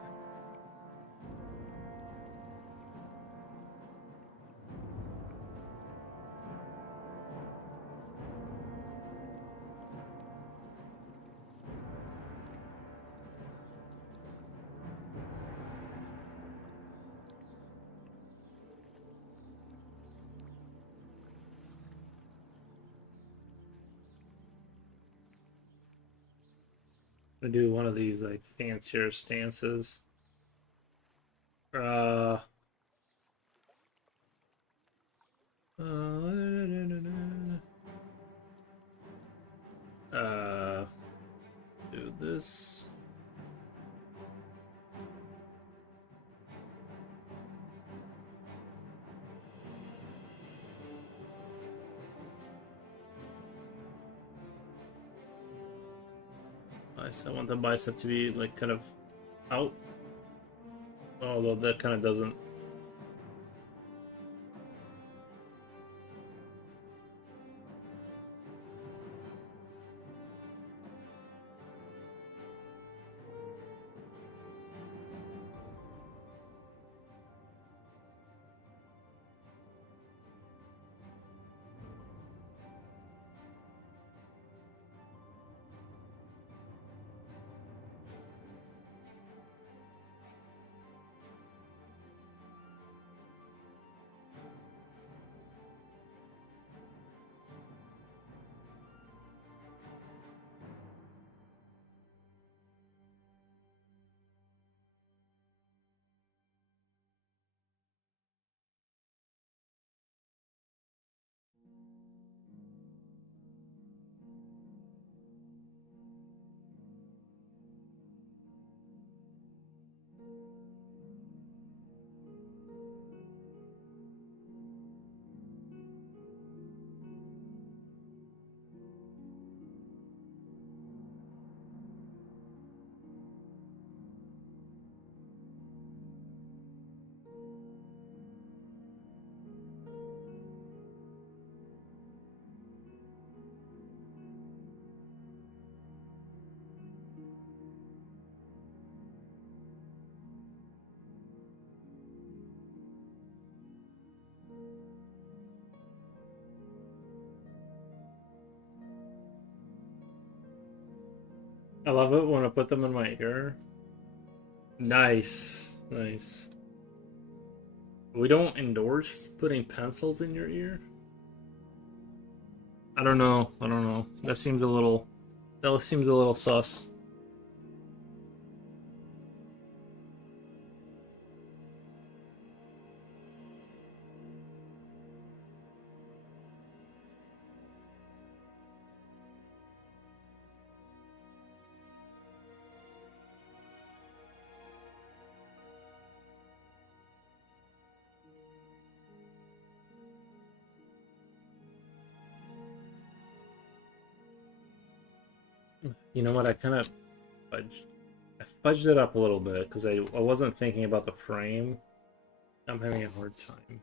I'm gonna do one of these like fancier stances. Uh, uh, do this. Nice. I want the bicep to be like kind of out. Although that kind of doesn't. I love it when I put them in my ear. Nice, nice. We don't endorse putting pencils in your ear. I don't know. I don't know. That seems a little. That seems a little sus. You know what? I kind of fudged. I fudged it up a little bit because I wasn't thinking about the frame. I'm having a hard time.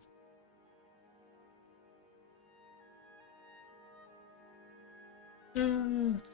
Uh,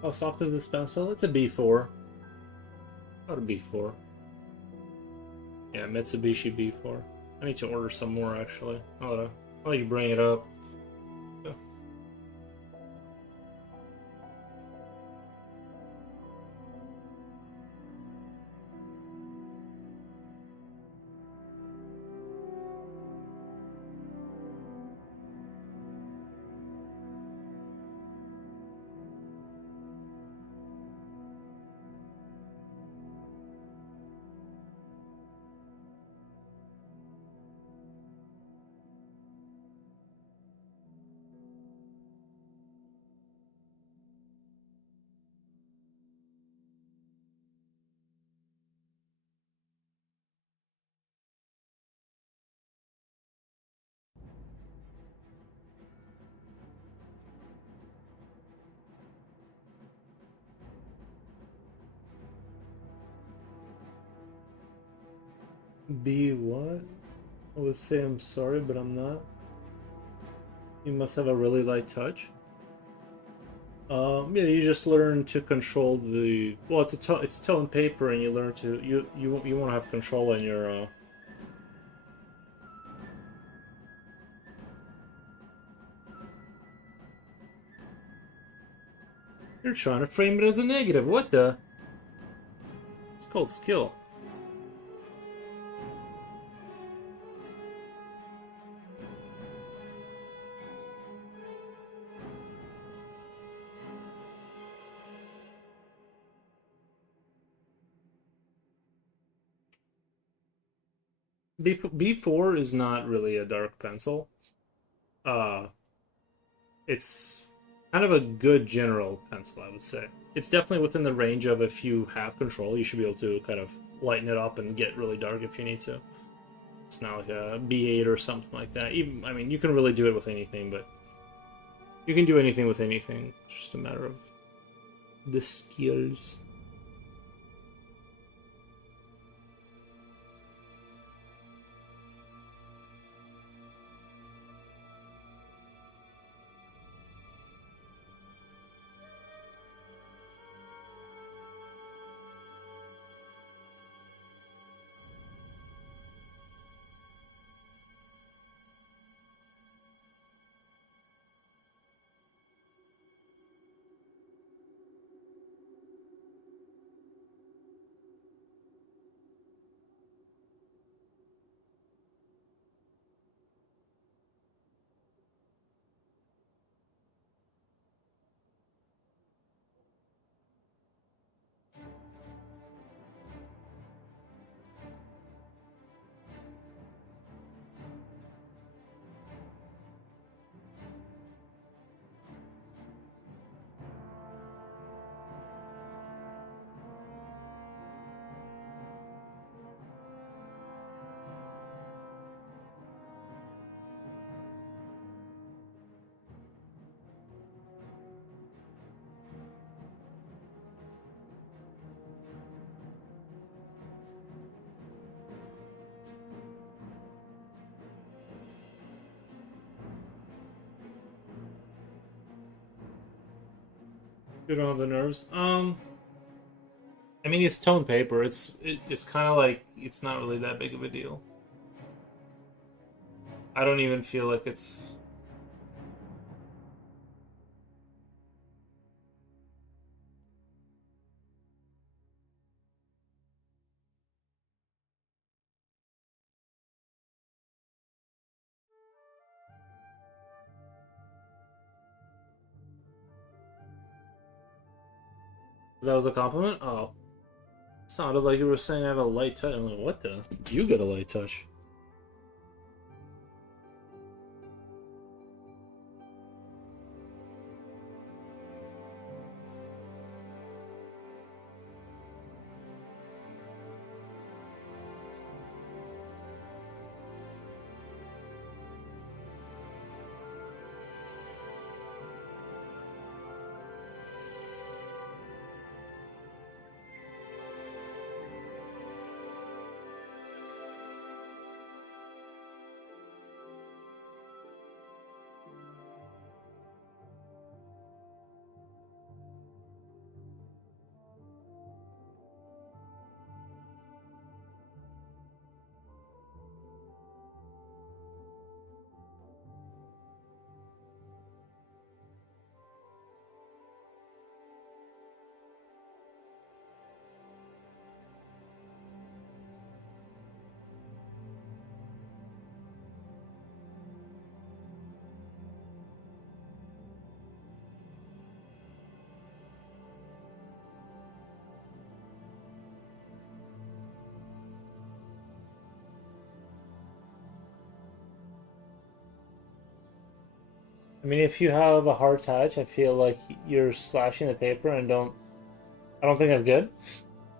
How soft is this pencil? It's a B4. About a B4. Yeah, Mitsubishi B4. I need to order some more actually. I'll let you bring it up. Yeah. B what? I would say I'm sorry, but I'm not. You must have a really light touch. Yeah, you just learn to control the. Well, it's tone paper, and you learn to you want to have control in your. You're trying to frame it as a negative. What the? It's called skill. B4 is not really a dark pencil. Uh, it's kind of a good general pencil, I would say. It's definitely within the range of if you have control, you should be able to kind of lighten it up and get really dark if you need to. It's not like a B8 or something like that. Even I mean, you can really do it with anything, but you can do anything with anything. It's just a matter of the skills. You don't have the nerves. I mean, it's tone paper. It's kind of like it's not really that big of a deal. I don't even feel like it's. That was a compliment. Oh, sounded like you were saying I have a light touch. I'm like, what the? You get a light touch. I mean, if you have a hard touch, I feel like you're slashing the paper and don't. I don't think that's good.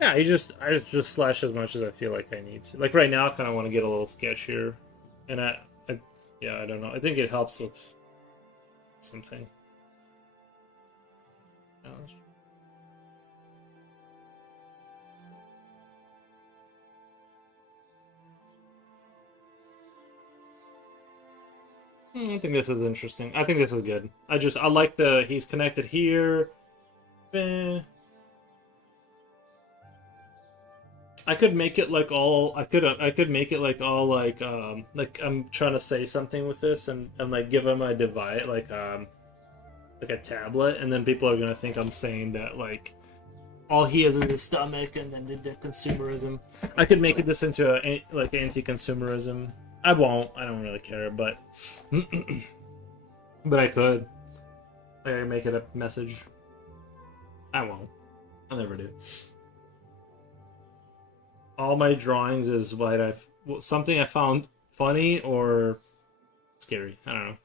Yeah, I just slash as much as I feel like I need to. Like right now, I kind of want to get a little sketchier, and yeah, I don't know. I think it helps with something. I think this is interesting. I think this is good. I like the he's connected here. Eh. I could make it like all I could make it like I'm trying to say something with this and like give him a device like a tablet and then people are gonna think I'm saying that like all he has is his stomach and then the consumerism. I could make it this into a like anti-consumerism. I won't. I don't really care, but but I could. I make it a message. I won't. I'll never do. All my drawings is what something I found funny or scary. I don't know.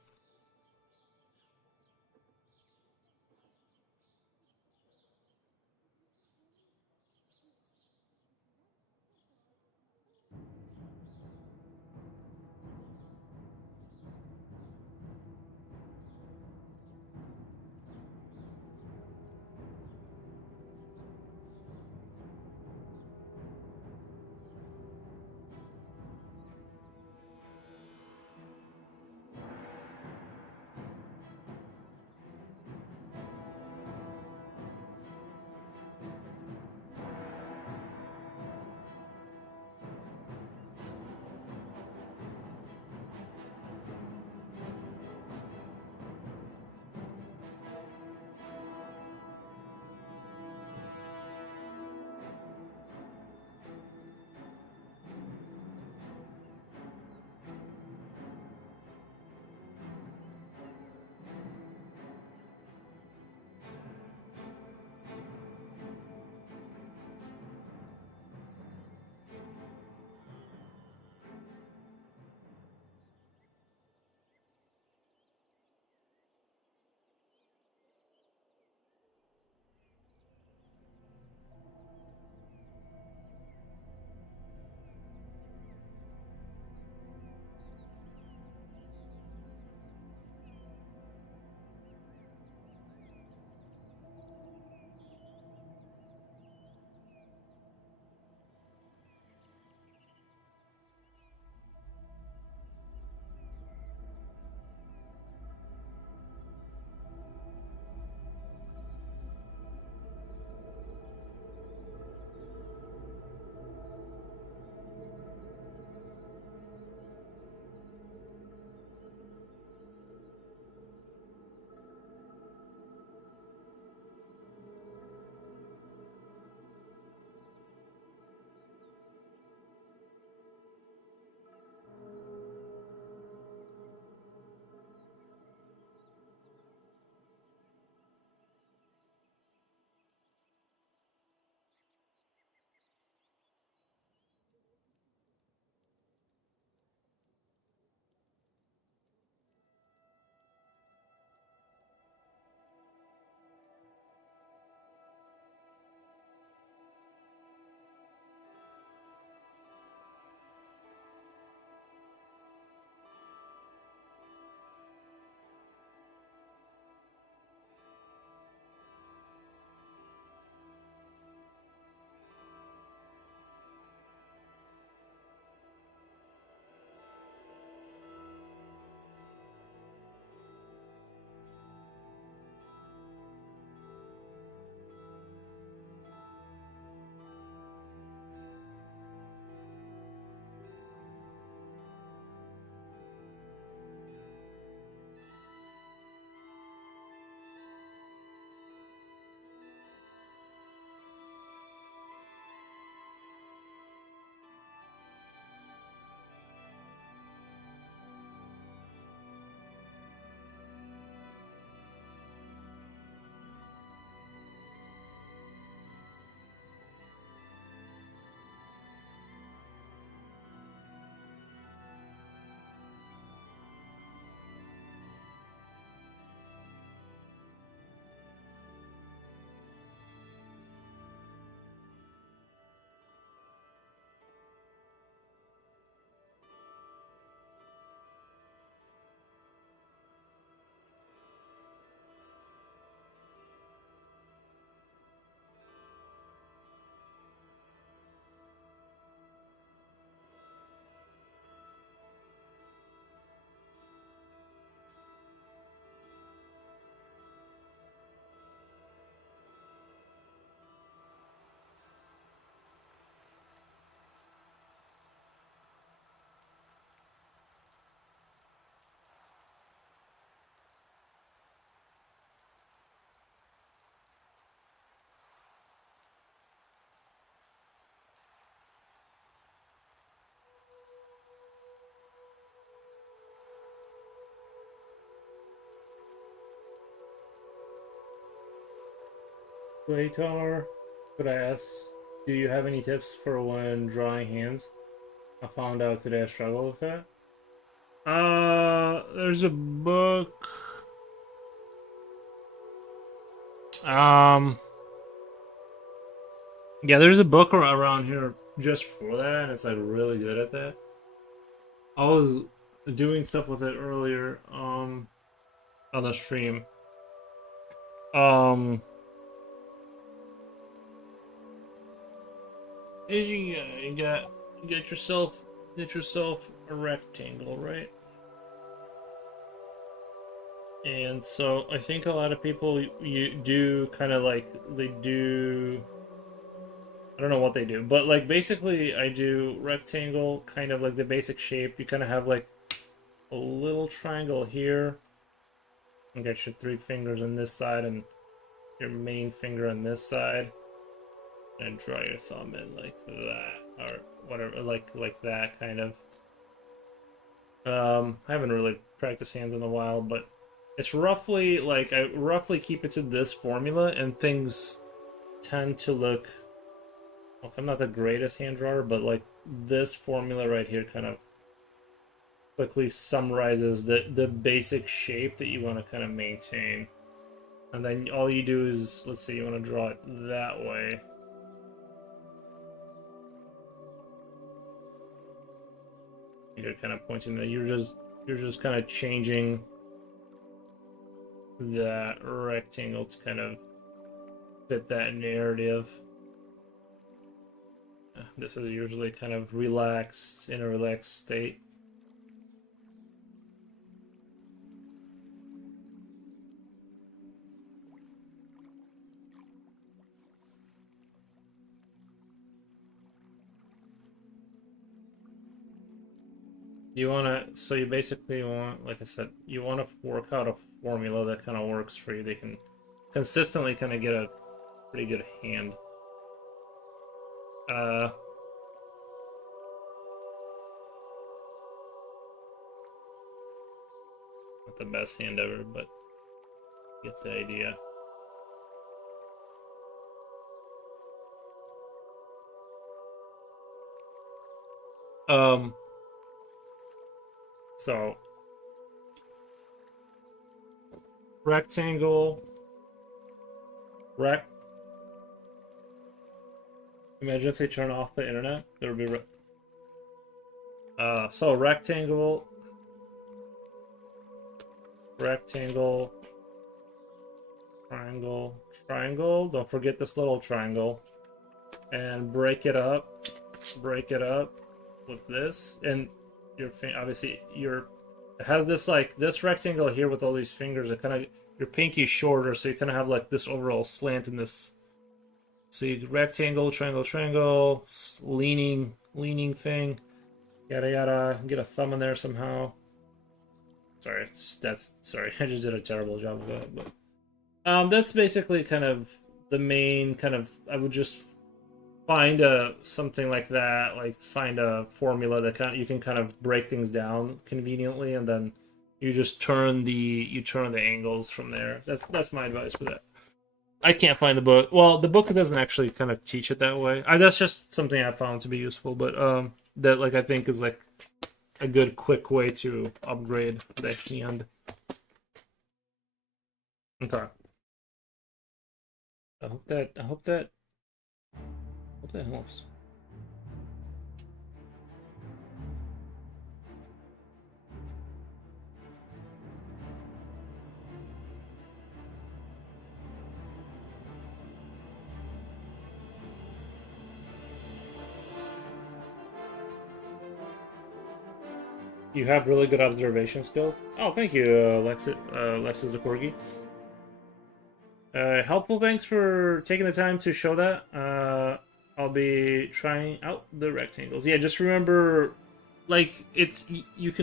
Claytar, could I ask, do you have any tips for when drawing hands? I found out today I struggle with that. There's a book. Um, yeah, there's a book around here just for that, and it's like really good at that. I was doing stuff with it earlier, on the stream. Um, is you get yourself a rectangle, right? And so I think a lot of people you do kind of like they do. I don't know what they do, but like basically I do rectangle, kind of like the basic shape. You kind of have like a little triangle here. You got your three fingers on this side and your main finger on this side, and draw your thumb in like that or whatever, like that kind of. I haven't really practiced hands in a while, but it's roughly like I roughly keep it to this formula, and things tend to look. Well, I'm not the greatest hand drawer, but like this formula right here kind of quickly summarizes the basic shape that you want to kind of maintain. And then all you do is, let's say you want to draw it that way. You're kind of pointing that you're just kind of changing that rectangle to kind of fit that narrative. This is usually kind of relaxed, in a relaxed state. You want to, so you basically want, like I said, you want to work out a formula that kind of works for you. They can consistently kind of get a pretty good hand. Not the best hand ever, but get the idea. Um, so rectangle, rec. Imagine if they turn off the internet, there would be. So rectangle, rectangle, triangle, triangle. Don't forget this little triangle, and break it up. Break it up with this, and your obviously your it has this like this rectangle here with all these fingers. It kind of your pinky shorter, so you kind of have like this overall slant in this. So you rectangle, triangle, triangle, leaning thing, yada yada. Get a thumb in there somehow. Sorry, sorry. I just did a terrible job of that, but that's basically kind of the main kind of. I would just find a something like that, like find a formula that you can kind of break things down conveniently, and then you just turn the angles from there. That's my advice for that. I can't find the book. Well, the book doesn't actually kind of teach it that way. That's just something I found to be useful, but that like I think is like a good quick way to upgrade the hand. Okay. I hope that helps. You have really good observation skills. Oh, thank you, Lexus the Corgi. Helpful. Thanks for taking the time to show that. I'll be trying out the rectangles. Yeah, just remember, like it's you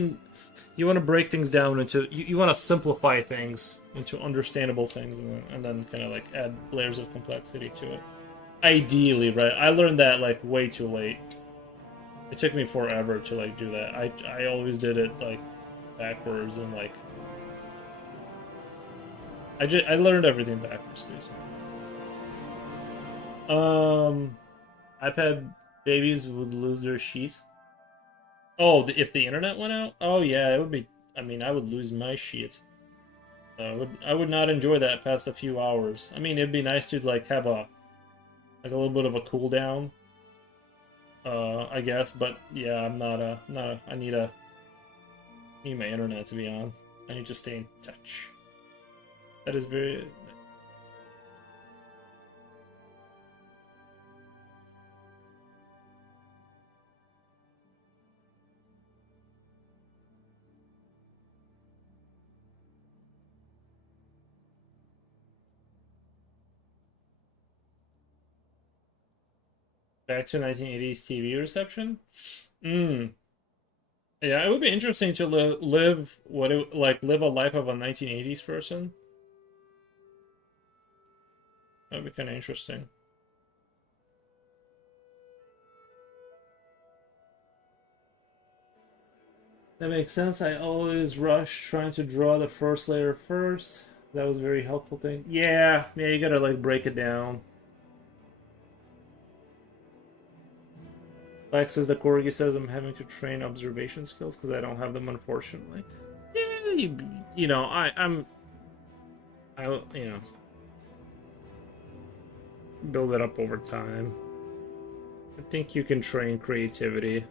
want to break things down into you want to simplify things into understandable things, and then kind of like add layers of complexity to it. Ideally, right? I learned that like way too late. It took me forever to like do that. I always did it like backwards, and like I learned everything backwards basically. Um, iPad babies would lose their sheet. Oh, if the internet went out? Oh yeah, it would be. I mean, I would lose my sheet. I would not enjoy that past a few hours. I mean, it'd be nice to like have a little bit of a cool down. I guess, but yeah, I'm not a not. A, I need my internet to be on. I need to stay in touch. That is very. Back to 1980s TV reception. Mm. Yeah, it would be interesting to live what it like live a life of a 1980s person. That'd be kind of interesting. That makes sense. I always rush trying to draw the first layer first. That was a very helpful thing. Yeah, yeah, you gotta like break it down. Lex says the Corgi says I'm having to train observation skills because I don't have them, unfortunately. Yeah, you know, I, build it up over time. I think you can train creativity.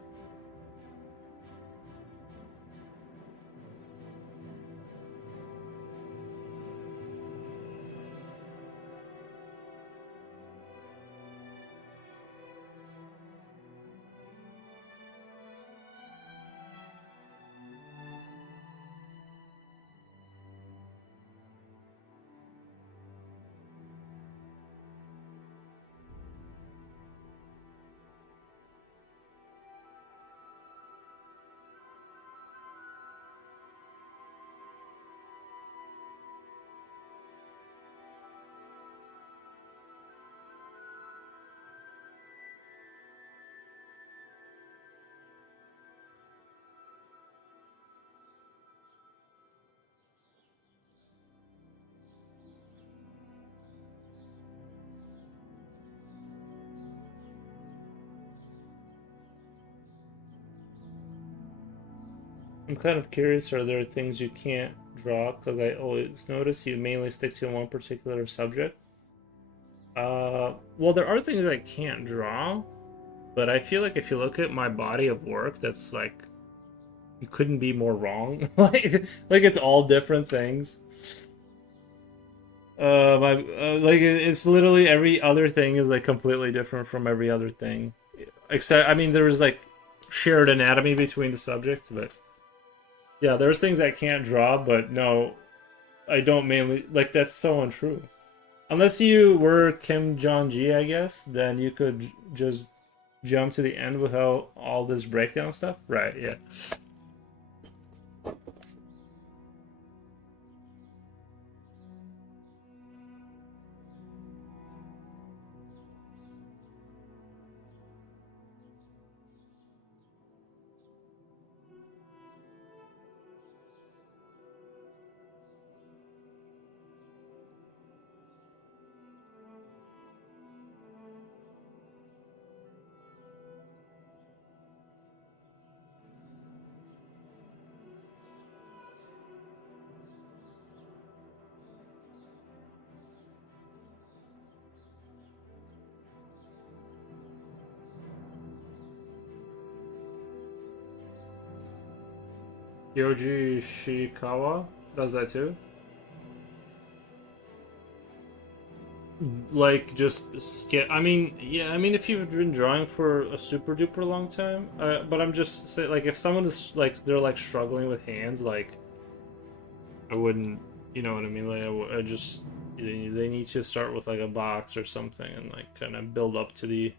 I'm kind of curious, are there things you can't draw? Because I always notice you mainly stick to one particular subject. Well, there are things I can't draw, but I feel like if you look at my body of work, that's like you couldn't be more wrong. like it's all different things. It's literally every other thing is like completely different from every other thing. Except, I mean, there is like shared anatomy between the subjects, but yeah, there's things I can't draw, but no, I don't mainly like that's so untrue. Unless you were Kim Jong Ji, I guess, then you could just jump to the end without all this breakdown stuff. Right, yeah. Yoji Shikawa does that too. Like just skip. I mean, yeah. I mean, if you've been drawing for a super duper long time, but I'm just saying, like, if someone is like they're like struggling with hands, like I wouldn't, you know what I mean? Like, I just they need to start with like a box or something and like kind of build up to the.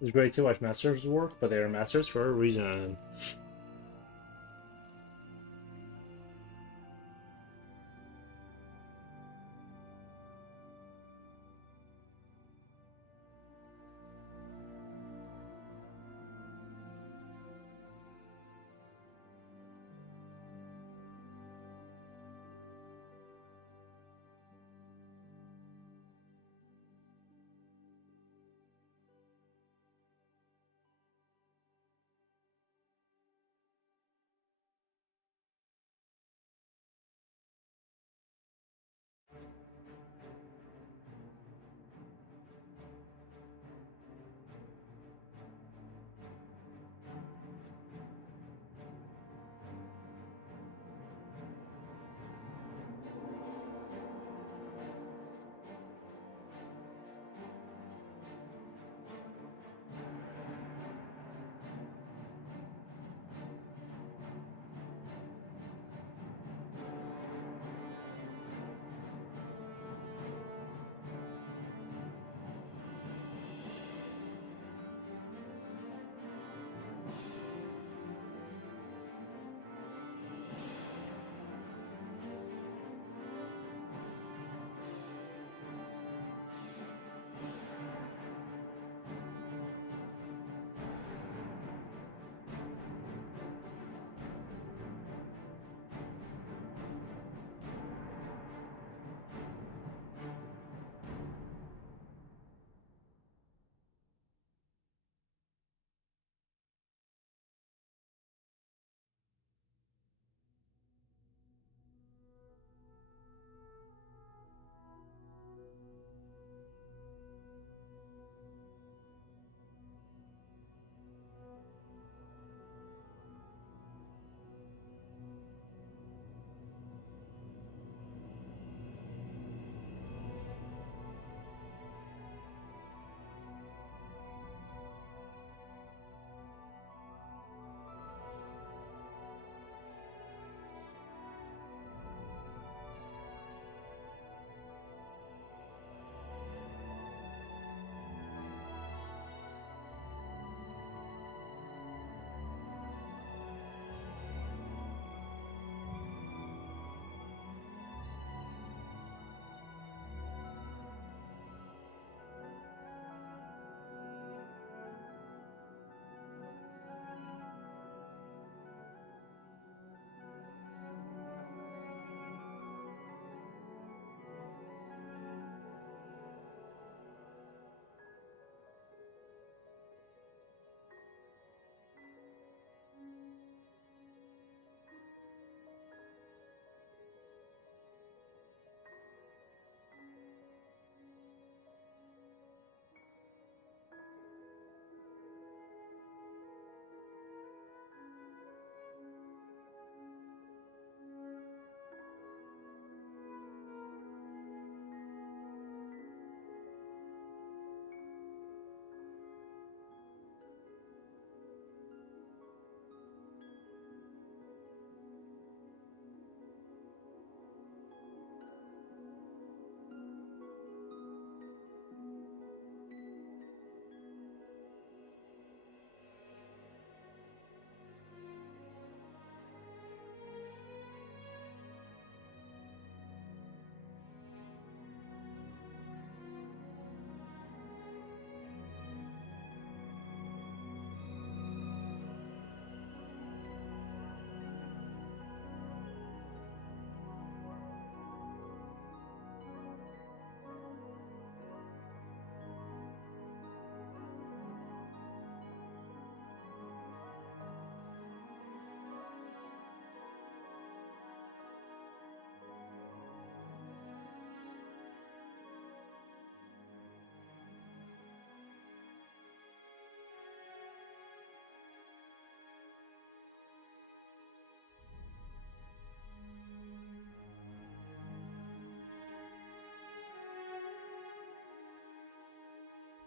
It's great to watch masters work, but they are masters for a reason.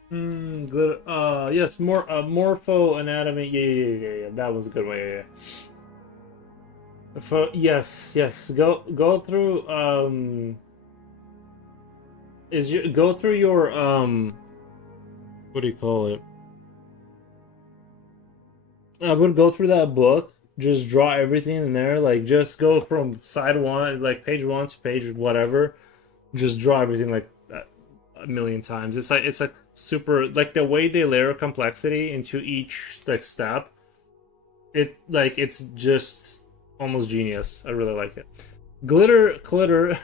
Good. Yes, more morpho anatomy. Yeah. That was a good one. Yeah. For yes. Go through. Is you go through your what do you call it? I would go through that book, just draw everything in there, like just go from side one, like page one to page whatever, just draw everything like a million times. It's like super like the way they layer complexity into each like step. It's just almost genius. I really like it. Glitter Clitter,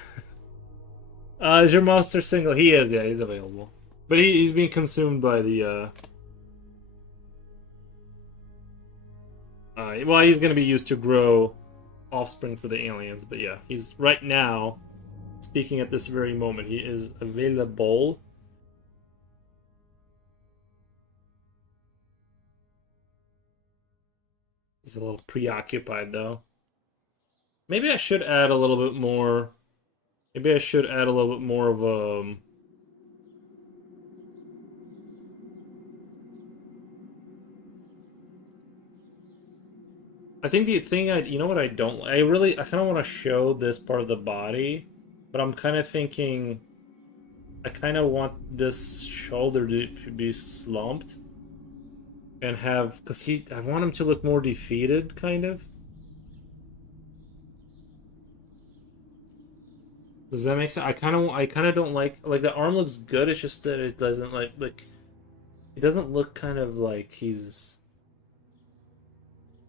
is your monster single? He is, yeah, he's available, but he's being consumed by the well, he's gonna be used to grow offspring for the aliens. But yeah, he's right now speaking at this very moment. He is available. He's a little preoccupied though. Maybe I should add a little bit more. Maybe I should add a little bit more of a. I think the thing you know what I don't, I kind of want to show this part of the body, but I'm kind of thinking I kind of want this shoulder to be slumped and have because I want him to look more defeated, kind of. Does that make sense? I kind of don't like the arm looks good. It's just that it doesn't like it doesn't look kind of like he's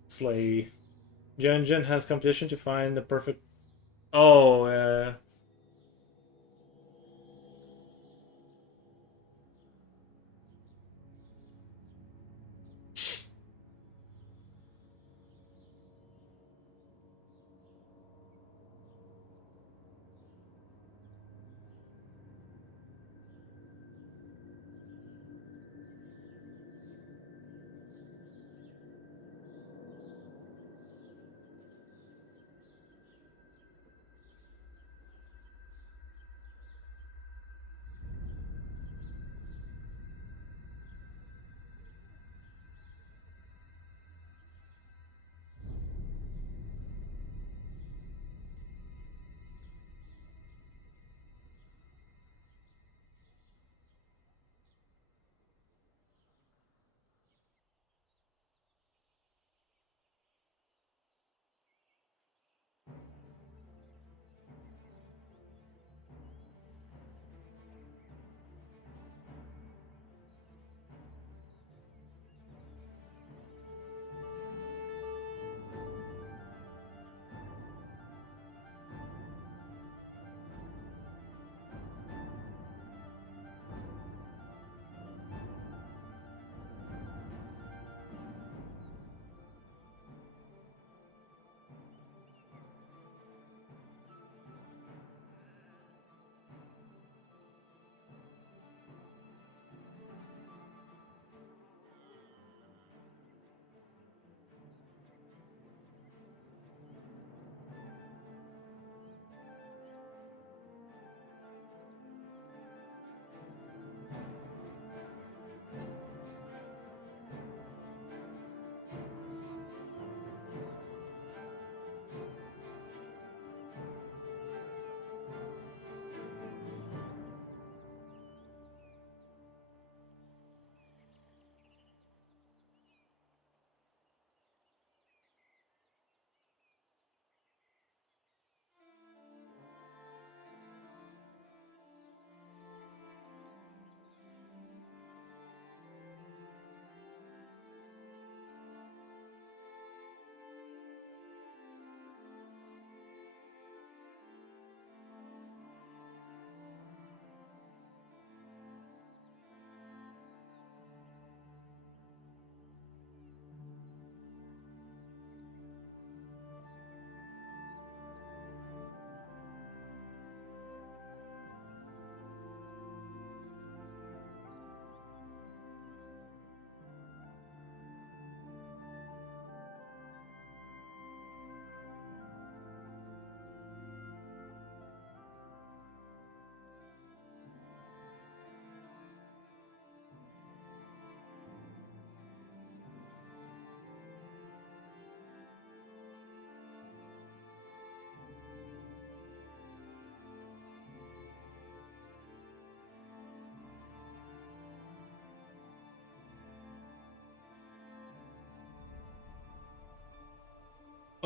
slay. Jen has competition to find the perfect. Oh,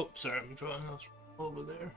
Oh, sorry, I'm drawing us over there.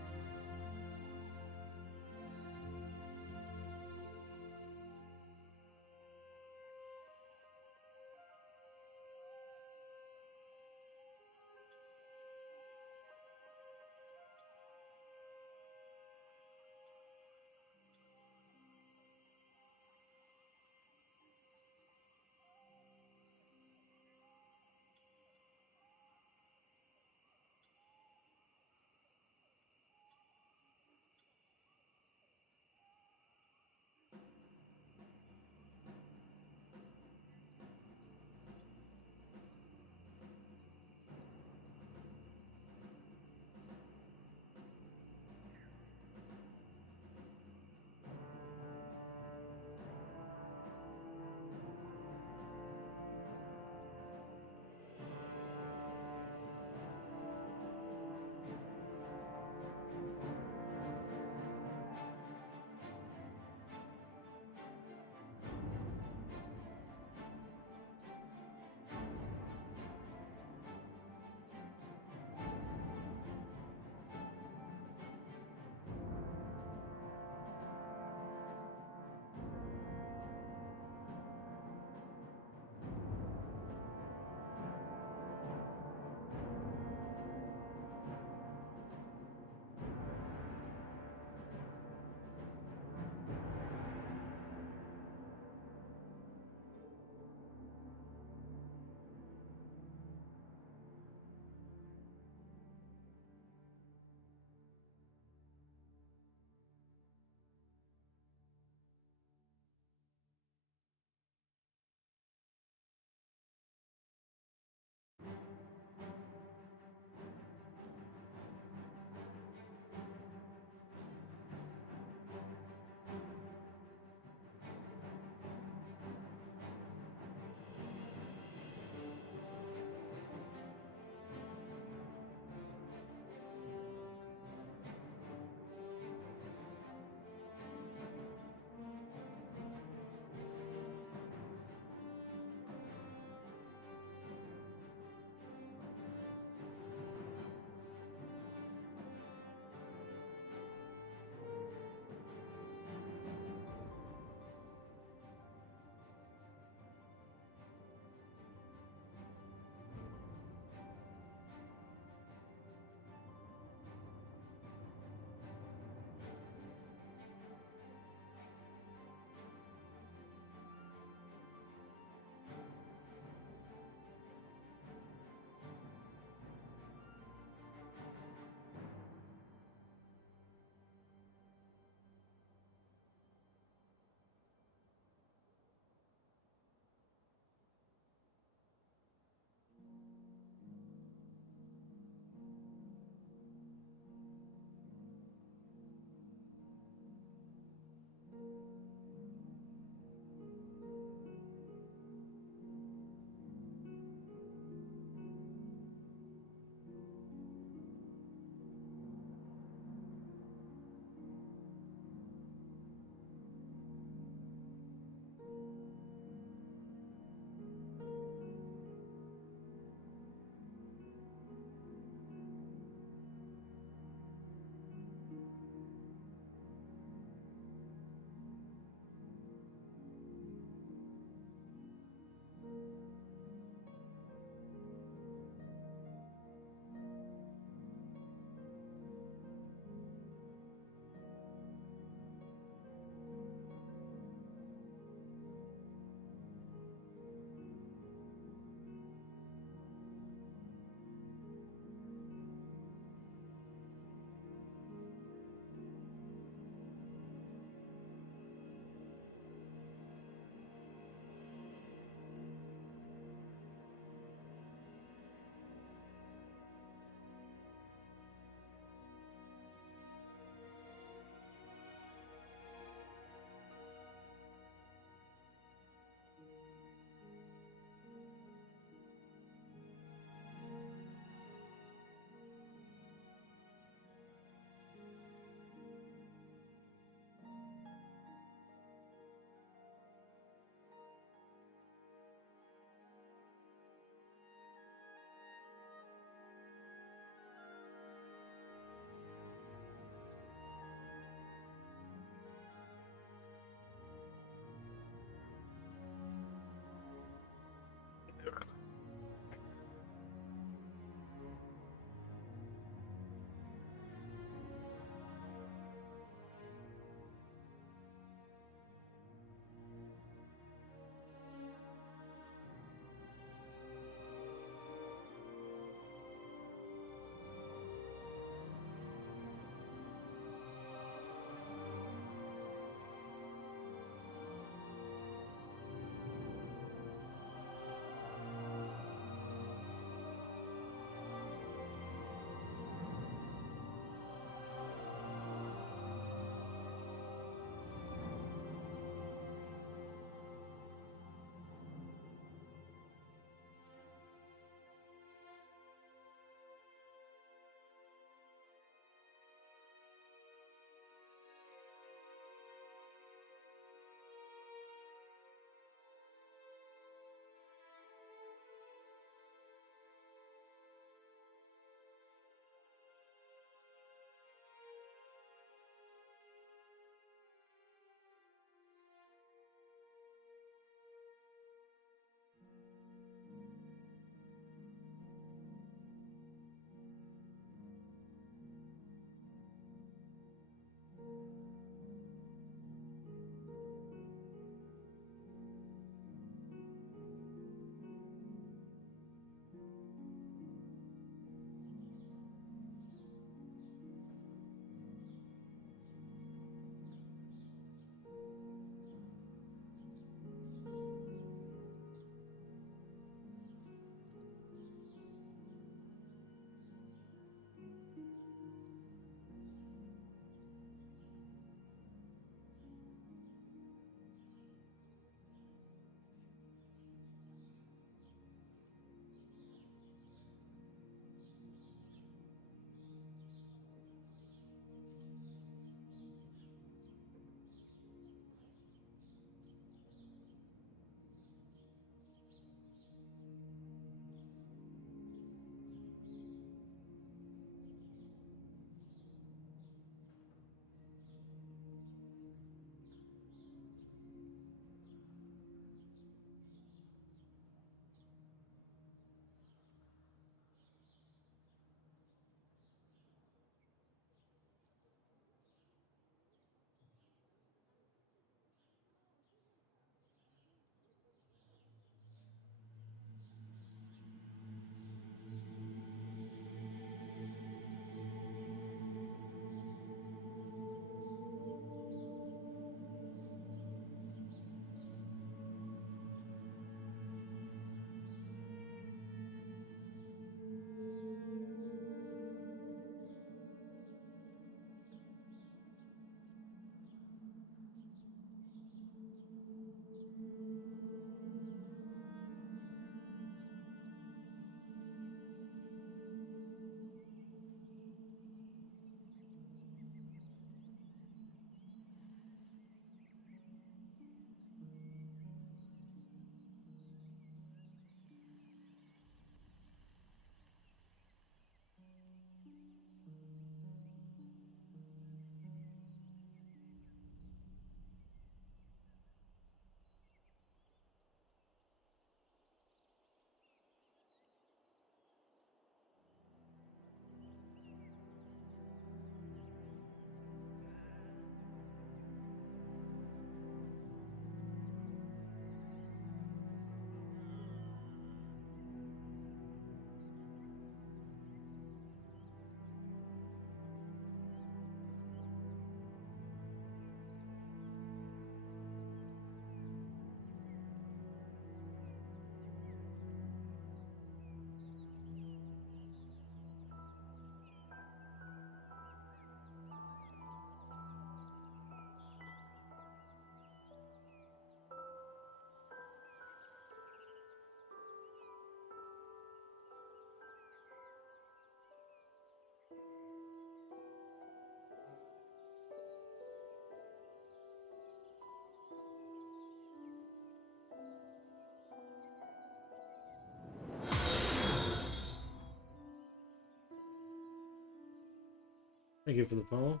Thank you for the follow.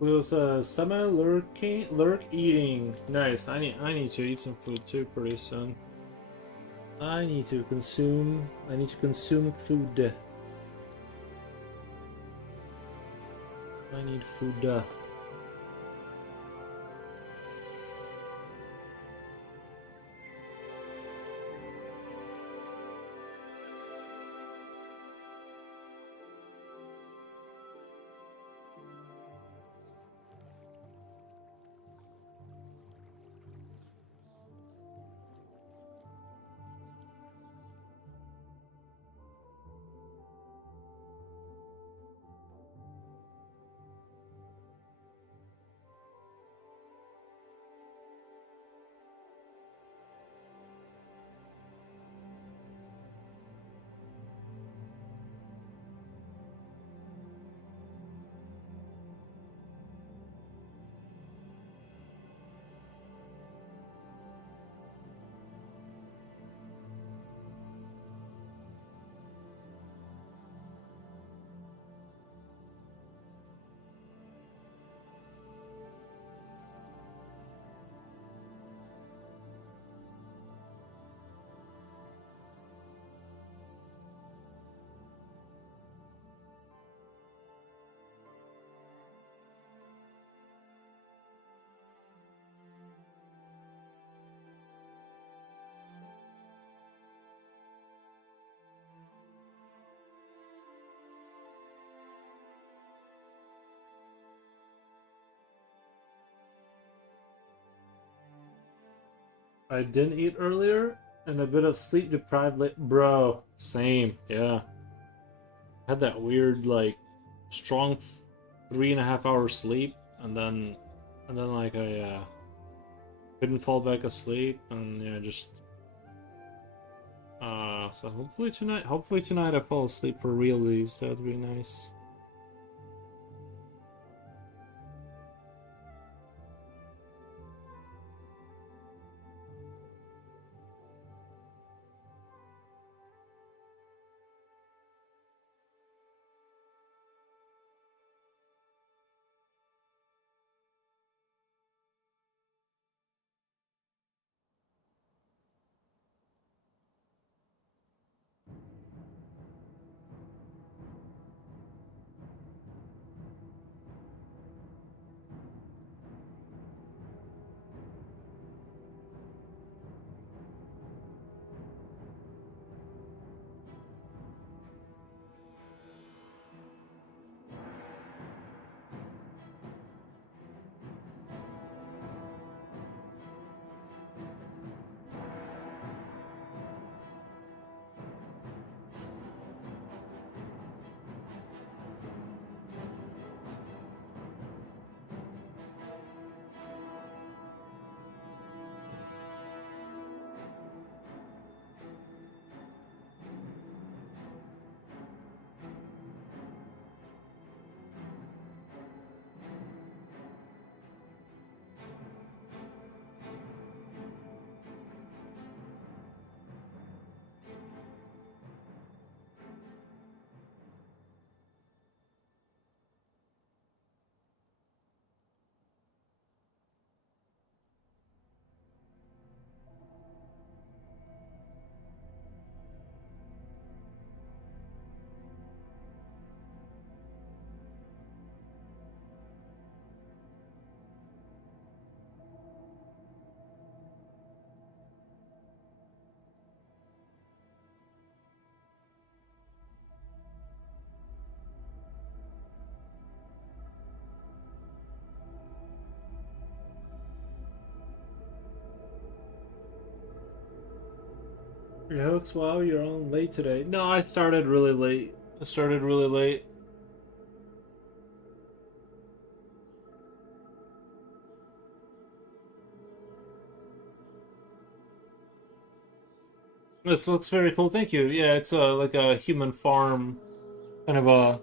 was summer lurk eating. Nice. I need to eat some food too pretty soon. I need to consume food. I need food. I didn't eat earlier and a bit of sleep deprived bro. Same, yeah. Had that weird like strong 3.5 hour sleep and then like I couldn't fall back asleep and yeah just so hopefully tonight I fall asleep for real these. That'd be nice. Your hooks, wow, you're on late today. No, I started really late. I started really late. This looks very cool. Thank you. Yeah, it's like a human farm kind of a.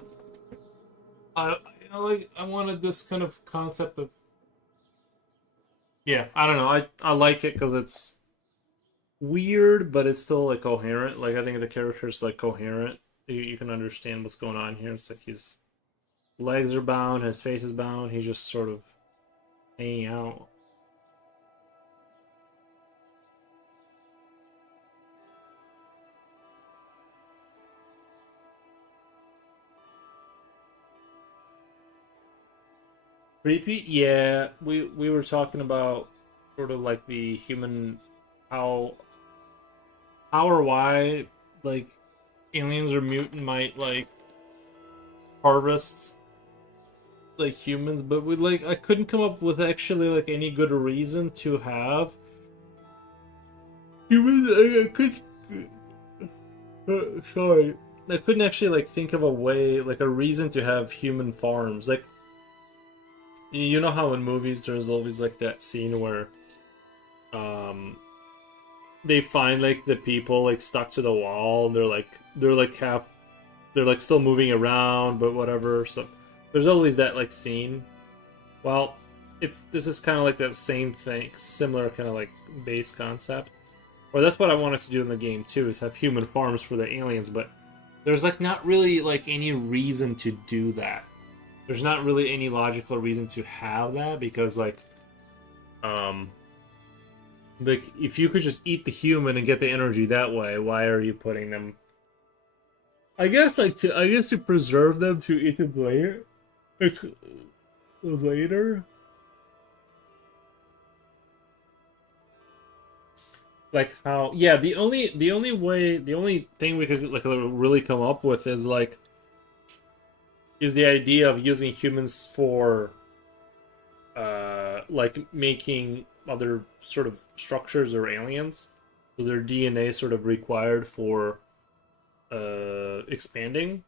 I wanted this kind of concept of. Yeah, I don't know. I like it because it's weird, but it's still like coherent. Like I think the character's like coherent. You can understand what's going on here. It's like he's Legs are bound, his face is bound. He's just sort of hanging out. Creepy? Yeah, we were talking about sort of like the human how how or why like aliens or mutant might like harvest like humans, but we like I couldn't come up with actually like any good reason to have humans. I could sorry. I couldn't actually like think of a way like a reason to have human farms. Like you know how in movies there's always like that scene where um they find like the people like stuck to the wall and they're like half they're like still moving around but whatever. So there's always that like scene. Well, it's this is kind of like that same thing, similar kind of like base concept. Or that's what I wanted to do in the game too, is have human farms for the aliens, but there's like not really like any reason to do that. There's not really any logical reason to have that because um like if you could just eat the human and get the energy that way, why are you putting them I guess to preserve them to eat them later. Like later. Like how yeah, the only thing we could like really come up with is the idea of using humans for like making other sort of structures or aliens. So their DNA sort of required for expanding.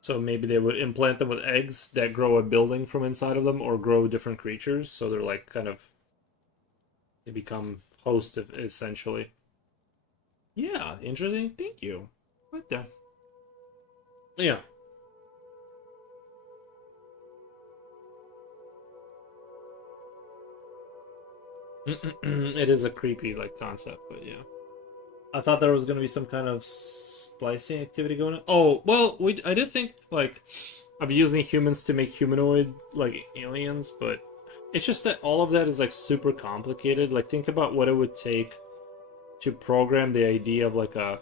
So maybe they would implant them with eggs that grow a building from inside of them or grow different creatures. So they're like kind of they become host of, essentially. Yeah, interesting. Thank you. What the? Yeah. It is a creepy like concept, but yeah. I thought there was gonna be some kind of splicing activity going on. Oh well, we I did think like of using humans to make humanoid like aliens, but it's just that all of that is like super complicated. Like think about what it would take to program the idea of like a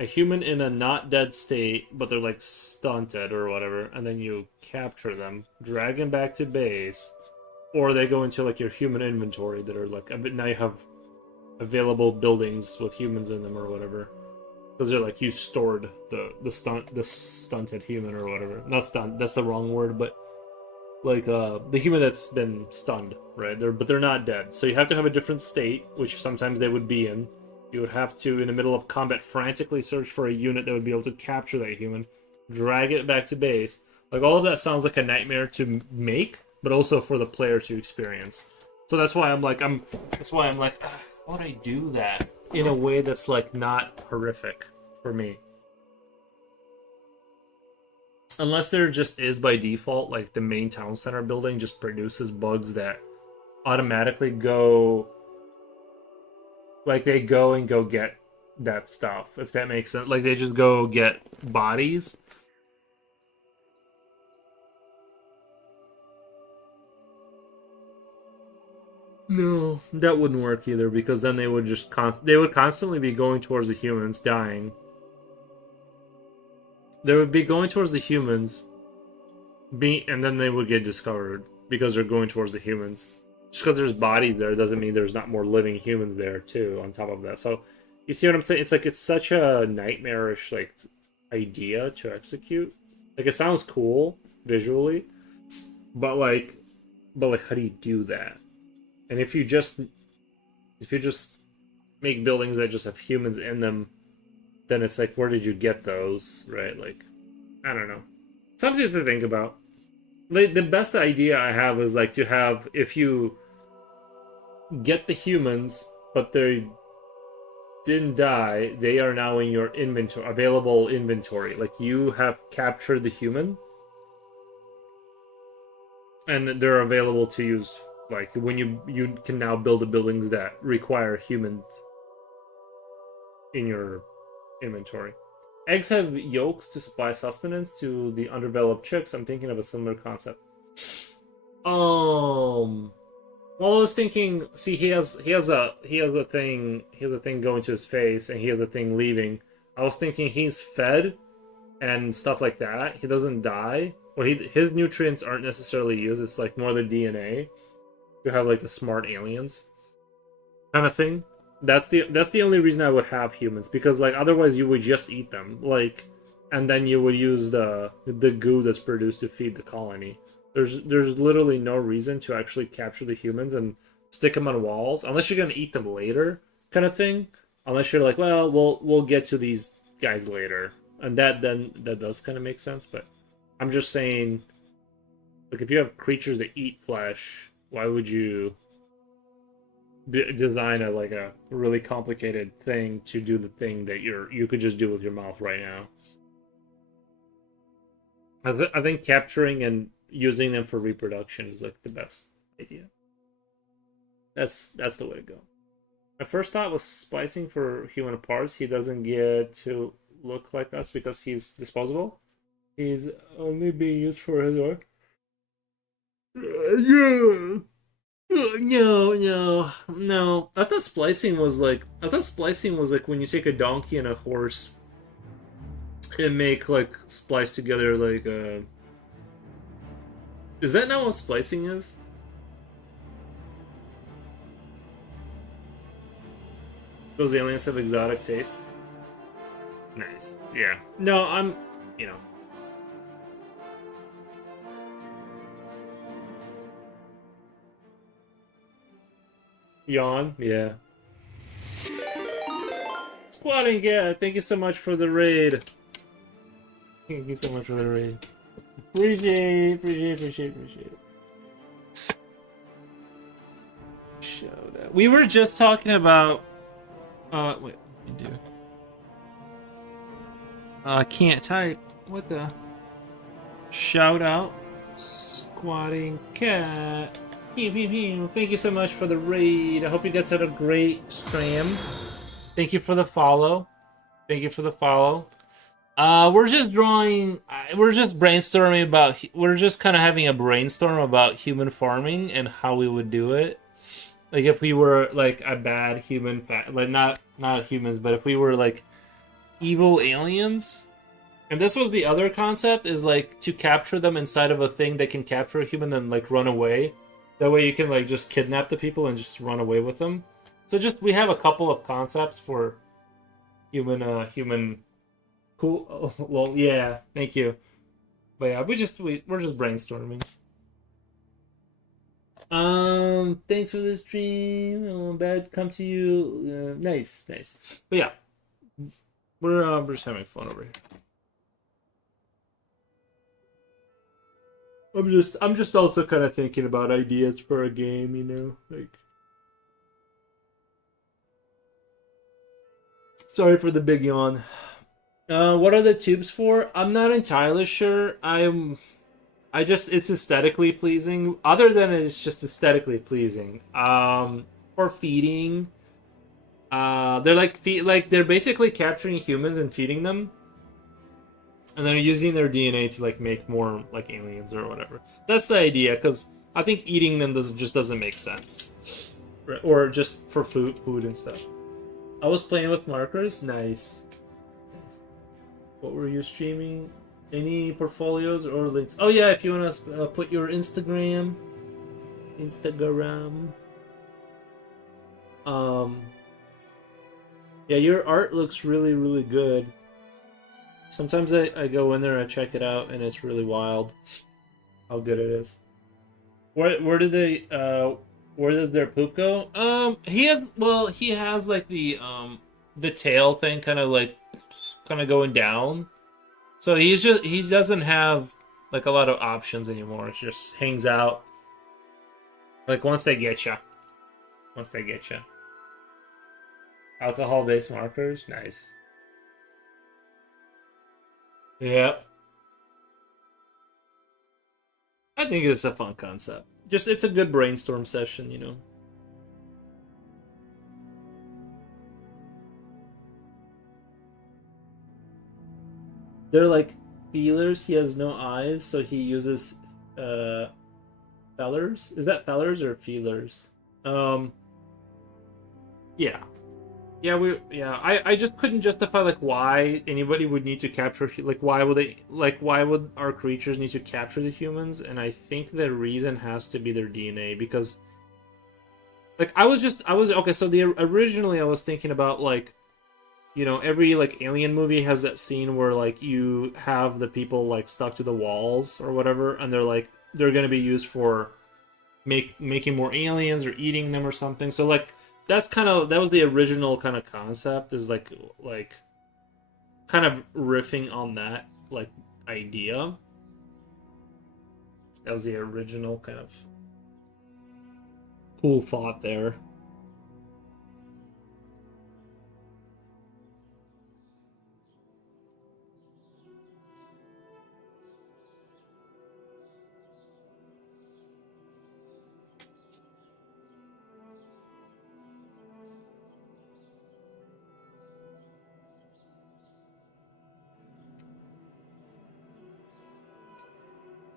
human in a not dead state, but they're like stunted or whatever, and then you capture them, drag them back to base, or they go into like your human inventory that are like now you have available buildings with humans in them or whatever because they're like you stored the stunted human or whatever. Not stunt, that's the wrong word, but like the human that's been stunned, right? They're not dead, so you have to have a different state, which sometimes they would be in. You would have to, in the middle of combat, frantically search for a unit that would be able to capture that human, drag it back to base. Like all of that sounds like a nightmare to make, but also for the player to experience. So that's why I'm like, how would I do that in a way that's like not horrific for me? Unless there just is by default, like the main town center building just produces bugs that automatically go, like they go and go get that stuff, if that makes sense. Like they just go get bodies. No, that wouldn't work either because then they would just they would constantly be going towards the humans, dying. They would be going towards the humans, and then they would get discovered because they're going towards the humans. Just because there's bodies there doesn't mean there's not more living humans there too. On top of that, so you see what I'm saying? It's like it's such a nightmarish like idea to execute. Like it sounds cool visually, but like how do you do that? And if you just make buildings that just have humans in them, then it's like where did you get those, right? Like I don't know. Something to think about. Like the best idea I have is like to have if you get the humans, but they didn't die, they are now in your inventory, available inventory. Like you have captured the human, and they're available to use. Like when you can now build the buildings that require humans in your inventory. Eggs have yolks to supply sustenance to the underdeveloped chicks. I'm thinking of a similar concept. Um. Well, I was thinking. See, he has a thing going to his face, and he has a thing leaving. I was thinking he's fed and stuff like that. He doesn't die. Well, his nutrients aren't necessarily used. It's like more the DNA. You have like the smart aliens kind of thing. That's the only reason I would have humans, because like otherwise you would just eat them, like, and then you would use the goo that's produced to feed the colony. There's literally no reason to actually capture the humans and stick them on walls unless you're gonna eat them later, kind of thing. Unless you're like, well, we'll get to these guys later, and that does kind of make sense. But I'm just saying, like, if you have creatures that eat flesh, why would you design a really complicated thing to do the thing that you could just do with your mouth right now? I think capturing and using them for reproduction is like the best idea. That's the way to go. My first thought was splicing for human parts. He doesn't get to look like us because he's disposable. He's only being used for his work. Yeah. No, no, no. I thought splicing was like when you take a donkey and a horse and make like splice together like is that not what splicing is? Those aliens have exotic taste. Nice. Yeah. No, you know. Yawn. Yeah. Squatting, yeah. Thank you so much for the raid. Thank you so much for the raid. Appreciate it. Shout out. We were just talking about. Wait. Let me do. I can't type. What the? Shout out. Squatting cat. Pew, pew, pew. Thank you so much for the raid. I hope you guys had a great stream. Thank you for the follow. Thank you for the follow. We're just drawing. We're just brainstorming about. We're just kind of having a brainstorm about human farming and how we would do it. Like if we were like a bad human, like not humans, but if we were like evil aliens. And this was the other concept: is like to capture them inside of a thing that can capture a human and like run away. That way you can like just kidnap the people and just run away with them. So just we have a couple of concepts for human. Cool. Oh, well, yeah. Thank you. But yeah, we're just brainstorming. Thanks for the stream. Bad come to you. Nice, nice. But yeah, we're just having fun over here. I'm just also kind of thinking about ideas for a game, you know, like. Sorry for the big yawn. What are the tubes for? I'm not entirely sure. It's aesthetically pleasing. Other than it's just aesthetically pleasing. For feeding. They're like they're basically capturing humans and feeding them. And they're using their DNA to like make more like aliens or whatever. That's the idea, because I think eating them doesn't make sense. Right? Or just for food and stuff. I was playing with markers. Nice. What were you streaming? Any portfolios or links? Oh yeah, if you want to put your Instagram. Yeah, your art looks really, really good. Sometimes I go in there, I check it out, and it's really wild how good it is. Where do they where does their poop go? He has like the tail thing kind of going down. So he doesn't have like a lot of options anymore. It just hangs out. Like once they get you. Alcohol-based markers, nice. Yeah. I think it's a fun concept. Just it's a good brainstorm session, you know. They're like feelers. He has no eyes, so he uses uh fellers. Is that fellers or feelers? Um, yeah. I just couldn't justify like why anybody would need to capture like why would our creatures need to capture the humans? And I think the reason has to be their DNA because like I was okay. So the originally I was thinking about like every like alien movie has that scene where like you have the people like stuck to the walls or whatever, and they're gonna be used for making more aliens or eating them or something. So like that was the original kind of concept is like kind of riffing on that like idea. That was the original kind of cool thought there.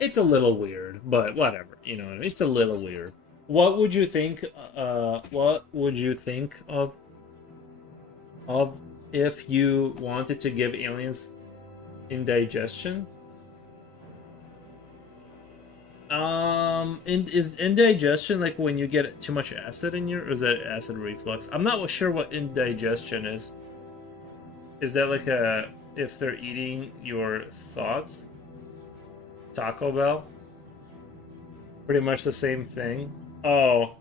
It's a little weird, but whatever. It's a little weird. What would you think? What would you think of if you wanted to give aliens indigestion? Is indigestion like when you get too much acid in your, or is that acid reflux? I'm not sure what indigestion is. Is that like a if they're eating your thoughts? Taco Bell? Pretty much the same thing. Oh,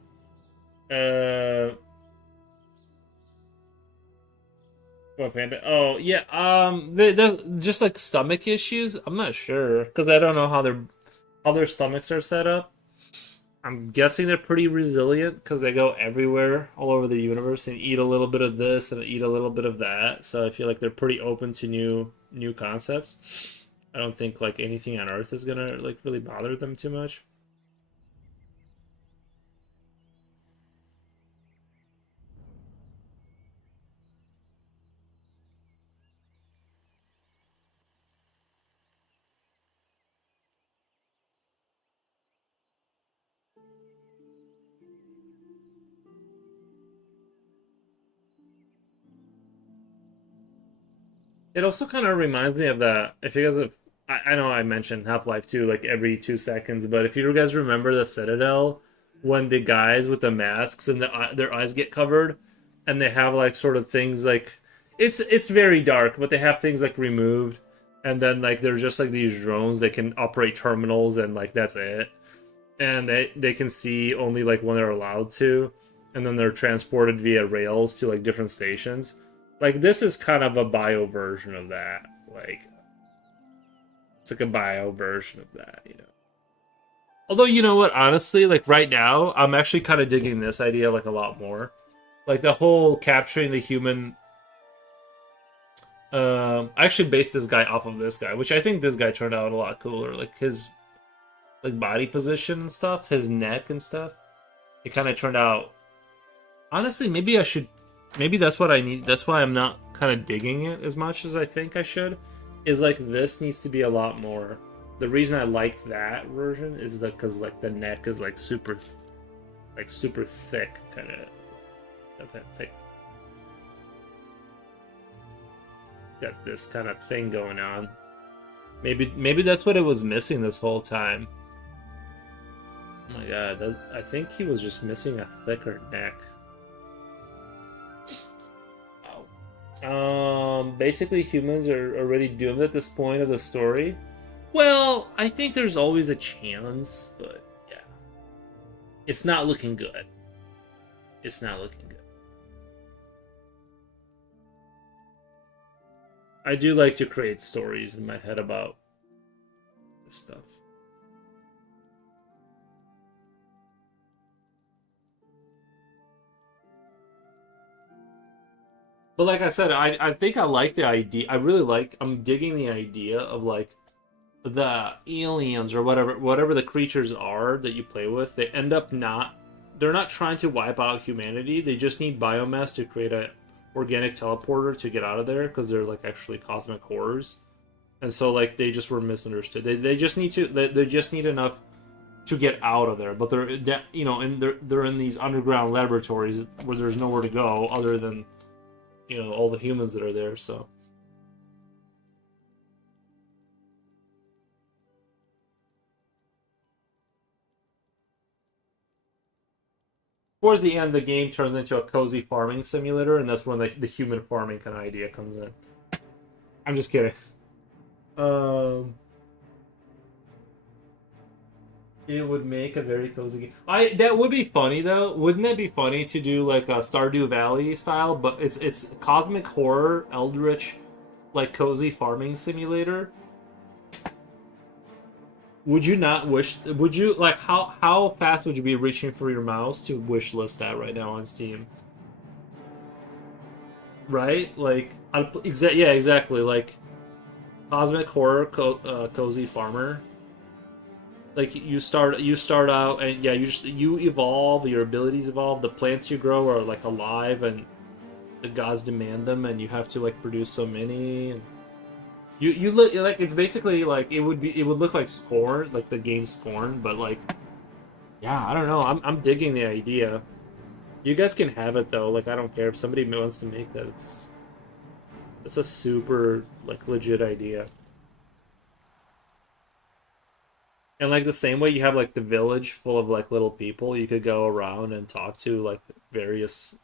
uh, what panda? Oh, yeah. There's just like stomach issues. I'm not sure because I don't know how their stomachs are set up. I'm guessing they're pretty resilient because they go everywhere, all over the universe, and eat a little bit of this and eat a little bit of that. So I feel like they're pretty open to new concepts. I don't think like anything on Earth is gonna like really bother them too much. It also kind of reminds me of that. If you guys have, I know I mentioned Half Life 2 like every 2 seconds, but if you guys remember the Citadel, when the guys with the masks and their eyes get covered, and they have like sort of things like it's very dark, but they have things like removed, and then like they're just like these drones that can operate terminals, and like that's it, and they can see only like when they're allowed to, and then they're transported via rails to like different stations. Like this is kind of a bio version of that. Like it's like a bio version of that. Although you know what, honestly, like right now, I'm actually kind of digging this idea like a lot more. Like the whole capturing the human. I actually based this guy off of this guy, which I think this guy turned out a lot cooler. Like his like body position and stuff, his neck and stuff. It kind of turned out. Honestly, maybe I should. Maybe that's what I need. That's why I'm not kind of digging it as much as I think I should. Is like this needs to be a lot more. The reason I like that version is that because like the neck is like super thick, kind of that thick. Got this kind of thing going on. Maybe that's what it was missing this whole time. Oh my god, I think he was just missing a thicker neck. Basically, humans are already doomed at this point of the story. Well, I think there's always a chance, but yeah, it's not looking good. It's not looking good. I do like to create stories in my head about this stuff. But like I said, I think I like the idea. I'm digging the idea of like the aliens or whatever the creatures are that you play with. They end up not they're not trying to wipe out humanity. They just need biomass to create a organic teleporter to get out of there because they're like actually cosmic horrors. and so like they just were misunderstood. They just need to they just need enough to get out of there, but and they're in these underground laboratories where there's nowhere to go other than all the humans that are there. So towards the end, the game turns into a cozy farming simulator, and that's when the human farming kind of idea comes in. I'm just kidding. Um, it would make a very cozy game. That would be funny though. Wouldn't that be funny to do like a Stardew Valley style, but it's cosmic horror, eldritch, like cozy farming simulator? Would you not wish? Would you like how fast would you be reaching for your mouse to wish list that right now on Steam? Right? Like, yeah, exactly. Like cosmic horror, cozy farmer. Like you start out, and yeah, you evolve. Your abilities evolve. The plants you grow are like alive, and the gods demand them, and you have to like produce so many. And you look like it's basically like it would look like Scorn, like the game Scorn, but like yeah, I don't know. I'm digging the idea. You guys can have it though. Like I don't care if somebody wants to make that. It's a super like legit idea. And like the same way you have like the village full of like little people, you could go around and talk to like various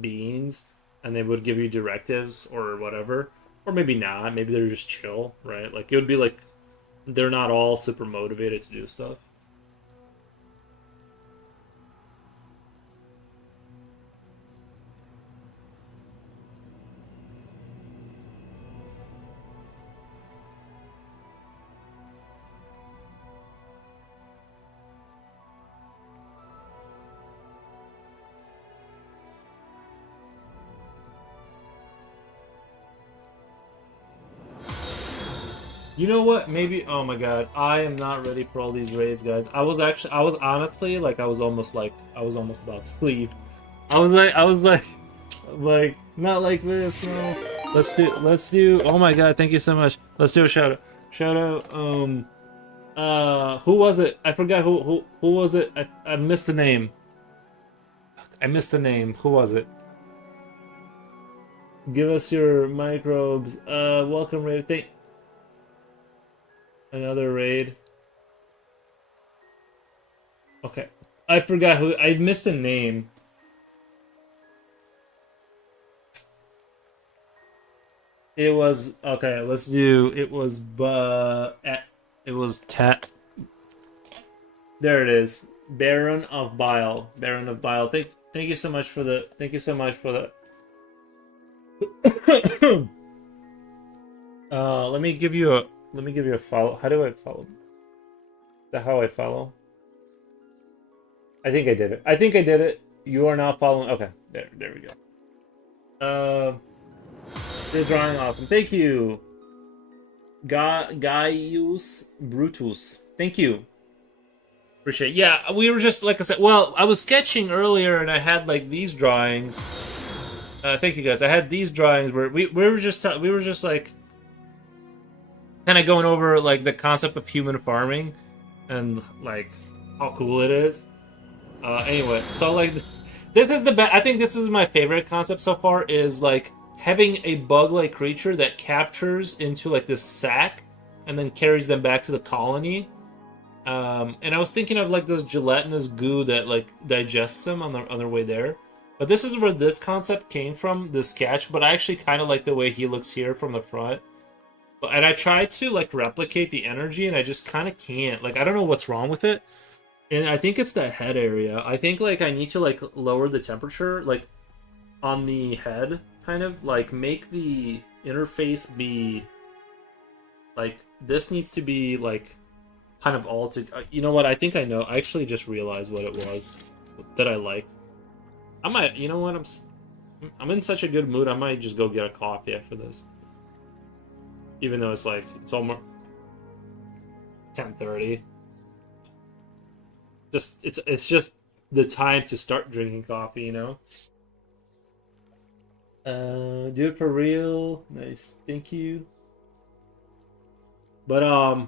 beings, and they would give you directives or whatever. Or maybe not. Maybe they're just chill, right? Like it would be like they're not all super motivated to do stuff. You know what? Maybe. Oh my god, I am not ready for all these raids, guys. I was honestly like, I was almost about to leave. I was like, not like this. No. Let's do. Oh my god, thank you so much. Let's do a shout out. Shout out. Who was it? I forgot who was it. I missed the name. I missed the name. Who was it? Give us your microbes. Welcome raid. Thank another raid. Okay. I forgot who. I missed the name. It was okay. Let's do. It was It was Tat. There it is. Baron of Bile. Baron of Bile. Thank you so much for the. Thank you so much for the. Let me give you a. Let me give you a follow. How do I follow? Is that how I follow? I think I did it. I think I did it. You are now following. Okay, there we go. Uh, the drawing awesome. Thank you, Gaius Brutus. Thank you. Appreciate it. Yeah, we were just like I said. Well, I was sketching earlier, and I had like these drawings. Thank you guys. I had these drawings where we were just like kind of going over like the concept of human farming and like how cool it is. Anyway, so like this is the best. I think this is my favorite concept so far. Is like having a bug-like creature that captures into like this sack and then carries them back to the colony. And I was thinking of like this gelatinous goo that like digests them on their way there. But this is where this concept came from, this sketch. But I actually kind of like the way he looks here from the front. And I tried to like replicate the energy, and I just kind of can't. Like I don't know what's wrong with it. And I think it's the head area. I think like I need to like lower the temperature like on the head, kind of like make the interface be like this needs to be like kind of all to. You know what? I think I know. I actually just realized what it was that I like. I might. You know what? I'm in such a good mood. I might just go get a coffee after this, even though it's like it's almost 10:30. It's just the time to start drinking coffee, you know. Do it for real. Nice, thank you. But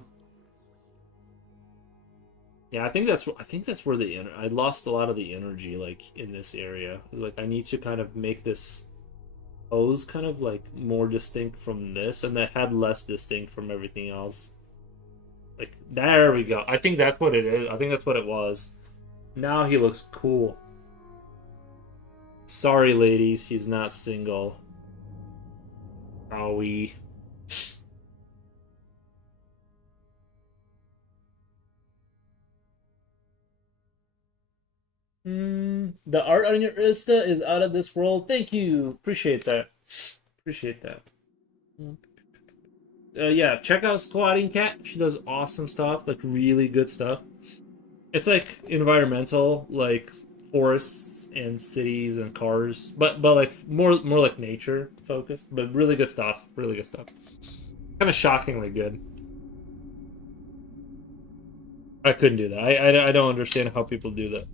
yeah, I think that's where I lost a lot of the energy like in this area. It's like I need to kind of make this pose kind of like more distinct from this, and that had less distinct from everything else. Like there we go. I think that's what it is. I think that's what it was. Now he looks cool. Sorry, ladies, he's not single. Are we? The art on your Insta is out of this world. Thank you. Appreciate that. Appreciate that. Yeah, check out Squatting Cat. She does awesome stuff, like really good stuff. It's like environmental, like forests and cities and cars, but like more like nature focused, but really good stuff. Really good stuff. Kind of shockingly good. I couldn't do that. I don't understand how people do that.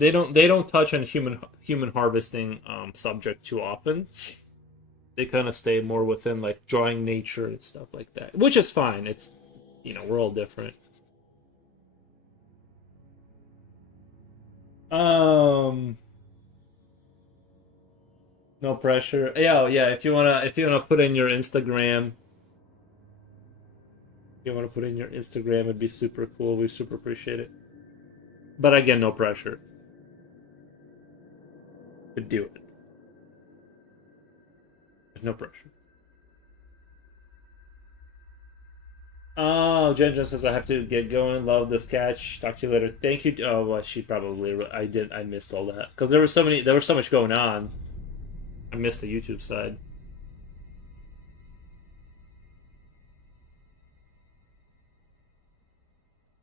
They don't touch on human harvesting subject too often. They kind of stay more within like drawing nature and stuff like that, which is fine. It's we're all different. Um, no pressure. Yeah, yeah. If you wanna put in your Instagram, if you wanna put in your Instagram, it'd be super cool. We super appreciate it. But again, no pressure. But do it. There's no pressure. Oh, Jen just says I have to get going. Love this catch. Talk to you later. Thank you. Oh, well, she probably. I missed all that because there was so many. There was so much going on. I missed the YouTube side.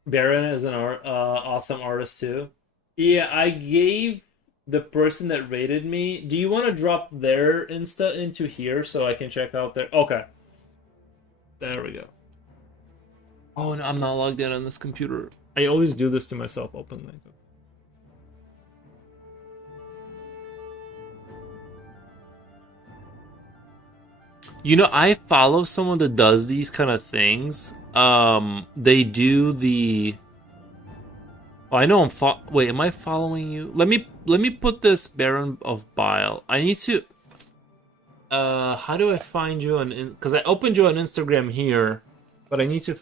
Baron is an awesome artist too. Yeah, I gave the person that rated me. Do you want to drop their Insta into here so I can check out their? Okay, there we go. Oh, no, I'm not logged in on this computer. I always do this to myself openly. I follow someone that does these kind of things. They do the. Oh, I know wait, am I following you? Let me put this Baron of Bile. I need to. How do I find you on? Because I opened you on Instagram here, but I need to.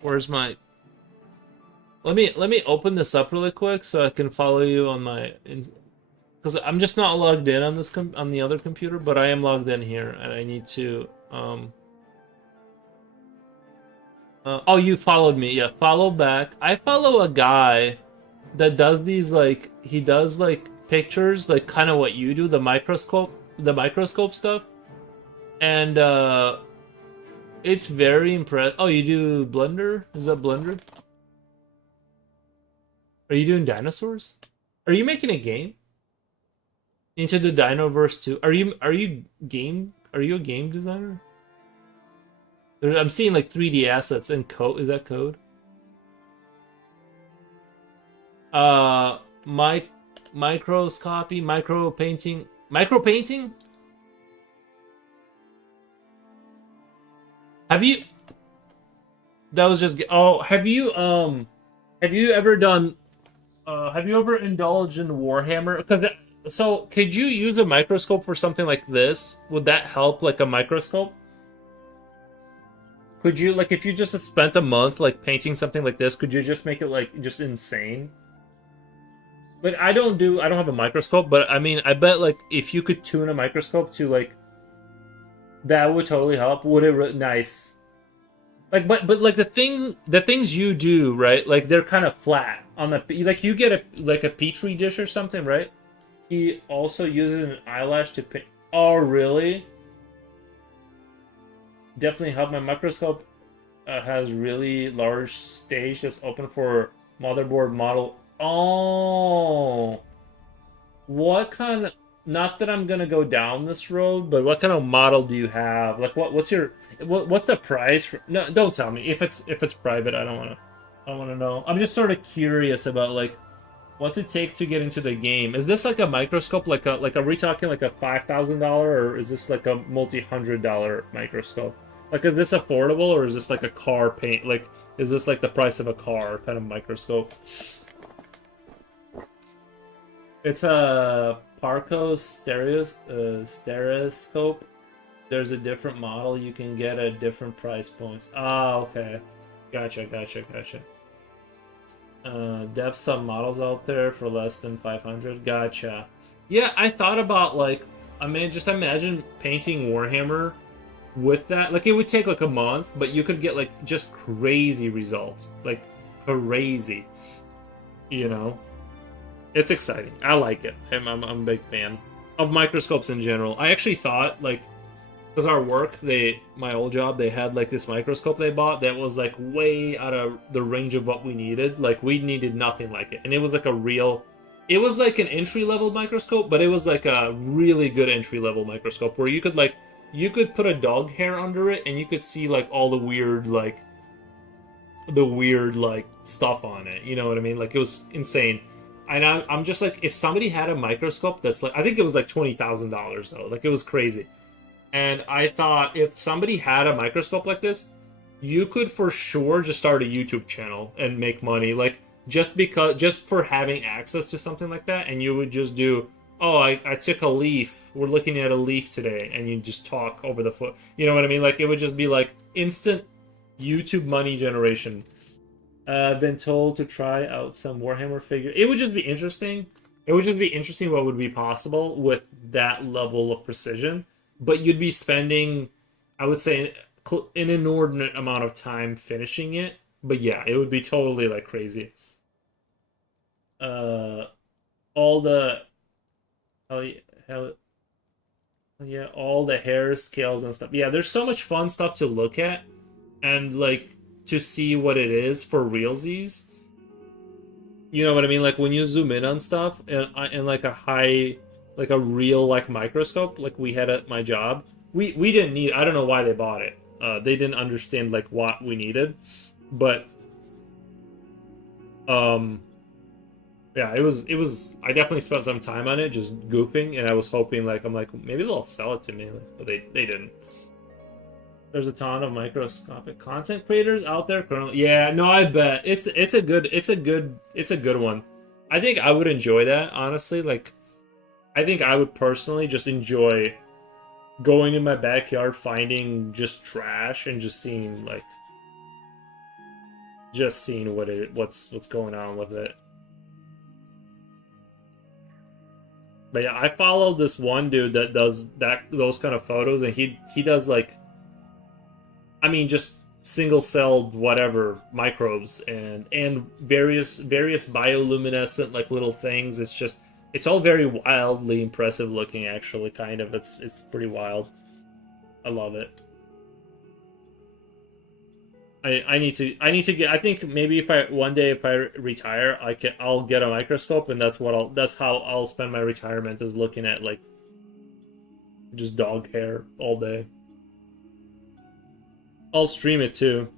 Where's my? Let me open this up really quick so I can follow you on my. Because I'm just not logged in on this on the other computer, but I am logged in here, and I need to. Oh, you followed me. Yeah, follow back. I follow a guy that does these like he does like pictures, like kind of what you do, the microscope stuff, and it's very impressive. Oh, you do Blender? Is that Blender? Are you doing dinosaurs? Are you making a game? Into the Dinoverse 2. Are you a game designer? I'm seeing like 3D assets and code. Is that code? Uh, my microscopy, micro painting. Have you? That was just. Oh, have you ever done? Have you ever indulged in Warhammer? So could you use a microscope for something like this? Would that help, like a microscope? Could you, like, if you just spent a month like painting something like this, could you just make it like just insane? Like I don't have a microscope, but I mean, I bet like if you could tune a microscope to like that would totally help. Would it nice? Like, but like the things you do, right? Like they're kind of flat on the like you get a petri dish or something, right? He also uses an eyelash to paint. Oh, really? Definitely help. My microscope has really large stage that's open for motherboard model. Oh, what kind of? Not that I'm gonna go down this road, but what kind of model do you have? Like, what's the price? No, don't tell me if it's private. I don't want to. I want to know. I'm just sort of curious about like what's it take to get into the game. Is this like a microscope? Like are we talking like a $5,000 or is this like a multi-$100 microscope? Like is this affordable or is this like a car paint? Like is this like the price of a car kind of microscope? It's a Parco stereoscope. There's a different model you can get at different price points. Ah, okay. Gotcha. Dev some models out there for less than 500. Gotcha. Yeah, I thought about like, I mean, just imagine painting Warhammer with that. Like, it would take like a month, but you could get like just crazy results. Like, crazy. You know? It's exciting. I like it. I'm a big fan of microscopes in general. I actually thought, like, because our work, my old job, they had like this microscope they bought that was like way out of the range of what we needed. Like we needed nothing like it, and it was like it was like an entry level microscope, but it was like a really good entry level microscope where you could put a dog hair under it and you could see like all the weird like stuff on it. You know what I mean? Like it was insane. And I'm just like, if somebody had a microscope that's like, I think it was like $20,000 though. Like it was crazy. And I thought if somebody had a microscope like this, you could for sure just start a YouTube channel and make money. Like just for having access to something like that, and you would just do, oh, I took a leaf. We're looking at a leaf today, and you just talk over the foot. You know what I mean? Like it would just be like instant YouTube money generation. I've been told to try out some Warhammer figure. It would just be interesting. It would just be interesting what would be possible with that level of precision. But you'd be spending, I would say, an inordinate amount of time finishing it. But yeah, it would be totally like crazy. Uh, all the hell, hell, yeah, all the hair scales and stuff. Yeah, there's so much fun stuff to look at and like to see what it is for realsies. You know what I mean? Like when you zoom in on stuff and like like a real like microscope, like we had at my job. We didn't need. I don't know why they bought it. They didn't understand like what we needed, but um, yeah, it was. I definitely spent some time on it, just goofing, and I was hoping like I'm like maybe they'll sell it to me, like, but they didn't. There's a ton of microscopic content creators out there currently. Yeah, no, I bet it's a good one. I think I would enjoy that honestly. Like, I think I would personally just enjoy going in my backyard, finding just trash, and just seeing what's going on with it. But yeah, I follow this one dude that does those kind of photos, and he does like, I mean, just single-celled whatever microbes and various bioluminescent like little things. It's all very wildly impressive looking. Actually, kind of it's pretty wild. I love it. I need to get. I think maybe if I one day if I retire, I'll get a microscope, and that's how I'll spend my retirement, is looking at like just dog hair all day. I'll stream it too.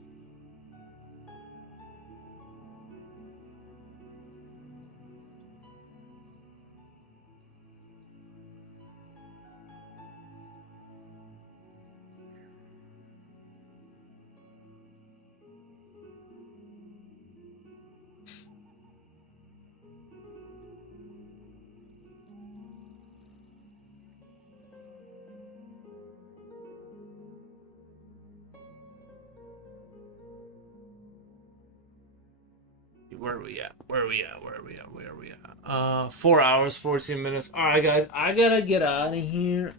Where are we at? Where are we at? Where are we at? Where are we at? 4 hours, 14 minutes. All right, guys, I gotta get out of here.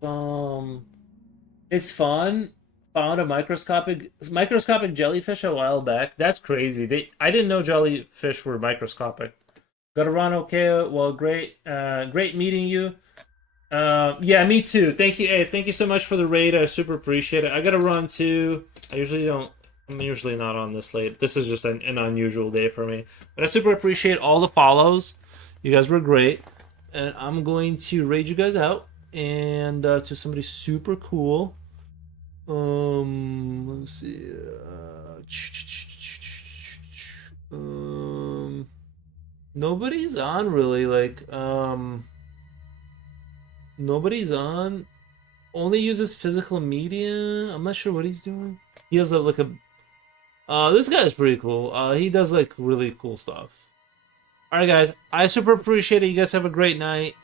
Um, it's fun. Found a microscopic jellyfish a while back. That's crazy. I didn't know jellyfish were microscopic. Gotta run. Okay. Well, great. Great meeting you. Yeah, me too. Thank you. Hey, thank you so much for the raid. I super appreciate it. I gotta run too. I usually don't. I'm usually not on this late. This is just an unusual day for me. But I super appreciate all the follows. You guys were great. And I'm going to raid you guys out. And to somebody super cool. Let's see. Um, Nobody's on really. Nobody's on. Only uses physical media. I'm not sure what he's doing. He has a. This guy's pretty cool. He does like really cool stuff. All right, guys. I super appreciate it. You guys have a great night.